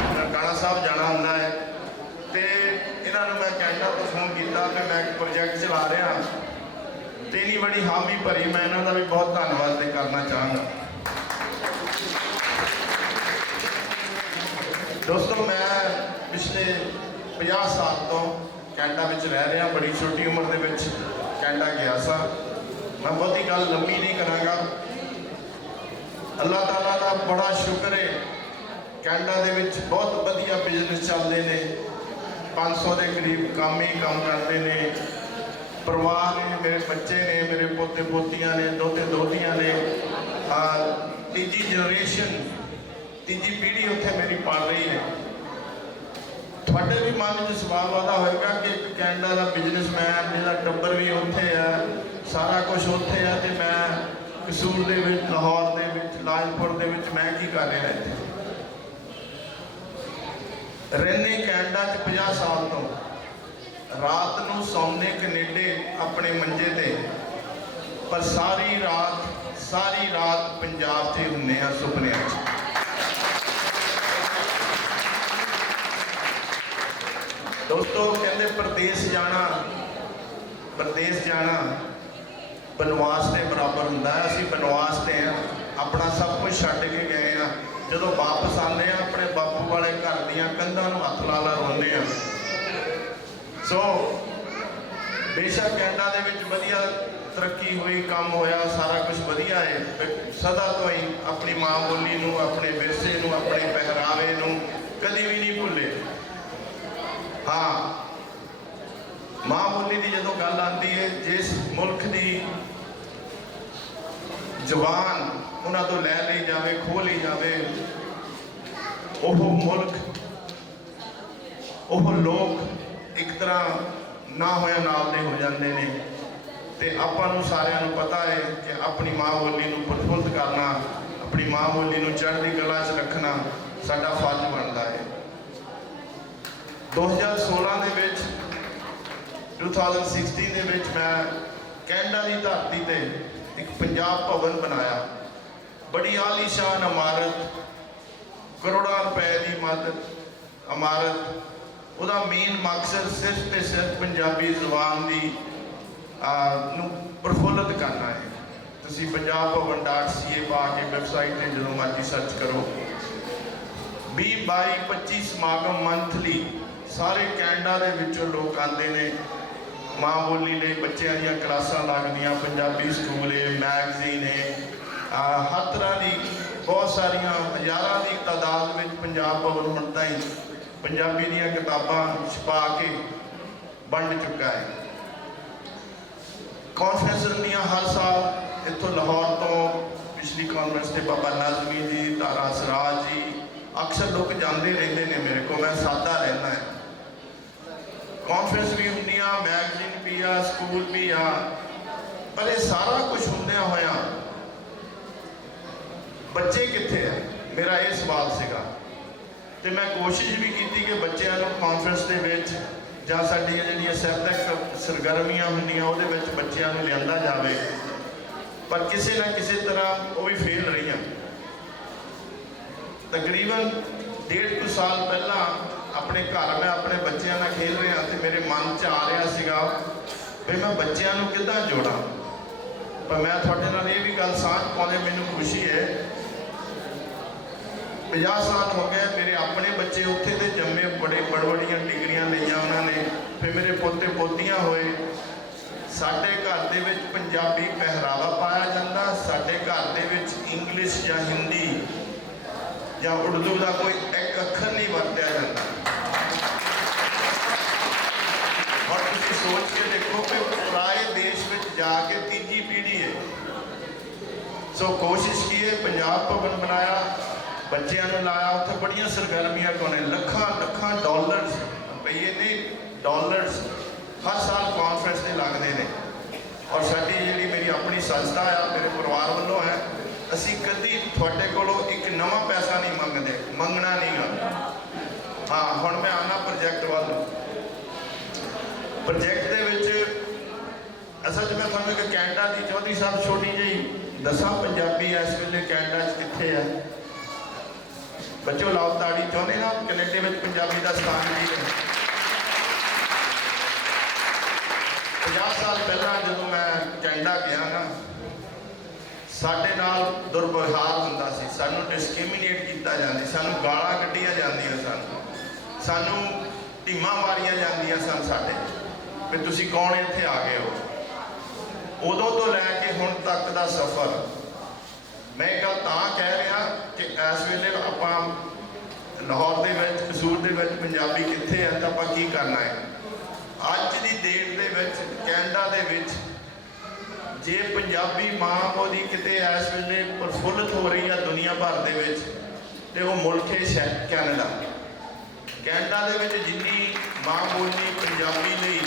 ननकाना साहब जाना होंदा है, तो इन्होंने मैं कैनेडा तो फोन किया कि मैं एक प्रोजेक्ट चला रहा, तो इन्नी बड़ी हामी भरी, मैं इन्हों का भी बहुत धन्यवाद करना चाहूँगा। दोस्तों मैं पिछले 50 साल तो कैनेडा में रह रहा, बड़ी छोटी उम्र के कैनेडा गया सा। मैं बहुती गल लंबी नहीं कराँगा। अल्लाह ताला का बड़ा शुक्र है, कैनेडा के बहुत वधिया बिजनेस चलते हैं, 500 के करीब काम ही काम करते हैं, परिवार ने, मेरे बच्चे ने, मेरे पोते पोतियाँ ने, दोते दोतियाँ ने, तीजी जनरेशन, तीजी पीढ़ी उत्थे मेरी पल रही है। थोड़े भी मन च सवाल आता होगा कि कैनेडा का बिजनेसमैन जिहदा टब्बर भी उत्थे है, सारा कुछ उत्थे है, तो मैं कसूर दे विच, लाहौर दे विच, लाजपुर दे विच मैं की कर रहा इत्थे। रहने कैनेडा च 50 साल तो, रात नूं सौंदे कनेडे अपने मंजे ते, पर सारी रात पंजाब से हुंदे आ सुपने। दोस्तों कहते परदेस जाना बनवास के बराबर होंदा है। असीं बनवास ते हैं, अपना सब कुछ छड्ड के गए हैं, जो वापस आते हैं अपने बापू वाले घर दियां कंधां नूं हत्थ ला ला रोंदे हैं। सो बेशक कैनेडा दे विच वधिया तरक्की हुई, काम होया, सारा कुछ वधिया है। सदा तो ही अपनी माँ बोली नूं, अपने विरसे नूं, अपने पहरावे नूं कदी भी नहीं भुल्ले। हाँ, माँ बोली की जो गल आती है, जिस मुल्क की जबान उन्होंने तो लै ली जाए, खो ली जाए, वो मुल्क, वो लोग एक तरह ना होया नाल दे हो जाते हैं। तो आपां सारिਆਂ ਨੂੰ पता है कि अपनी माँ बोली नूं प्रफुल्लित करना, अपनी माँ बोली नूं चढ़दी कला च रखना साडा फर्ज बनता है। 2016 ਦੇ ਵਿੱਚ 2016 ਦੇ ਵਿੱਚ मैं कैनेडा की धरती ਤੇ एक पंजाब भवन बनाया, बड़ी आलीशान इमारत, करोड़ों रुपए की इमारत, ਉਹਦਾ ਮੇਨ ਮਕਸਦ ਸਿਰਫ ਤੇ ਸਿਰਫ ਪੰਜਾਬੀ ਜ਼ੁਬਾਨ ਦੀ ਨੂੰ ਪ੍ਰਫੁੱਲਤ ਕਰਨਾ ਹੈ। ਤੁਸੀਂ ਪੰਜਾਬ ਭਵਨ .ca ਪਾ ਕੇ ਵੈਬਸਾਈਟ 'ਤੇ ਜਦੋਂ ਮਰਜ਼ੀ ਸਰਚ ਕਰੋ। 20, 22, 25 ਸਮਾਗਮ ਮੰਥਲੀ ਸਾਰੇ ਕੈਨੇਡਾ ਦੇ ਵਿੱਚੋਂ ਲੋਕ ਆਉਂਦੇ ਨੇ। ਮਾਂ ਬੋਲੀ ਲਈ ਬੱਚਿਆਂ ਦੀਆਂ ਕਲਾਸਾਂ ਲੱਗਦੀਆਂ, ਪੰਜਾਬੀ ਸਕੂਲ ਹੈ, ਮੈਗਜ਼ੀਨ ਹੈ, ਹਰ ਤਰ੍ਹਾਂ ਦੀ ਬਹੁਤ ਸਾਰੀਆਂ ਹਜ਼ਾਰਾਂ ਦੀ ਤਾਦਾਦ ਵਿੱਚ ਪੰਜਾਬ ਭਵਨ ਹੁਣ ਤਾਈਂ ਪੰਜਾਬੀ ਦੀਆਂ ਕਿਤਾਬਾਂ ਛਪਾ ਕੇ ਵੰਡ ਚੁੱਕਾ ਹੈ। ਕਾਨਫਰੰਸ ਹੁੰਦੀਆਂ ਹਰ ਸਾਲ ਇੱਥੋਂ ਲਾਹੌਰ ਤੋਂ। ਪਿਛਲੀ ਕਾਨਫਰੰਸ ਤੇ ਬਾਬਾ ਨਾਜ਼ਮੀ ਜੀ, ਤਾਰਾ ਸਰਾਜ ਜੀ, ਅਕਸਰ ਲੋਕ ਜਾਂਦੇ ਰਹਿੰਦੇ ਨੇ ਮੇਰੇ ਕੋਲ, ਮੈਂ ਸਾਦਾ ਰਹਿੰਦਾ ਹੈ। ਕਾਨਫਰੰਸ ਵੀ ਹੁੰਦੀਆਂ, ਮੈਗਜ਼ੀਨ ਵੀ ਆ, ਸਕੂਲ ਵੀ ਆ, ਪਰ ਇਹ ਸਾਰਾ ਕੁਝ ਹੁੰਦਿਆਂ ਹੋਇਆ ਬੱਚੇ ਕਿੱਥੇ ਆ? ਮੇਰਾ ਇਹ ਸਵਾਲ ਸੀਗਾ। ਤੇ ਮੈਂ ਕੋਸ਼ਿਸ਼ ਵੀ ਕੀਤੀ ਕਿ ਬੱਚਿਆਂ ਨੂੰ ਕਾਨਫਰੰਸ ਦੇ ਵਿੱਚ ਜਾਂ ਸਾਡੀਆਂ ਜਿਹੜੀਆਂ ਸਾਹਿਤਕ ਸਰਗਰਮੀਆਂ ਹੁੰਦੀਆਂ ਉਹਦੇ ਵਿੱਚ ਬੱਚਿਆਂ ਨੂੰ ਲਿਆਂਦਾ ਜਾਵੇ, ਪਰ ਕਿਸੇ ਨਾ ਕਿਸੇ ਤਰ੍ਹਾਂ ਉਹ ਵੀ ਫੇਲ ਰਹੀਆਂ। ਤਕਰੀਬਨ 1.5 ਸਾਲ ਪਹਿਲਾਂ ਆਪਣੇ ਘਰ ਮੈਂ ਆਪਣੇ ਬੱਚਿਆਂ ਨਾਲ ਖੇਡ ਰਿਹਾ ਤੇ ਮੇਰੇ ਮਨ 'ਚ ਆ ਰਿਹਾ ਸੀਗਾ ਵੀ ਮੈਂ ਬੱਚਿਆਂ ਨੂੰ ਕਿੱਦਾਂ ਜੋੜਾਂ। ਪਰ ਮੈਂ ਤੁਹਾਡੇ ਨਾਲ ਇਹ ਵੀ ਗੱਲ ਸਾਂਝ ਪਾਉਂਦੇ ਮੈਨੂੰ ਖੁਸ਼ੀ ਹੈ, 50 ਸਾਲ ਹੋ ਗਏ ਮੇਰੇ ਆਪਣੇ ਬੱਚੇ ਉੱਥੇ ਦੇ ਜੰਮੇ, ਬੜੀਆਂ ਡਿਗਰੀਆਂ ਲਈਆਂ ਉਹਨਾਂ ਨੇ, ਫਿਰ ਮੇਰੇ ਪੋਤੇ ਪੋਤੀਆਂ ਹੋਏ। ਸਾਡੇ ਘਰ ਦੇ ਵਿੱਚ ਪੰਜਾਬੀ ਪਹਿਰਾਵਾ ਪਾਇਆ ਜਾਂਦਾ, ਸਾਡੇ ਘਰ ਦੇ ਵਿੱਚ ਇੰਗਲਿਸ਼ ਜਾਂ ਹਿੰਦੀ ਜਾਂ ਉਰਦੂ ਦਾ ਕੋਈ ਇੱਕ ਅੱਖਰ ਨਹੀਂ ਵਰਤਿਆ ਜਾਂਦਾ। ਔਰ ਤੁਸੀਂ ਸੋਚ ਕੇ ਦੇਖੋ ਕਿ ਪਰਾਏ ਦੇਸ਼ ਵਿੱਚ ਜਾ ਕੇ ਤੀਜੀ ਪੀੜ੍ਹੀ ਹੈ। ਸੋ ਕੋਸ਼ਿਸ਼ ਕੀ ਹੈ, ਪੰਜਾਬ ਭਵਨ ਬਣਾਇਆ, ਬੱਚਿਆਂ ਨੂੰ ਲਾਇਆ, ਉੱਥੇ ਬੜੀਆਂ ਸਰਗਰਮੀਆਂ ਕੋਨੇ, ਲੱਖਾਂ ਡਾਲਰਸ, ਰੁਪਈਏ ਨਹੀਂ ਡਾਲਰਸ ਹਰ ਸਾਲ ਕਾਨਫਰੰਸ ਦੇ ਲੱਗਦੇ ਨੇ। ਔਰ ਸਾਡੀ ਜਿਹੜੀ ਮੇਰੀ ਆਪਣੀ ਸੰਸਥਾ ਆ, ਮੇਰੇ ਪਰਿਵਾਰ ਵੱਲੋਂ ਹੈ, ਅਸੀਂ ਕਦੀ ਤੁਹਾਡੇ ਕੋਲੋਂ ਇੱਕ ਨਵਾਂ ਪੈਸਾ ਨਹੀਂ ਮੰਗਦੇ, ਮੰਗਣਾ ਨਹੀਂ ਗਾ। ਹਾਂ, ਹੁਣ ਮੈਂ ਆਉਣਾ ਪ੍ਰੋਜੈਕਟ ਵੱਲ। ਪ੍ਰੋਜੈਕਟ ਦੇ ਵਿੱਚ ਅਸਲ 'ਚ ਮੈਂ ਤੁਹਾਨੂੰ ਇੱਕ ਕੈਨੇਡਾ ਦੀ ਚੌਧਰੀ ਸਾਹਿਬ ਛੋਟੀ ਜਿਹੀ ਦੱਸਾਂ, ਪੰਜਾਬੀ ਇਸ ਵੇਲੇ ਕੈਨੇਡਾ 'ਚ ਕਿੱਥੇ ਆ? ਬੱਚੋ ਲਾਓ ਤਾੜੀ, ਚਾਹੁੰਦੇ ਨਾ ਕੈਨੇਡਾ ਵਿੱਚ ਪੰਜਾਬੀ ਦਾ ਸਥਾਨ ਵੀ ਹੈ। 50 ਸਾਲ ਪਹਿਲਾਂ ਜਦੋਂ ਮੈਂ ਕੈਨੇਡਾ ਗਿਆ ਨਾ, ਸਾਡੇ ਨਾਲ ਦੁਰਵਿਵਹਾਰ ਹੁੰਦਾ ਸੀ, ਸਾਨੂੰ ਡਿਸਕ੍ਰਿਮੀਨੇਟ ਕੀਤਾ ਜਾਂਦਾ, ਸਾਨੂੰ ਗਾਲਾਂ ਕੱਢੀਆਂ ਜਾਂਦੀਆਂ ਸਨ, ਸਾਨੂੰ ਢੀਮਾਂ ਮਾਰੀਆਂ ਜਾਂਦੀਆਂ ਸਨ ਸਾਡੇ ਵੀ ਤੁਸੀਂ ਕੌਣ ਇੱਥੇ ਆ ਗਏ ਹੋ। ਉਦੋਂ ਤੋਂ ਲੈ ਕੇ ਹੁਣ ਤੱਕ ਦਾ ਸਫ਼ਰ, ਮੈਂ ਇਹ ਗੱਲ ਤਾਂ ਕਹਿ ਰਿਹਾ ਕਿ ਇਸ ਵੇਲੇ ਆਪਾਂ ਲਾਹੌਰ ਦੇ ਵਿੱਚ, ਕਸੂਰ ਦੇ ਵਿੱਚ ਪੰਜਾਬੀ ਕਿੱਥੇ ਹੈ ਤਾਂ ਆਪਾਂ ਕੀ ਕਰਨਾ ਹੈ। ਅੱਜ ਦੀ ਡੇਟ ਦੇ ਵਿੱਚ ਕੈਨੇਡਾ ਦੇ ਵਿੱਚ ਜੇ ਪੰਜਾਬੀ ਮਾਂ ਬੋਲੀ ਕਿਤੇ ਇਸ ਵੇਲੇ ਪ੍ਰਫੁੱਲਤ ਹੋ ਰਹੀ ਹੈ ਦੁਨੀਆ ਭਰ ਦੇ ਵਿੱਚ, ਤੇ ਉਹ ਮੁਲਕ ਹੈ ਕੈਨੇਡਾ। ਕੈਨੇਡਾ ਦੇ ਵਿੱਚ ਜਿੰਨੀ ਮਾਂ ਬੋਲੀ ਪੰਜਾਬੀ ਲਈ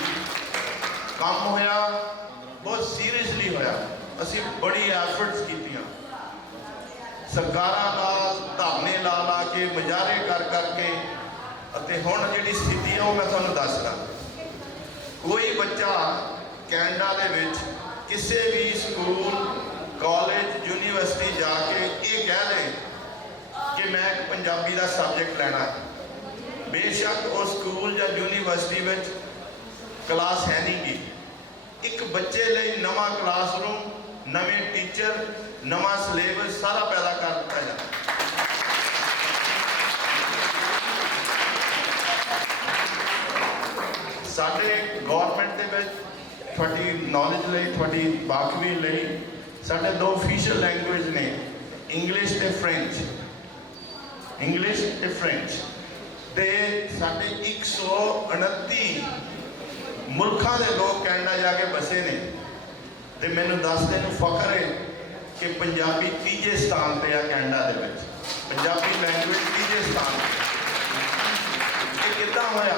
ਕੰਮ ਹੋਇਆ, ਬਹੁਤ ਸੀਰੀਅਸਲੀ ਹੋਇਆ। ਅਸੀਂ ਬੜੀ ਐਫਰਟਸ ਕੀਤੀਆਂ, ਸਰਕਾਰਾਂ ਨਾਲ ਧਰਨੇ ਲਾ ਕੇ, ਮੁਜ਼ਾਹਰੇ ਕਰਕੇ, ਅਤੇ ਹੁਣ ਜਿਹੜੀ ਸਥਿਤੀ ਹੈ ਉਹ ਮੈਂ ਤੁਹਾਨੂੰ ਦੱਸਦਾ। ਕੋਈ ਬੱਚਾ ਕੈਨੇਡਾ ਦੇ ਵਿੱਚ ਕਿਸੇ ਵੀ ਸਕੂਲ, ਕਾਲਜ, ਯੂਨੀਵਰਸਿਟੀ ਜਾ ਕੇ ਇਹ ਕਹਿ ਦੇ ਕਿ ਮੈਂ ਇੱਕ ਪੰਜਾਬੀ ਦਾ ਸਬਜੈਕਟ ਲੈਣਾ, ਬੇਸ਼ੱਕ ਉਹ ਸਕੂਲ ਜਾਂ ਯੂਨੀਵਰਸਿਟੀ ਵਿੱਚ ਕਲਾਸ ਹੈ ਨਹੀਂ ਗੀ। ਇੱਕ ਬੱਚੇ ਲਈ ਨਵਾਂ ਕਲਾਸਰੂਮ, ਨਵੇਂ ਟੀਚਰ, ਨਵਾਂ ਸਿਲੇਬਸ ਸਾਰਾ ਪੈਦਾ ਕਰ ਦਿੱਤਾ ਜਾਂਦਾ। ਸਾਡੇ ਗਵਰਨਮੈਂਟ ਦੇ ਵਿੱਚ, ਤੁਹਾਡੀ ਨੌਲੇਜ ਲਈ, ਤੁਹਾਡੀ ਬਾਖਵੀ ਲਈ, ਸਾਡੇ 2 ਅਫੀਸ਼ੀਅਲ ਲੈਂਗੁਏਜ ਨੇ, ਇੰਗਲਿਸ਼ ਤੇ ਫ੍ਰੈਂਚ। ਇੰਗਲਿਸ਼ ਤੇ ਫ੍ਰੈਂਚ ਤੇ ਸਾਡੇ 129 ਮੁਲਕਾਂ ਦੇ ਲੋਕ ਕੈਨੇਡਾ ਜਾ ਕੇ ਬਸੇ ਨੇ, ਤੇ ਮੈਨੂੰ ਦੱਸਦੇ ਨੂੰ ਫਖਰ ਹੈ ਕਿ ਪੰਜਾਬੀ 3ਜੇ ਸਥਾਨ ਤੇ ਆ ਕੈਨੇਡਾ ਦੇ ਵਿੱਚ। ਪੰਜਾਬੀ ਲੈਂਗੁਏਜ 3ਜੇ ਸਥਾਨ ਤੇ। ਇਹ ਕਿੱਦਾਂ ਹੋਇਆ?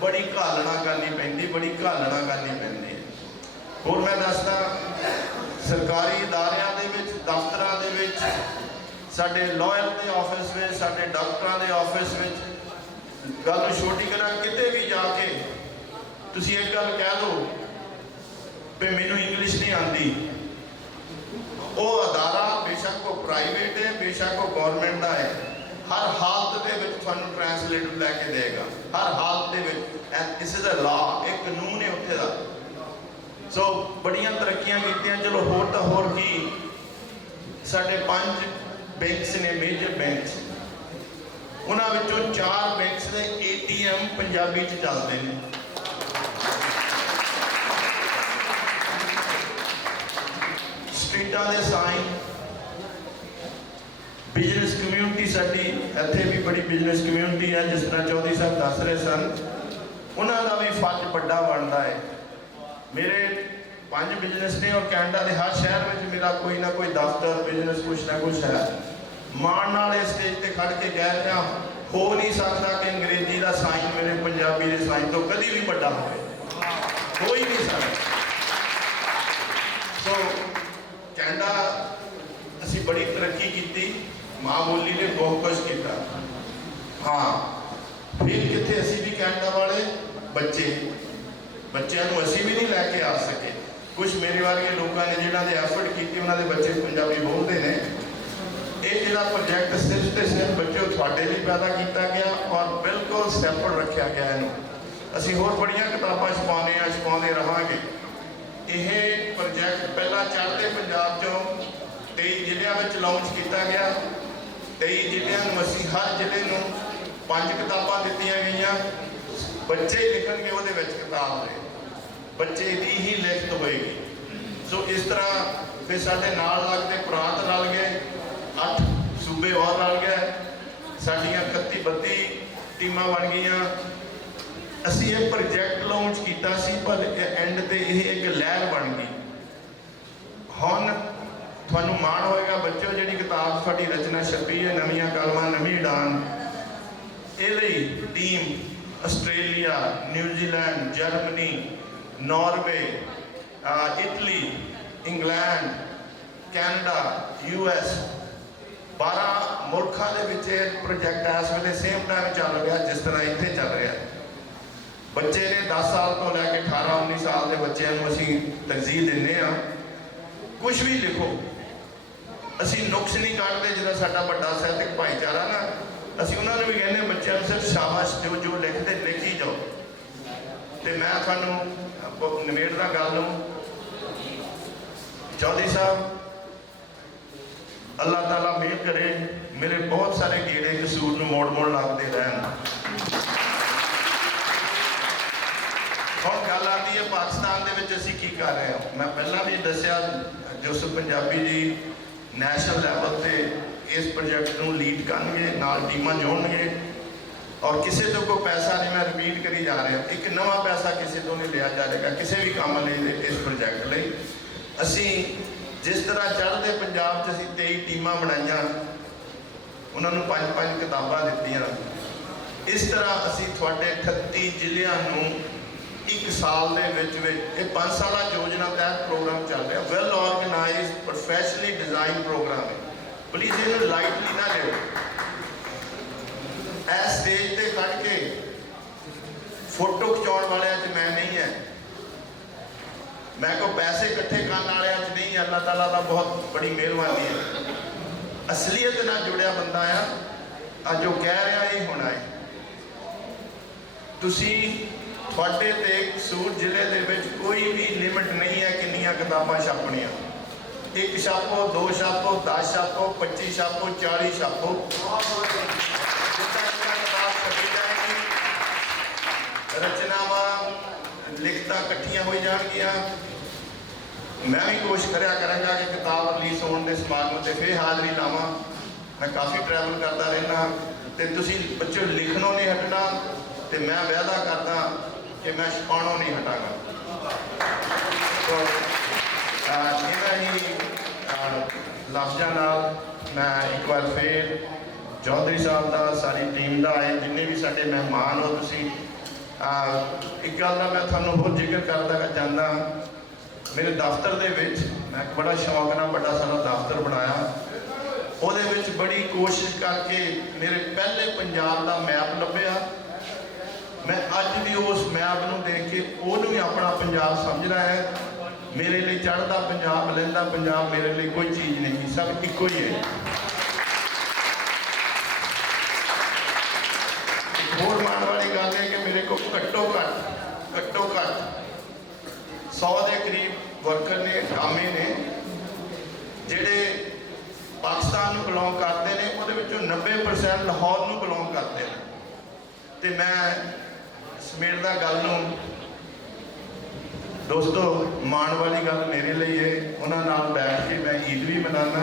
ਬੜੀ ਘਾਲਣਾ ਕਰਨੀ ਪੈਂਦੀ, ਬੜੀ ਘਾਲਣਾ ਕਰਨੀ ਪੈਂਦੀ ਹੈ। ਹੋਰ ਮੈਂ ਦੱਸਦਾ, ਸਰਕਾਰੀ ਅਦਾਰਿਆਂ ਦੇ ਵਿੱਚ, ਦਫ਼ਤਰਾਂ ਦੇ ਵਿੱਚ, ਸਾਡੇ ਲਾਇਰ ਦੇ ਆਫਿਸ ਵਿੱਚ, ਸਾਡੇ ਡਾਕਟਰਾਂ ਦੇ ਆਫਿਸ ਵਿੱਚ, ਗੱਲ ਨੂੰ ਛੋਟੀ ਕਰਾਂ, ਕਿਤੇ ਵੀ ਜਾ ਕੇ ਤੁਸੀਂ ਇੱਕ ਗੱਲ ਕਹਿ ਦਿਓ ਵੀ ਮੈਨੂੰ ਇੰਗਲਿਸ਼ ਨਹੀਂ ਆਉਂਦੀ, ਉਹ ਅਦਾਰਾ ਬੇਸ਼ੱਕ ਉਹ ਪ੍ਰਾਈਵੇਟ ਹੈ, ਬੇਸ਼ੱਕ ਉਹ ਗਵਰਨਮੈਂਟ ਦਾ ਹੈ, ਹਰ ਹਾਲਤ ਦੇ ਵਿੱਚ ਤੁਹਾਨੂੰ ਟ੍ਰਾਂਸਲੇਟਰ ਲੈ ਕੇ ਦੇਗਾ। ਹਰ ਹਾਲਤ ਦੇ ਵਿੱਚ। And this is a law, ਇਹ ਕਾਨੂੰਨ ਹੈ ਉੱਥੇ ਦਾ। ਸੋ ਬੜੀਆਂ ਤਰੱਕੀਆਂ ਕੀਤੀਆਂ। ਚਲੋ ਹੋਰ ਤਾਂ ਹੋਰ ਕੀ, ਸਾਡੇ 5 ਬੈਂਕਸ ਨੇ, ਮੇਜਰ ਬੈਂਕਸ, ਉਹਨਾਂ ਵਿੱਚੋਂ 4 ਬੈਂਕਸ ਦੇ ATM ਪੰਜਾਬੀ 'ਚ ਚੱਲਦੇ ਨੇ। ਸਟਰੀਟਾਂ ਦੇ ਸਾਈਨ, ਬਿਜ਼ਨਸ ਕਮਿਊਨਿਟੀ ਸਾਡੀ ਇੱਥੇ ਵੀ ਬੜੀ ਬਿਜ਼ਨਸ ਕਮਿਊਨਿਟੀ ਹੈ, ਜਿਸ ਤਰ੍ਹਾਂ ਚੌਧਰੀ ਸਾਹਿਬ ਦੱਸ ਰਹੇ ਸਨ, ਉਹਨਾਂ ਦਾ ਵੀ ਫਰਜ਼ ਵੱਡਾ ਬਣਦਾ ਹੈ। ਮੇਰੇ 5 ਬਿਜ਼ਨਸ ਨੇ ਔਰ ਕੈਨੇਡਾ ਦੇ ਹਰ ਸ਼ਹਿਰ ਵਿੱਚ ਮੇਰਾ ਕੋਈ ਨਾ ਕੋਈ ਦਫ਼ਤਰ, ਬਿਜ਼ਨਸ ਕੁਛ ਨਾ ਕੁਛ ਹੈ। ਮਾਣ ਨਾਲ ਇਸ ਸਟੇਜ ਤੇ ਖੜ ਕੇ ਕਹਿ ਰਿਹਾ, ਹੋ ਨਹੀਂ ਸਕਦਾ ਕਿ ਅੰਗਰੇਜ਼ੀ ਦਾ ਸਾਈਨ ਮੇਰੇ ਪੰਜਾਬੀ ਦੇ ਸਾਈਨ ਤੋਂ ਕਦੀ ਵੀ ਵੱਡਾ ਹੋਵੇ, ਹੋ ਹੀ ਨਹੀਂ ਸਕਦਾ। ਸੋ ਕੈਨੇਡਾ ਅਸੀਂ ਬੜੀ ਤਰੱਕੀ ਕੀਤੀ, ਮਾਂ ਬੋਲੀ ਨੇ ਬਹੁਤ ਕੁਝ ਕੀਤਾ। ਹਾਂ, ਫਿਰ ਕਿੱਥੇ ਅਸੀਂ ਵੀ ਕੈਨੇਡਾ ਵਾਲੇ ਬੱਚਿਆਂ ਨੂੰ ਅਸੀਂ ਵੀ ਨਹੀਂ ਲੈ ਕੇ ਆ ਸਕੇ। ਕੁਝ ਮੇਰੇ ਵਰਗੇ ਲੋਕਾਂ ਨੇ ਜਿਨ੍ਹਾਂ ਦੇ ਐਫਰਟ ਕੀਤੇ, ਉਹਨਾਂ ਦੇ ਬੱਚੇ ਪੰਜਾਬੀ ਬੋਲਦੇ ਨੇ। ਇਹ ਜਿਹੜਾ ਪ੍ਰੋਜੈਕਟ ਸਿਰਫ ਤੇ ਸਿਰਫ ਬੱਚਿਓ ਤੁਹਾਡੇ ਲਈ ਪੈਦਾ ਕੀਤਾ ਗਿਆ ਔਰ ਬਿਲਕੁਲ ਸੈਪਰੇਟ ਰੱਖਿਆ ਗਿਆ ਇਹਨੂੰ। ਅਸੀਂ ਹੋਰ ਬੜੀਆਂ ਕਿਤਾਬਾਂ ਛਪਾਉਂਦੇ ਰਹਾਂਗੇ। ਇਹ ਪ੍ਰੋਜੈਕਟ ਪਹਿਲਾਂ ਚੜ੍ਹਦੇ ਪੰਜਾਬ 'ਚੋਂ 23 ਜ਼ਿਲ੍ਹਿਆਂ ਵਿੱਚ ਲਾਂਚ ਕੀਤਾ ਗਿਆ। 23 ਜ਼ਿਲ੍ਹਿਆਂ ਨੂੰ ਅਸੀਂ ਹਰ ਜ਼ਿਲ੍ਹੇ ਨੂੰ 5 ਕਿਤਾਬਾਂ ਦਿੱਤੀਆਂ ਗਈਆਂ। ਬੱਚੇ ਲਿਖਣਗੇ ਉਹਦੇ ਵਿੱਚ ਕਿਤਾਬ ਦੇ, ਬੱਚੇ ਦੀ ਹੀ ਲਿਖਤ ਹੋਏਗੀ। ਸੋ ਇਸ ਤਰ੍ਹਾਂ ਫਿਰ ਸਾਡੇ ਨਾਲ ਲੱਗਦੇ ਪ੍ਰਾਂਤ ਰਲ ਗਏ, 8 ਸੂਬੇ ਹੋਰ ਰਲ ਗਏ, ਸਾਡੀਆਂ 31-32 ਟੀਮਾਂ ਬਣ ਗਈਆਂ। ਅਸੀਂ ਇਹ ਪ੍ਰੋਜੈਕਟ ਲਾਂਚ ਕੀਤਾ ਸੀ, ਪਰ ਐਂਡ ਤੇ ਇਹ ਇੱਕ ਲਹਿਰ ਬਣ ਗਈ। ਹੁਣ ਤੁਹਾਨੂੰ ਮਾਣ ਹੋਏਗਾ ਬੱਚਿਓ, ਜਿਹੜੀ ਕਿਤਾਬ ਤੁਹਾਡੀ ਰਚਨਾ ਛਪੀ ਹੈ, ਨਵੀਆਂ ਕਲਮਾਂ ਨਵੀਂ ਉਡਾਨ, ਇਹ ਲਈ team Australia, New Zealand, Germany, Norway, Italy, England, Canada, US, 12 ਮੁਲਕਾਂ ਦੇ ਵਿੱਚ ਇਹ ਪ੍ਰੋਜੈਕਟ ਇਸ ਵੇਲੇ ਸੇਮ ਟਾਈਮ ਚੱਲ ਰਿਹਾ ਜਿਸ ਤਰ੍ਹਾਂ ਇੱਥੇ ਚੱਲ ਰਿਹਾ। ਬੱਚੇ ਨੇ 10 ਸਾਲ ਤੋਂ ਲੈ ਕੇ 18-19 ਸਾਲ ਦੇ ਬੱਚਿਆਂ ਨੂੰ ਅਸੀਂ ਤਰਜੀਹ ਦਿੰਦੇ ਹਾਂ। ਕੁਝ ਵੀ ਲਿਖੋ, ਅਸੀਂ ਨੁਕਸ ਨਹੀਂ ਕੱਢਦੇ। ਜਿਹੜਾ ਸਾਡਾ ਵੱਡਾ ਸਾਹਿਤਕ ਭਾਈਚਾਰਾ ਨਾ, ਅਸੀਂ ਉਹਨਾਂ ਨੂੰ ਵੀ ਕਹਿੰਦੇ ਬੱਚਿਆਂ ਨੂੰ ਸਿਰਫ ਸ਼ਾਬਾਸ਼ ਦਿਓ, ਜੋ ਲਿਖਦੇ ਲਿਖੀ ਜਾਓ। ਤੇ ਮੈਂ ਤੁਹਾਨੂੰ ਨਿਬੇੜਦਾ ਗੱਲ ਨੂੰ, ਚੌਧਰੀ ਸਾਹਿਬ, ਅੱਲਾਹ ਤਾਲਾ ਮਿਹਰ ਕਰੇ, ਮੇਰੇ ਬਹੁਤ ਸਾਰੇ ਗੇੜੇ ਕਸੂਰ ਨੂੰ ਮੋੜ ਲੱਗਦੇ ਰਹਿਣ। ਹੁਣ ਗੱਲ ਆਉਂਦੀ ਹੈ ਪਾਕਿਸਤਾਨ ਦੇ ਵਿੱਚ ਅਸੀਂ ਕੀ ਕਰ ਰਹੇ ਹਾਂ। ਮੈਂ ਪਹਿਲਾਂ ਵੀ ਦੱਸਿਆ, ਜੋਸਫ ਪੰਜਾਬੀ ਜੀ ਨੈਸ਼ਨਲ ਲੈਵਲ ਤੇ ਇਸ ਪ੍ਰੋਜੈਕਟ ਨੂੰ ਲੀਡ ਕਰਨਗੇ, ਨਾਲ ਟੀਮਾਂ ਜੋੜਨਗੇ ਔਰ ਕਿਸੇ ਤੋਂ ਕੋਈ ਪੈਸਾ ਨਹੀਂ, ਮੈਂ ਰਿਪੀਟ ਕਰੀ ਜਾ ਰਿਹਾ, ਇੱਕ ਨਵਾਂ ਪੈਸਾ ਕਿਸੇ ਤੋਂ ਨਹੀਂ ਲਿਆ ਜਾਏਗਾ ਕਿਸੇ ਵੀ ਕੰਮ ਲਈ। ਇਸ ਪ੍ਰੋਜੈਕਟ ਲਈ ਅਸੀਂ ਜਿਸ ਤਰ੍ਹਾਂ ਚੜ੍ਹਦੇ ਪੰਜਾਬ 'ਚ ਅਸੀਂ 23 ਟੀਮਾਂ ਬਣਾਈਆਂ, ਉਹਨਾਂ ਨੂੰ 5-5 ਕਿਤਾਬਾਂ ਦਿੱਤੀਆਂ, ਇਸ ਤਰ੍ਹਾਂ ਅਸੀਂ ਤੁਹਾਡੇ 38 ਜ਼ਿਲ੍ਹਿਆਂ ਨੂੰ 1 ਸਾਲ ਦੇ ਵਿੱਚ ਇਹ 5 ਸਾਲਾ ਯੋਜਨਾ ਤਹਿਤ ਪ੍ਰੋਗਰਾਮ ਚੱਲ ਰਿਹਾ। Well organized, professionally design program ਹੈ। ਪਲੀਜ਼ ਇਹਨੂੰ ਲਾਈਟਲੀ ਨਾ ਲਿਓ। ਇਸ ਸਟੇਜ ਤੇ ਖੜ ਕੇ ਫੋਟੋ ਖਿਚਾਉਣ ਵਾਲਿਆਂ 'ਚ ਮੈਂ ਨਹੀਂ ਹੈ, ਮੈਂ ਕੋਈ ਪੈਸੇ ਇਕੱਠੇ ਕਰਨ ਵਾਲਿਆਂ 'ਚ ਨਹੀਂ। ਅੱਲਾਹ ਤਾਲਾ ਦਾ ਬਹੁਤ ਬੜੀ ਮਿਹਰਬਾਨੀ ਹੈ। ਅਸਲੀਅਤ ਨਾਲ ਜੁੜਿਆ ਬੰਦਾ ਆ। ਅੱਜ ਉਹ ਕਹਿ ਰਿਹਾ ਇਹ ਹੋਣਾ ਹੈ। ਤੁਸੀਂ ਤੁਹਾਡੇ ਤੇ ਕਸੂਰ ਜ਼ਿਲ੍ਹੇ ਦੇ ਵਿੱਚ ਕੋਈ ਵੀ ਲਿਮਿਟ ਨਹੀਂ ਹੈ ਕਿੰਨੀਆਂ ਕਿਤਾਬਾਂ ਛਾਪਣੀਆਂ। 1 ਛਾਪੋ, 2 ਛਾਪੋ, 10 ਛਾਪੋ, 25 ਛਾਪੋ, 40 ਛਾਪੋ, ਕਿਤਾਬ ਛਪੀ ਜਾਏਗੀ। ਰਚਨਾਵਾਂ, ਲਿਖਤਾਂ ਇਕੱਠੀਆਂ ਹੋ ਜਾਣਗੀਆਂ। ਮੈਂ ਵੀ ਕੋਸ਼ਿਸ਼ ਕਰਿਆ ਕਰਾਂਗਾ ਕਿ ਕਿਤਾਬ ਰਿਲੀਜ਼ ਹੋਣ ਦੇ ਸਮਾਗਮ ਤੇ ਫਿਰ ਹਾਜ਼ਰੀ ਲਾਵਾਂ। ਮੈਂ ਕਾਫੀ ਟਰੈਵਲ ਕਰਦਾ ਰਹਿਣਾ ਤੇ ਤੁਸੀਂ ਬੱਚਿਓ ਲਿਖਣੋਂ ਨਹੀਂ ਹਟਣਾ ਤੇ ਮੈਂ ਵਾਅਦਾ ਕਰਦਾ ਕਿ ਮੈਂ ਛਪਾਉਣੋਂ ਨਹੀਂ ਹਟਾਂਗਾ। ਇਹਨਾਂ ਹੀ ਲਫ਼ਜ਼ਾਂ ਨਾਲ ਮੈਂ ਇੱਕ ਵਾਰ ਫਿਰ ਚੌਧਰੀ ਸਾਹਿਬ ਦਾ, ਸਾਰੀ ਟੀਮ ਦਾ, ਆਏ ਜਿੰਨੇ ਵੀ ਸਾਡੇ ਮਹਿਮਾਨ ਹੋ, ਤੁਸੀਂ ਇੱਕ ਗੱਲ ਦਾ ਮੈਂ ਤੁਹਾਨੂੰ ਹੋਰ ਜ਼ਿਕਰ ਕਰਦਾ ਜਾਂਦਾ। ਮੇਰੇ ਦਫ਼ਤਰ ਦੇ ਵਿੱਚ ਮੈਂ ਬੜਾ ਸ਼ੌਕ ਨਾਲ ਵੱਡਾ ਸਾਰਾ ਦਫ਼ਤਰ ਬਣਾਇਆ। ਉਹਦੇ ਵਿੱਚ ਬੜੀ ਕੋਸ਼ਿਸ਼ ਕਰਕੇ ਮੇਰੇ ਪਹਿਲੇ ਪੰਜਾਬ ਦਾ ਮੈਪ ਲੱਭਿਆ। ਮੈਂ ਅੱਜ ਵੀ ਉਸ ਮੈਪ ਨੂੰ ਦੇਖ ਕੇ ਉਹਨੂੰ ਹੀ ਆਪਣਾ ਪੰਜਾਬ ਸਮਝਦਾ ਹੈ। ਮੇਰੇ ਲਈ ਚੜ੍ਹਦਾ ਪੰਜਾਬ, ਲਹਿੰਦਾ ਪੰਜਾਬ ਮੇਰੇ ਲਈ ਕੋਈ ਚੀਜ਼ ਨਹੀਂ, ਸਭ ਇੱਕੋ ਹੀ ਹੈ। ਹੋਰ ਮਾਣ ਵਾਲੀ ਗੱਲ ਹੈ ਘੱਟੋ ਘੱਟ 100 ਦੇ ਕਰੀਬ ਵਰਕਰ ਨੇ, ਕਾਮੇ ਨੇ ਜਿਹੜੇ ਪਾਕਿਸਤਾਨ ਨੂੰ ਬਿਲੋਂਗ ਕਰਦੇ ਨੇ। ਉਹਦੇ ਵਿੱਚੋਂ 90% ਲਾਹੌਰ ਨੂੰ ਬਿਲੋਂਗ ਕਰਦੇ ਨੇ। ਤੇ ਮੈਂ ਸਮੇਟਦਾ ਗੱਲ ਨੂੰ, ਦੋਸਤੋ ਮਾਣ ਵਾਲੀ ਗੱਲ ਮੇਰੇ ਲਈ ਹੈ, ਉਹਨਾਂ ਨਾਲ ਬੈਠ ਕੇ ਮੈਂ ਈਦ ਵੀ ਮਨਾਉਣਾ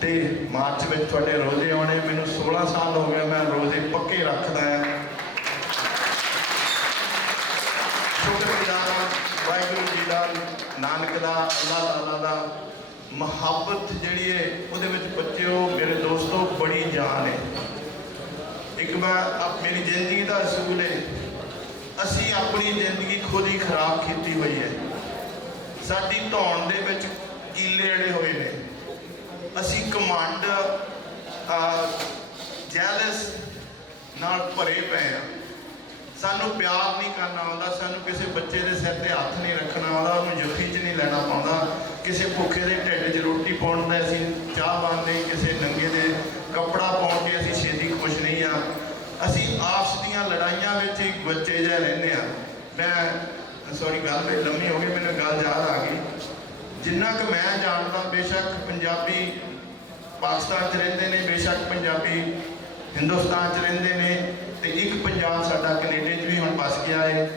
ਤੇ ਮਾਰਚ ਵਿੱਚ ਤੁਹਾਡੇ ਰੋਜ਼ੇ ਆਉਣੇ। ਮੈਨੂੰ 16 ਸਾਲ ਹੋ ਗਏ, ਮੈਂ ਰੋਜ਼ੇ ਪੱਕੇ ਰੱਖਦਾ ਹਾਂ। ਸ਼ੁਕਰਗੁਜ਼ਾਰ ਹਾਂ ਵਾਹਿਗੁਰੂ ਜੀ ਦਾ, ਨਾਨਕ ਦਾ, ਅੱਲਾਹ ਤਾਲਾ ਦਾ। ਮੁਹੱਬਤ ਜਿਹੜੀ ਹੈ ਉਹਦੇ ਵਿੱਚ ਬੱਚਿਓ ਮੇਰੇ ਦੋਸਤੋ ਬੜੀ ਜਾਨ ਹੈ। ਇੱਕ ਵਾਰ ਮੇਰੀ ਜ਼ਿੰਦਗੀ ਦਾ ਅਸੂਲ ਹੈ, ਅਸੀਂ ਆਪਣੀ ਜ਼ਿੰਦਗੀ ਖੁਦ ਹੀ ਖਰਾਬ ਕੀਤੀ ਹੋਈ ਹੈ। ਸਾਡੀ ਧੌਣ ਦੇ ਵਿੱਚ ਕੀਲੇ ਅੜੇ ਹੋਏ ਨੇ। ਅਸੀਂ ਘਮੰਡ ਜੈਲਸ ਨਾਲ ਭਰੇ ਪਏ ਆ। ਸਾਨੂੰ ਪਿਆਰ ਨਹੀਂ ਕਰਨਾ ਆਉਂਦਾ, ਸਾਨੂੰ ਕਿਸੇ ਬੱਚੇ ਦੇ ਸਿਰ ਤੇ ਹੱਥ ਨਹੀਂ ਰੱਖਣਾ ਆਉਂਦਾ, ਉਹਨੂੰ ਜੱਫੀ 'ਚ ਨਹੀਂ ਲੈਣਾ ਪਾਉਂਦਾ, ਕਿਸੇ ਭੁੱਖੇ ਦੇ ਢਿੱਡ 'ਚ ਰੋਟੀ ਪਾਉਣ ਦਾ ਅਸੀਂ ਚਾਹ ਬਣਦੇ, ਕਿਸੇ ਨੰਗੇ ਦੇ ਕੱਪੜਾ ਪਾਉਣ ਕੇ ਅਸੀਂ ਛੇਤੀ ਖੁਸ਼ ਨਹੀਂ ਆ। ਅਸੀਂ ਆਪਸ ਦੀਆਂ ਲੜਾਈਆਂ ਵਿੱਚ ਹੀ ਬੱਚੇ ਜਿਹੇ ਰਹਿੰਦੇ ਆ। ਮੈਂ ਸੌਰੀ ਗੱਲ ਵੀ ਲੰਮੀ ਹੋ ਗਈ, ਮੈਨੂੰ ਗੱਲ ਯਾਦ ਆ ਗਈ। ਜਿੰਨਾ ਕੁ ਮੈਂ ਜਾਣਦਾ, ਬੇਸ਼ੱਕ ਪੰਜਾਬੀ ਪਾਕਿਸਤਾਨ 'ਚ ਰਹਿੰਦੇ ਨੇ, ਬੇਸ਼ੱਕ ਪੰਜਾਬੀ ਹਿੰਦੁਸਤਾਨ 'ਚ ਰਹਿੰਦੇ ਨੇ, ਤੇ ਇੱਕ ਪੰਜਾਬ ਸਾਡਾ ਕੈਨੇਡਾ 'ਚ ਵੀ ਹੁਣ ਵਸ ਗਿਆ ਹੈ।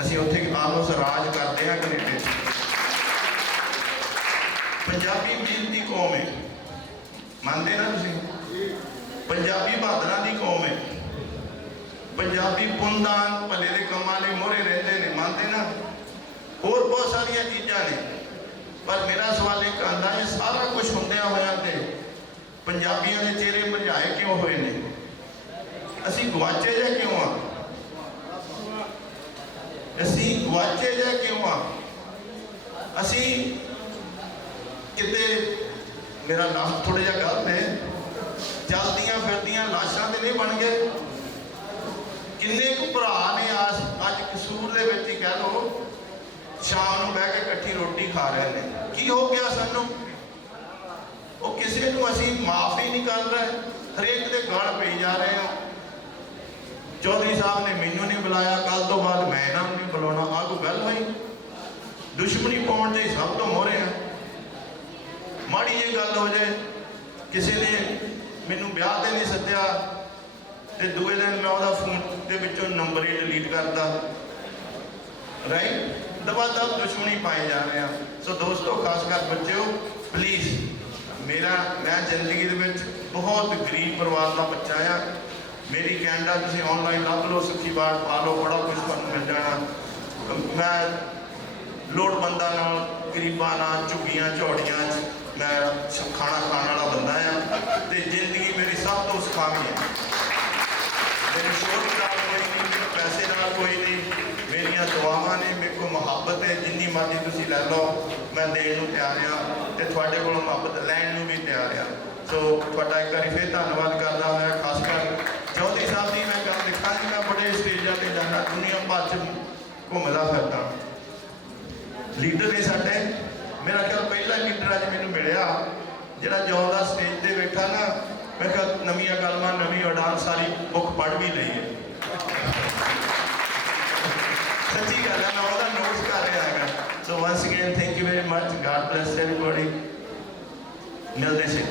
ਅਸੀਂ ਉੱਥੇ ਆਲਮੋਸਟ ਰਾਜ ਕਰਦੇ ਹਾਂ ਕੈਨੇਡਾ 'ਚ। ਪੰਜਾਬੀ ਮਿਹਨਤੀ ਕੌਮ ਹੈ, ਮੰਨਦੇ ਨਾ ਤੁਸੀਂ? ਪੰਜਾਬੀ ਬਹਾਦਰਾਂ ਦੀ ਕੌਮ ਹੈ। ਪੰਜਾਬੀ ਪੁੰਨਦਾਨ ਭਲੇ ਦੇ ਕੰਮਾਂ ਲਈ ਮੋਹਰੇ ਰਹਿੰਦੇ ਨੇ, ਮੰਨਦੇ ਨਾ? ਹੋਰ ਬਹੁਤ ਸਾਰੀਆਂ ਚੀਜ਼ਾਂ ਨੇ, ਪਰ ਮੇਰਾ ਸਵਾਲ ਇੱਕ ਆਉਂਦਾ, ਇਹ ਸਾਰਾ ਕੁਝ ਹੁੰਦਿਆਂ ਹੋਇਆਂ ਤੇ ਪੰਜਾਬੀਆਂ ਦੇ ਚਿਹਰੇ ਮੁਰਝਾਏ ਕਿਉਂ ਹੋਏ ਨੇ? ਅਸੀਂ ਗਵਾਚੇ ਜੇ ਕਿਉਂ ਆ? ਅਸੀਂ ਗਵਾਚੇ ਜੇ ਕਿਉਂ ਆ? ਅਸੀਂ ਕਿਤੇ, ਮੇਰਾ ਨਾਮ ਥੋੜਾ ਜਿਹਾ ਗਲਤ ਹੈ, ਚਲਦੀਆਂ ਫਿਰਦੀਆਂ ਲਾਸ਼ਾਂ ਤੇ ਨਹੀਂ ਬਣ ਗਏ? ਕਿੰਨੇ ਕੁ ਭਰਾ ਨੇ ਅੱਜ ਕਸੂਰ ਦੇ ਵਿੱਚ ਹੀ ਕਹਿ ਲਓ ਸ਼ਾਮ ਨੂੰ ਬਹਿ ਕੇ ਇਕੱਠੀ ਰੋਟੀ ਖਾ ਰਹੇ ਨੇ। ਕੀ ਹੋ ਗਿਆ ਸਾਨੂੰ? ਉਹ ਕਿਸੇ ਨੂੰ ਅਸੀਂ ਮਾਫ ਹੀ ਨਹੀਂ ਕਰ ਰਹੇ, ਹਰੇਕ ਦੇ ਗਲ ਪਈ ਜਾ ਰਹੇ ਹਾਂ। ਚੌਧਰੀ ਸਾਹਿਬ ਨੇ ਮੈਨੂੰ ਨਹੀਂ ਬੁਲਾਇਆ, ਕੱਲ ਤੋਂ ਬਾਅਦ ਮੈਂ ਇਹਨਾਂ ਨੂੰ ਨਹੀਂ ਬੁਲਾਉਣਾ। ਆਹ ਕੋਈ ਗੱਲ ਹੋਈ? ਦੁਸ਼ਮਣੀ ਪਾਉਣ 'ਚ ਸਭ ਤੋਂ ਮੋਹਰੇ ਆ। ਮਾੜੀ ਜਿਹੀ ਗੱਲ ਹੋ ਜਾਏ, ਕਿਸੇ ਨੇ ਮੈਨੂੰ ਵਿਆਹ ਤੇ ਨਹੀਂ ਸੱਦਿਆ ਤੇ ਦੂਏ ਦਿਨ ਮੈਂ ਉਹਦਾ ਫੋਨ ਦੇ ਵਿੱਚੋਂ ਨੰਬਰ ਹੀ ਡਿਲੀਟ ਕਰਦਾ, ਰਾਈਟ? ਦਬਾ ਦਬ ਦੁਸ਼ਮਣੀ ਪਾਏ ਜਾ ਰਹੇ ਆ। ਸੋ ਦੋਸਤੋ, ਖਾਸ ਕਰ ਬੱਚਿਓ, ਪਲੀਜ਼, ਮੈਂ ਜ਼ਿੰਦਗੀ ਦੇ ਵਿੱਚ ਬਹੁਤ ਗਰੀਬ ਪਰਿਵਾਰ ਦਾ ਬੱਚਾ ਆ। ਮੇਰੀ ਕੈਨੇਡਾ ਤੁਸੀਂ ਆਨਲਾਈਨ ਲੱਭ ਲਓ, ਸੁੱਖੀ ਬਾੜ ਪਾ ਲਓ, ਬੜਾ ਕੁਝ ਤੁਹਾਨੂੰ ਮਿਲ ਜਾਣਾ। ਮੈਂ ਲੋੜਵੰਦਾਂ ਨਾਲ, ਗਰੀਬਾਂ ਨਾਲ, ਝੁੱਗੀਆਂ ਝੌੜੀਆਂ 'ਚ ਮੈਂ ਖਾਣਾ ਖਾਣ ਵਾਲਾ ਬੰਦਾ ਆ। ਤੇ ਜ਼ਿੰਦਗੀ ਮੇਰੀ ਸਭ ਤੋਂ ਸੁਖਾਵੀਂ ਹੈ। ਮੇਰੀ ਸ਼ੋਹਰਤ ਨਾਲ ਕੋਈ ਨਹੀਂ, ਮੇਰੇ ਪੈਸੇ ਨਾਲ ਕੋਈ ਨਹੀਂ, ਮੇਰੀਆਂ ਦੁਆਵਾਂ ਨੇ, ਮੇਰੇ ਕੋਲ ਮੁਹੱਬਤ ਹੈ। ਜਿੰਨੀ ਮਰਜ਼ੀ ਤੁਸੀਂ ਲੈ ਲਓ, ਮੈਂ ਦੇਣ ਨੂੰ ਤਿਆਰ ਹਾਂ ਤੇ ਤੁਹਾਡੇ ਕੋਲੋਂ ਮੁਹੱਬਤ ਲੈਣ ਨੂੰ ਵੀ ਤਿਆਰ ਹਾਂ। ਸੋ ਤੁਹਾਡਾ ਇੱਕ ਵਾਰੀ ਫਿਰ ਧੰਨਵਾਦ ਕਰਦਾ ਮੈਂ, ਖਾਸ ਕਰ ਚੌਧਰੀ ਸਾਹਿਬ ਦੀ। ਮੈਂ ਗੱਲ ਦੇਖਾਂ ਜੀ, ਮੈਂ ਬੜੇ ਸਟੇਜਾਂ ਤੇ ਜਾਂਦਾ, ਦੁਨੀਆ ਭਰ 'ਚ ਘੁੰਮਦਾ ਫਿਰਦਾ। ਲੀਡਰ ਨੇ ਸਾਡੇ, ਮੇਰਾ ਖਿਆਲ ਪਹਿਲਾ ਲੀਡਰ ਅੱਜ ਮੈਨੂੰ ਮਿਲਿਆ ਜਿਹੜਾ ਜਿਉਂਦਾ ਸਟੇਜ ਤੇ ਬੈਠਾ ਨਾ। ਮੈਂ ਕਿਹਾ ਨਵੀਆਂ ਕਲਮਾਂ, ਨਵੀਂ ਉਡਾਨ, ਸਾਰੀ ਬੁੱਕ ਪੜ੍ਹ ਵੀ ਲਈ ਹੈ। ਸੱਚੀ ਗੱਲ ਹੈ, ਮੈਂ ਉਹਦਾ ਨੋਟਸ ਕਰ ਰਿਹਾ ਹੈਗਾ। So once again thank you very much, God bless everybody. ਮਿਲਦੇ ਸੀ।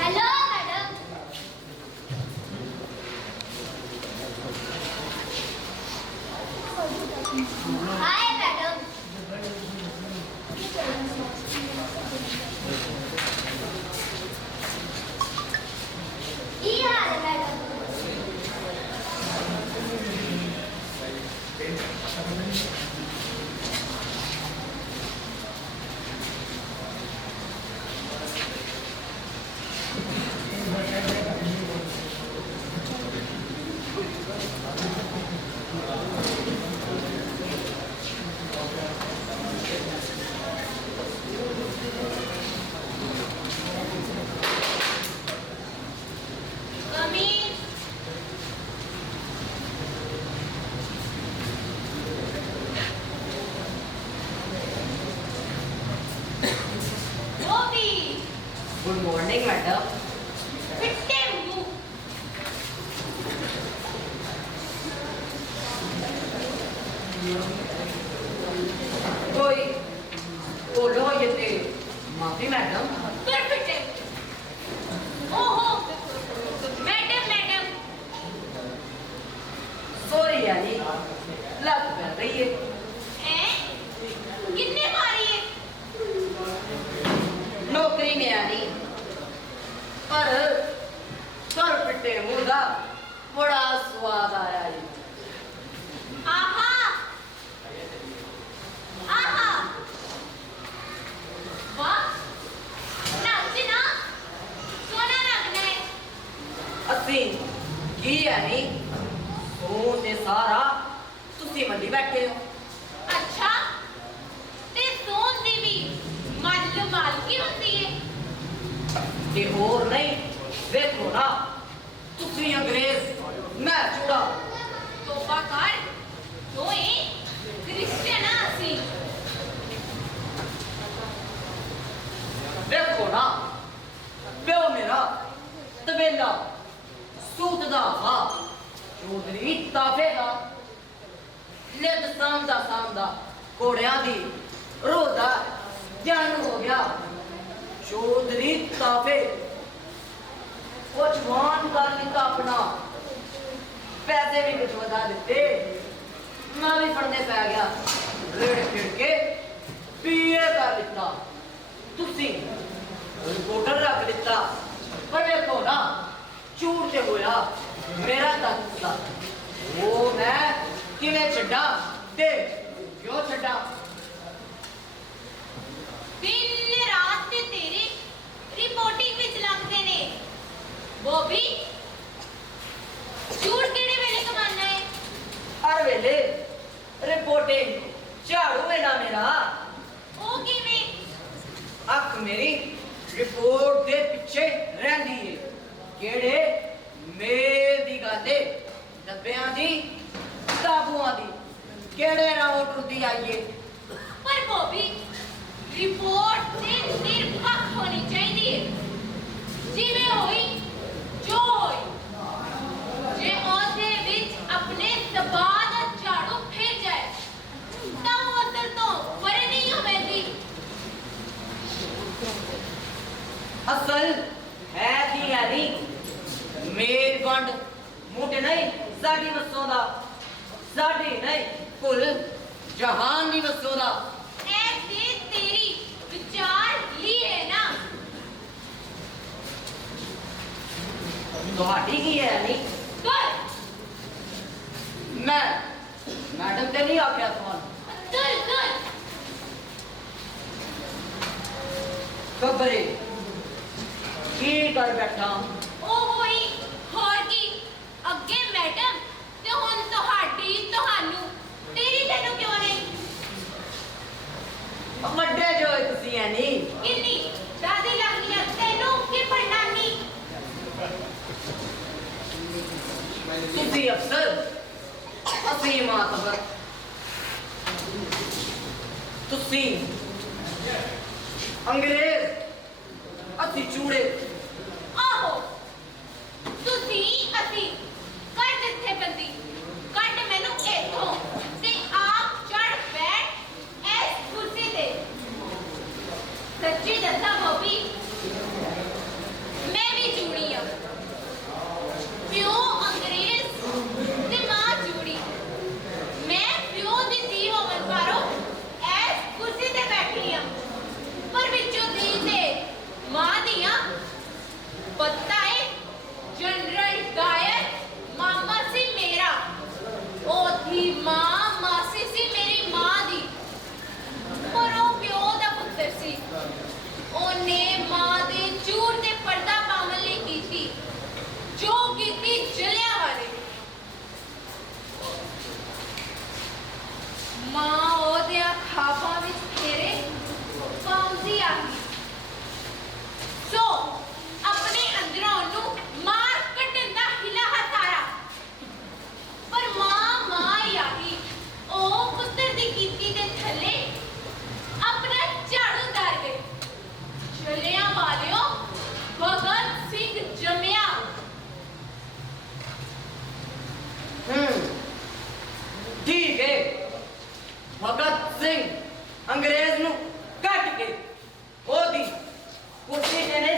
Hello madam. Hi madam. की हाल है मैडम? morning, madam. ਫਿੱਟੇ ਮੂੰਹ। कोई बोलो ये ते माफी मैडम। ਫਿਰ ਫਿੱਟੇ। ਓਹੋ ਮੈਡਮ ਮੈਡਮ। सॉरी यानी लग कर रही है। किन्ने मारी है? नौकरी में आनी पर सर पिट्टे मुंह दा बड़ा स्वाद आया जी। आहा आहा वाह नाच ना सोना लगना है। ਅਸੀਂ ਕੀ यानी ਉਹ ਤੇ ਸਾਰਾ ਤੁਸੀਂ ਮੰਡੀ ਬੈਠੇ ਹੋ। अच्छा ते सोन दी भी मल मालकी होती है। ਤੇ ਹੋਰ ਨਹੀਂ ਵੇਖੋ ਨਾ ਤੁਸੀਂ ਅੰਗਰੇਜ਼ ਮੈਂ ਚੂੜਾ। तोबा कर तोए क्रिश्चियन आसी। ਵੇਖੋ ਨਾ ਪਿਓ ਮੇਰਾ ਤਬੇਲਾ ਸੂਤ ਦਾ ਹਾ ਚੌਧਰੀ ਤਾਫੇ ਦਾ ਲਿਦ ਸਾਂਦਾ ਘੋੜਿਆਂ ਦੀ ਰੋਦਾ ਜਨ ਹੋ ਗਿਆ ਚੌਧਰੀ ਤਾਫੇ ਉਹ ਜਵਾਨ ਕਰ ਲਿੱਤਾ ਆਪਣਾ ਪੈਸੇ ਵੀ ਕੁਝ ਵਧਾ ਦਿੱਤੇ ਮੈਂ ਵੀ ਫੜਨੇ ਪੈ ਗਿਆ ਰੇੜ ਖਿੜ ਕੇ ਪੀਏ ਕਰ ਲਿੱਤਾ ਤੁਸੀਂ ਰਿਪੋਰਟਰ ਰੱਖ ਦਿੱਤਾ ਪਰ ਵੇਖੋ ਨਾ ਝੂਠ ਤੇ ਹੋਇਆ ਮੇਰਾ ਤਾਂ ਉਹ ਮੈਂ ਕਿਵੇਂ ਛੱਡਾਂ ਤੇ ਕਿਉਂ ਛੱਡਾਂ। दिन रात ते तेरे रिपोर्टिंग विच लगदे ने। बॉबी झूठ केड़े वेले कमाना है? हर वेले रिपोर्टिंग झाड़ू है ना मेरा। ओ किवें? अख मेरी रिपोर्ट दे पिछे रहंदी है केड़े मेल दी गल है डब्बियां दी काबूआं दी केड़े राहों टुरदी आईए। पर बॉबी रिपोर्ट ते निरपक्ष होनी चाहिए जिवें होई जो होई। जे ओदे विच अपने दबाव दा झाड़ू फिर जाए तां उधर तो परे नहीं होवेंदी। असल है की यानी मेल वंड मुंड नहीं साडी वसों दा साडी नहीं कुल जहान दी वसों दा। ऐसे तेरी विचार ही है ना। ਤੁਹਾਡੀ ਕੀ ਹੈ ਨਹੀਂ कर ਮੈਂ ਮੈਡਮ ਤੇ ਨਹੀਂ ਆਖਿਆ ਤੁਹਾਨੂੰ कर कर ਖਬਰੇ ਕੀ ਕਰ ਬੈਠਾ ओ होई होर की अगे मैडम ते हुन तोहाडी तोहानू तेरी तैनू क्यों नहीं? ਵੱਡੇ ਜੋ ਤੁਸੀਂ ਐ ਨਹੀਂ किन्नी दादी लगनी है तैनू कि परनानी? ਤੁਸੀਂ ਅਫਸਰ ਅਸੀਂ ਮਾਤਬਰ ਤੁਸੀਂ ਅੰਗਰੇਜ਼ ਅਸੀਂ ਚੂੜੇ। आहो तुसी असी कर दिथे बंदी कट मैनू इथों ते आप चढ़ बैठ इस कुर्सी ते। सच्ची दसा बॉबी मैं भी चूड़ी आ प्यो अंग्रेज ते मां चूड़ी। मैं प्यो दी धी होवन पारो इस कुर्सी ते बैठी आ पर विचों धी ते मां दियां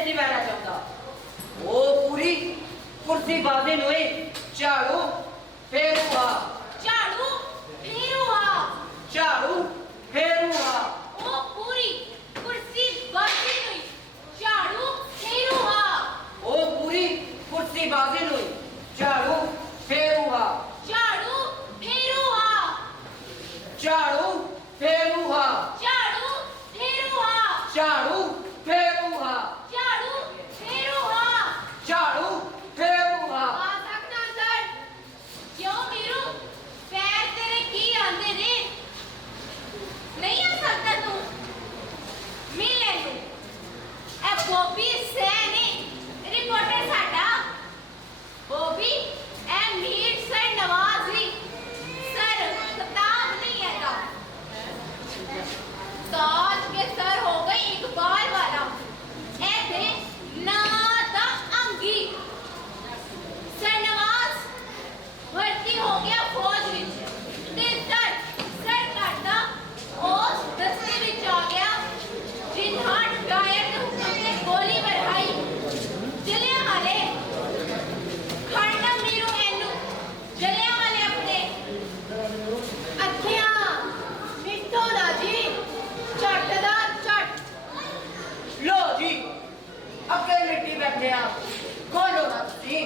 ਨਹੀਂ ਸੀ ਬਹਿਣਾ ਚਾਹੁੰਦਾ। ਉਹ ਪੂਰੀ ਕੁਰਸੀ ਬਾਜ਼ੀ ਨੂੰ ਹੀ ਝਾੜੂ ਫੇਰੂਆ, ਝਾੜੂ ਫੇਰੂਆ, ਝਾੜੂ ਫੇਰੂਆ। ਉਹ ਪੂਰੀ ਕੁਰਸੀ ਬਾਜ਼ੀ ਨੂੰ ਝਾੜੂ ਫੇਰੂਆ, ਉਹ ਪੂਰੀ ਕੁਰਸੀ ਬਾਜ਼ੀ ਨੂੰ ਝਾੜੂ ਫੇਰੂਆ, ਝਾੜੂ ਫੇਰੂਆ, ਝਾੜੂ ਫੇਰੂਆ, ਝਾੜੂ ਫੇਰੂਆ, ਝਾੜੂ ਫੇਰੂਆ, ਝਾੜੂ ਫੇਰੂਆ। ਝਾੜੂ ਫੇਰੂਆ। ਆ ਸਕਦਾ ਸਰ, ਕਿਉਂ ਵੀਰੂ ਪੈਰ ਤੇਰੇ ਕੀ ਆਂਦੇ ਨੇ? ਨਹੀਂ ਆ ਸਕਦਾ ਤੂੰ ਮਿਲ ਲੈ ਨੂੰ। ਇਹ ਬੋਬੀ ਸੈਣੀ ਰਿਪੋਰਟਰ ਸਾਡਾ ਬੋਬੀ, ਇਹ ਮੀਰ ਸਰ ਨਵਾਜ਼ੀ ਸਰ ਕਿਤਾਬ ਨਹੀਂ ਹੈਗਾ। ताज के सर हो गई इकबाल वाला, ऐसे ना दा अंगी। सरनवाज भर्ती हो गया फौज विच ते सर करदा उस दस्ते विच आ गया जिन्हां डायर दे हुक्म ते गोली बरहाई। जलियां वाले खड़ना मीरू एनू जलियां वाले अपने अखियां मिठो दा जी झट दा झट। लो जी अगे मिट्टी बैठे खोलो ना तुसी।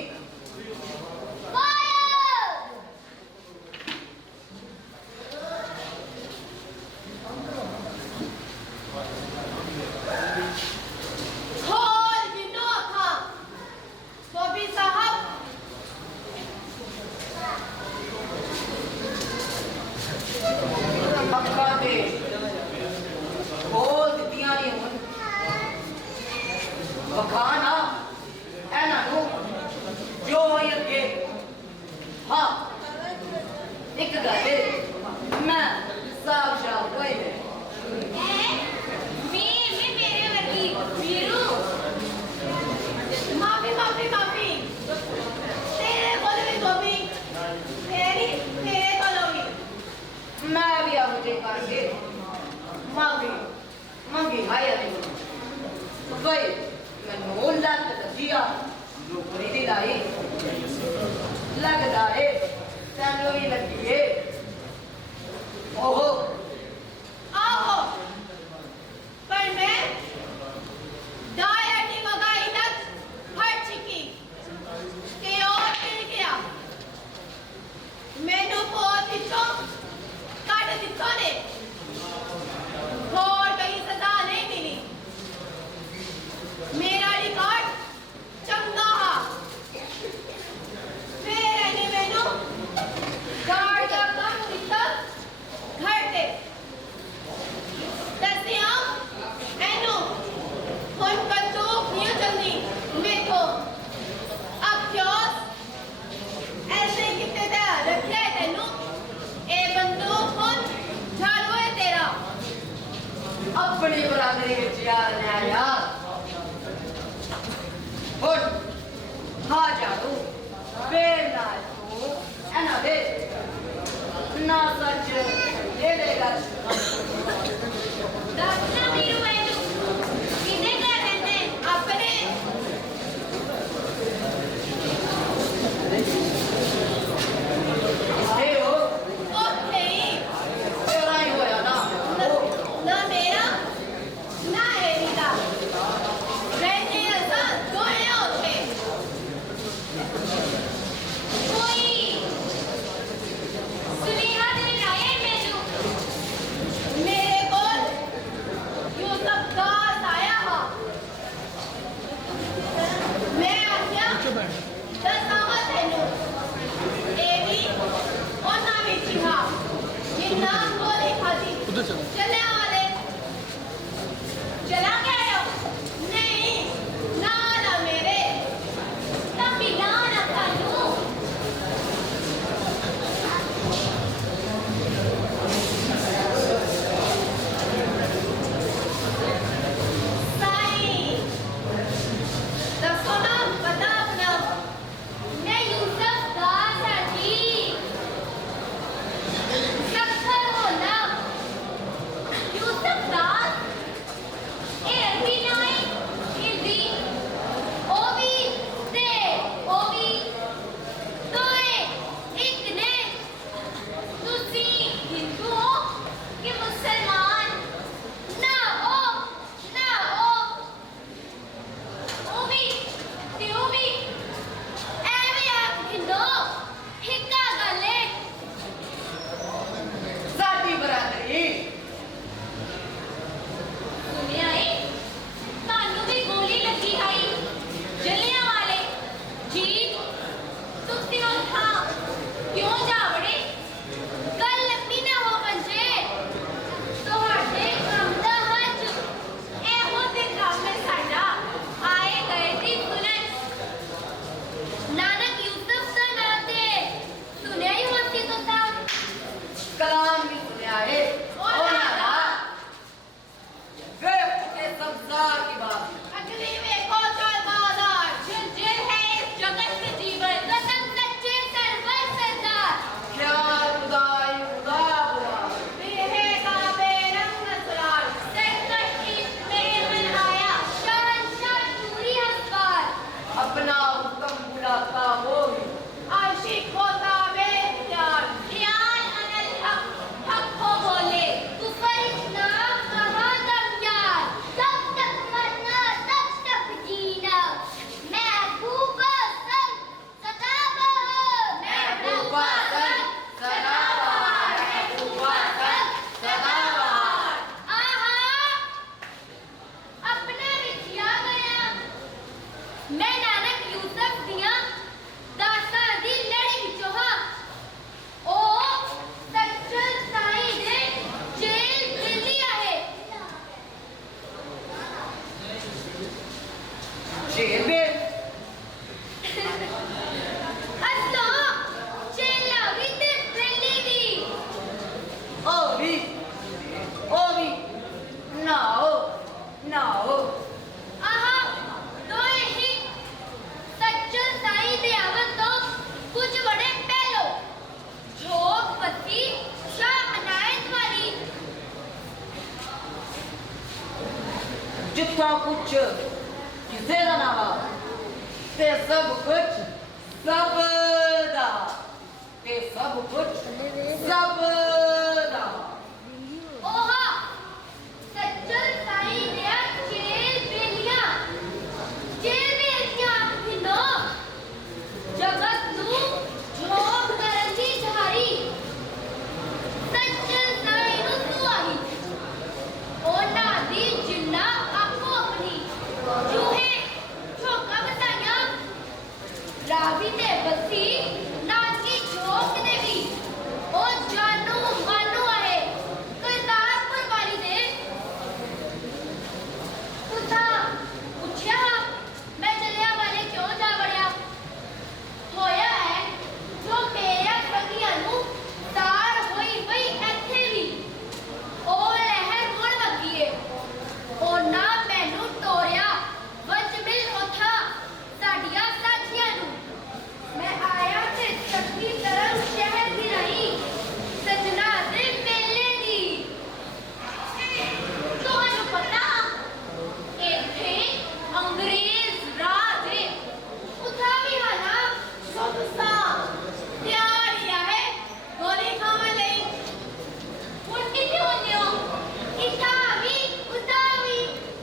खोल जिन्नो अखा बॉबी साहब। अखा ते खोल दित्तियां ने हुण वखाना एना नु जो होई अगे। हाँ एक गल मैं साफ शाफ कोई मी मेरे वर्गी वीरू माफी माफी माफी तेरे कोल भी बॉबी तेरे कोल भी मैं भी अब जे करके मांगी मांगी हाय अभी भाई मैनू लत दसिया नौकरी दी लाई लगदा है तैनू भी लगी है। ओहो आहो पर मैं डायर दी मगाई तक फट चुकी ते और फिर गया मैनू बहुत विचों कट दित्तो ने और कहीं सजा नहीं मिली। मेरा रिकॉर्ड चंगा हा फिर एने मैनू गार्ड का काम दिता घर ते दसिया एनू हुण बंदूक नहीं चलनी मेथो अफसोस ऐसे किते दा रखिया है तेनू ए बंदूक हुण झाड़ू है तेरा। अपनी बरादरी विच यार ले यार हुण हा जादू फिर ना तू एना दे ना सच ये देगा। दसना वीरू एनू किने घर रहंदे अपने अरे ओ ओथे ही तेरा ही होया ना ना मेरा ना एरीदा रहते असा दोने होते कोई सुनेहा दे लाए मैनू मेरे कोल यूसुफ दास आया हा। मैं आख्या दसावा तेनू ए भी ओना विच ही हा जिन्ना गोली खादी चलिया वाले चला गया नहीं ना ना मेरे तभी ना ना खालू साई दसो ना पता अपना मैं यूसुफ दास है जी सखर होना मैं नानक यूसुफ दियां दासां दी लड़ी विचों हां। ओ सच्चल साईं दे जेल दिलिया है। जेल में असो चेला भी ते बेली भी। ओ भी नाओ आहा दोए ही सच्चल साईं दे आवन तो कुछ बड़े पहलो जोगपति शाह अनायत वाली जितना कुछ किसे दा नावा ते सब कुछ सब दा ते सब कुछ सब दा। ओहा सच्चल साईं दे जेल बेलियां आखिनो जगत नू जोग करन दी धारी सच्चल साईं नू सुआही ओना दी जिन्ना आपो अपनी चूहे झोंका बताइयां रावी ते बसी नानकी झोंक दे भी ओ जानू मानू आहे करतारपुर वाली दे तुसा पुछया मैं जलिया वाले क्यों जा वड़िया होया है जो मेरे संगियां नू तार होई पई ਇੱਥੇ ਵੀ ਉਹ ਲਹਿਰ ਮੁੜ ਵਗੀ ਏ ਉਹਨਾਂ ਮੈਨੂੰ ਤੋਰਿਆ ਵਜ ਮਿਲ ਉਠਾ ਸਾਡੀਆਂ ਸਾਥੀਆਂ ਨੂੰ ਮੈਂ ਆਇਆ ਤੇ ਚੱਕੀ ਤਰ੍ਹਾਂ ਸ਼ਹਿਰ ਦੀ ਰਹੀ ਸਜਣਾ ਦੇ ਮੇਲੇ ਦੀ ਤੁਹਾਨੂੰ ਪਤਾ ਇੱਥੇ ਅੰਗਰੇਜ਼ ਰਾਜ ਏ ਉਥਾ ਵੀ ਹਾਲਾ ਸਬਸਾ ਤਿਆਰ ਹੈ ਗੋਲੀ ਖਾਣ ਲਈ ਹੁਣ ਕਿੱਥੇ ਹੁੰਦੇ ਹੋ ਇੱਥਾ ਵੀ ਉਥਾ ਵੀ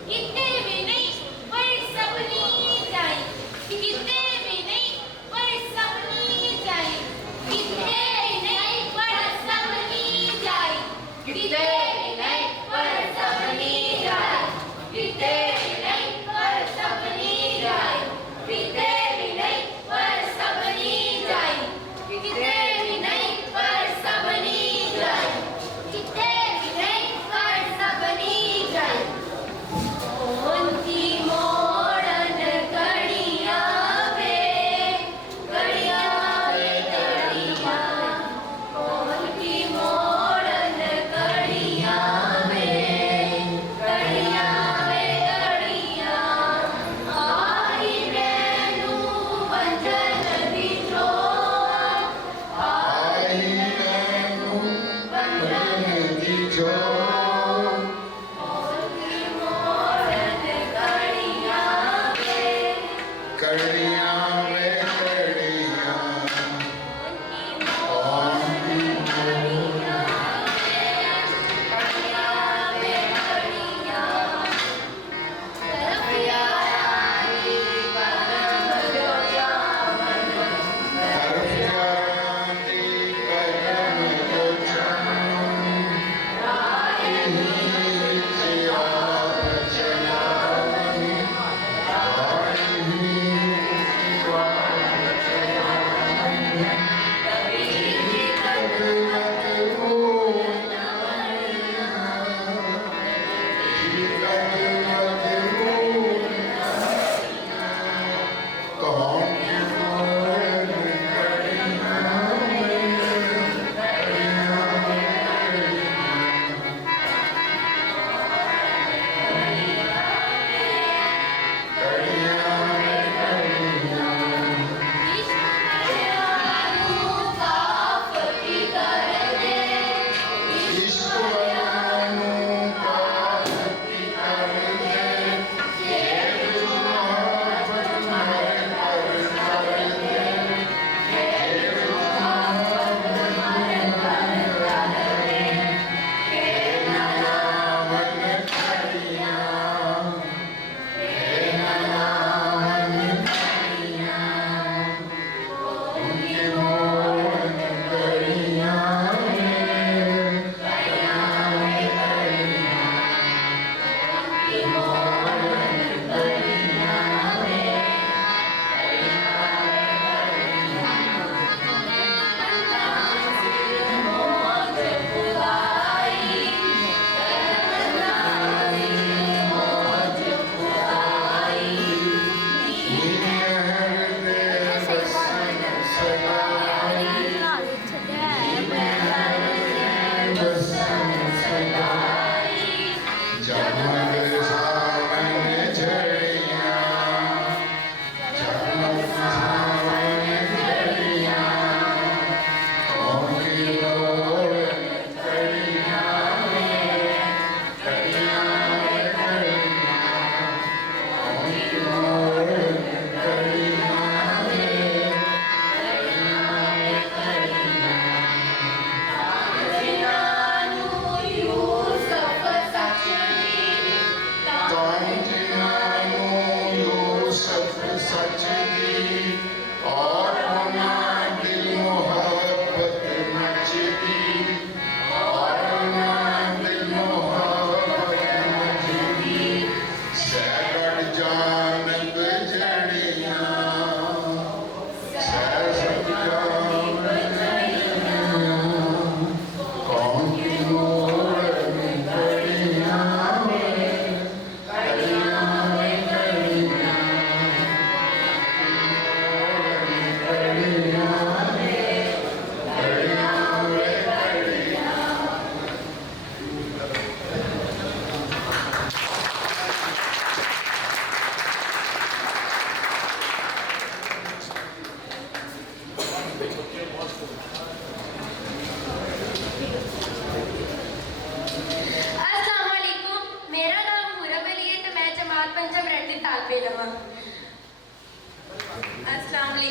ਕਿਤੇ ਵੀ ਨਹੀਂ ਪਰ ਸਭ ਨਹੀਂ ਜਾਈ ਕਿਤੇ ਵੀ ਨਹੀਂ ਪਰ ਸਭ ਨਹੀਂ ਜਾਈ ਕਿਤੇ ਵੀ ਨਹੀਂ ਪਰ ਸਭ ਨਹੀਂ ਜਾਈ ਕਿਤੇ ਵੀ ਨਹੀਂ ਪਰ ਸਭ ਨਹੀਂ ਜਾਈ ਕਿਤੇ ਵੀ ਨਹੀਂ ਪਰ ਸਭ ਨਹੀਂ ਜਾਈ ਕਿਤੇ ਵੀ ਨਹੀਂ ਪਰ ਸਭ ਨਹੀਂ ਜਾਈ ਕਿਤੇ ਵੀ ਨਹੀਂ ਪਰ ਸਭ ਨਹੀਂ ਜਾਈ ਕਿਤੇ ਵੀ ਨਹੀਂ ਪਰ ਸਭ ਨਹੀਂ ਜਾਈ ਓੰਤੀ ਮੋੜਨ ਕੜੀਆਂ ਵੇ ਕੜੀਆਂ ਵੇ ਕੜੀਆਂ ਓੰਤੀ ਮੋੜਨ ਕੜੀਆਂ ਵੇ ਕੜੀਆਂ ਵੇ ਕੜੀਆਂ ਆਈ ਮੈਨੂੰ ਬੰਜਨ ਦੀ ਚੋਰ ਆਈ ਮੈਨੂੰ ਬੰਜਨ ਦੀ ਚੋਰ ਓੰਤੀ ਮੋੜਨ ਕੜੀਆਂ ਵੇ ਕੜੀਆਂ ਵੇ ਕੜੀਆਂ Thank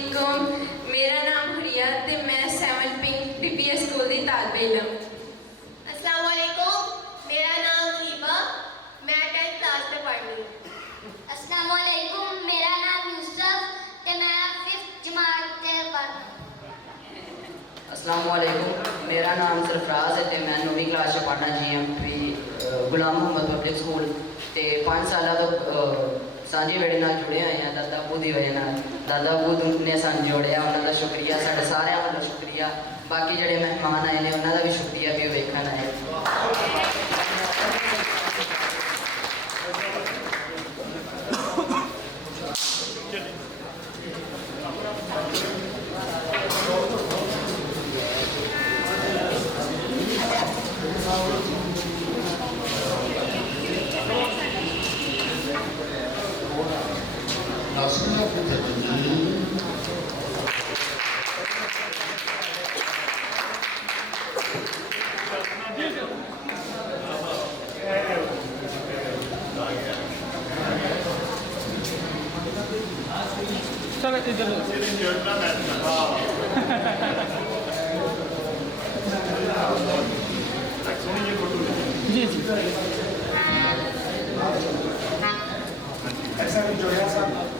ਅਸਲਾਮੁਅਲੈकुम ਮੇਰਾ ਨਾਮ ਹੁਰੀਆ ਤੇ ਮੈਂ 7 ਪਿੰਕ ਡੀਪੀਐਸ ਸਕੂਲ ਦੀ ਤਾਲਬੇ ਇਲਮ। ਅਸਲਾਮੁਅਲੈकुम ਮੇਰਾ ਨਾਮ ਹੀਬਾ ਮੈਂ 10th ਕਲਾਸ ਤੇ ਪੜ੍ਹਦੀ ਹਾਂ। ਅਸਲਾਮੁਅਲੈकुम ਮੇਰਾ ਨਾਮ ਯੂਸਫ ਤੇ ਮੈਂ 5th ਜਮਾਤ ਤੇ ਪੜ੍ਹਦੀ अस्सलामुअलैकुम मेरा नाम सरफराज है ते मैं 9वीं क्लास च पढ़ना GMP गुलाम मोहम्मद पब्लिक स्कूल ते 5 साल तो सांझे वेड़े नाल जुड़े हुए हैं दादा अबू की वजह नाल। दादा अबू ने सानू जोड़िया, उन्होंने शुक्रिया, साढ़े सारे वालों शुक्रिया। बाकी जोड़े मेहमान आए हैं उन्होंने भी शुक्रिया कि वेखन आए। ऐसा भी जोड़िया साहब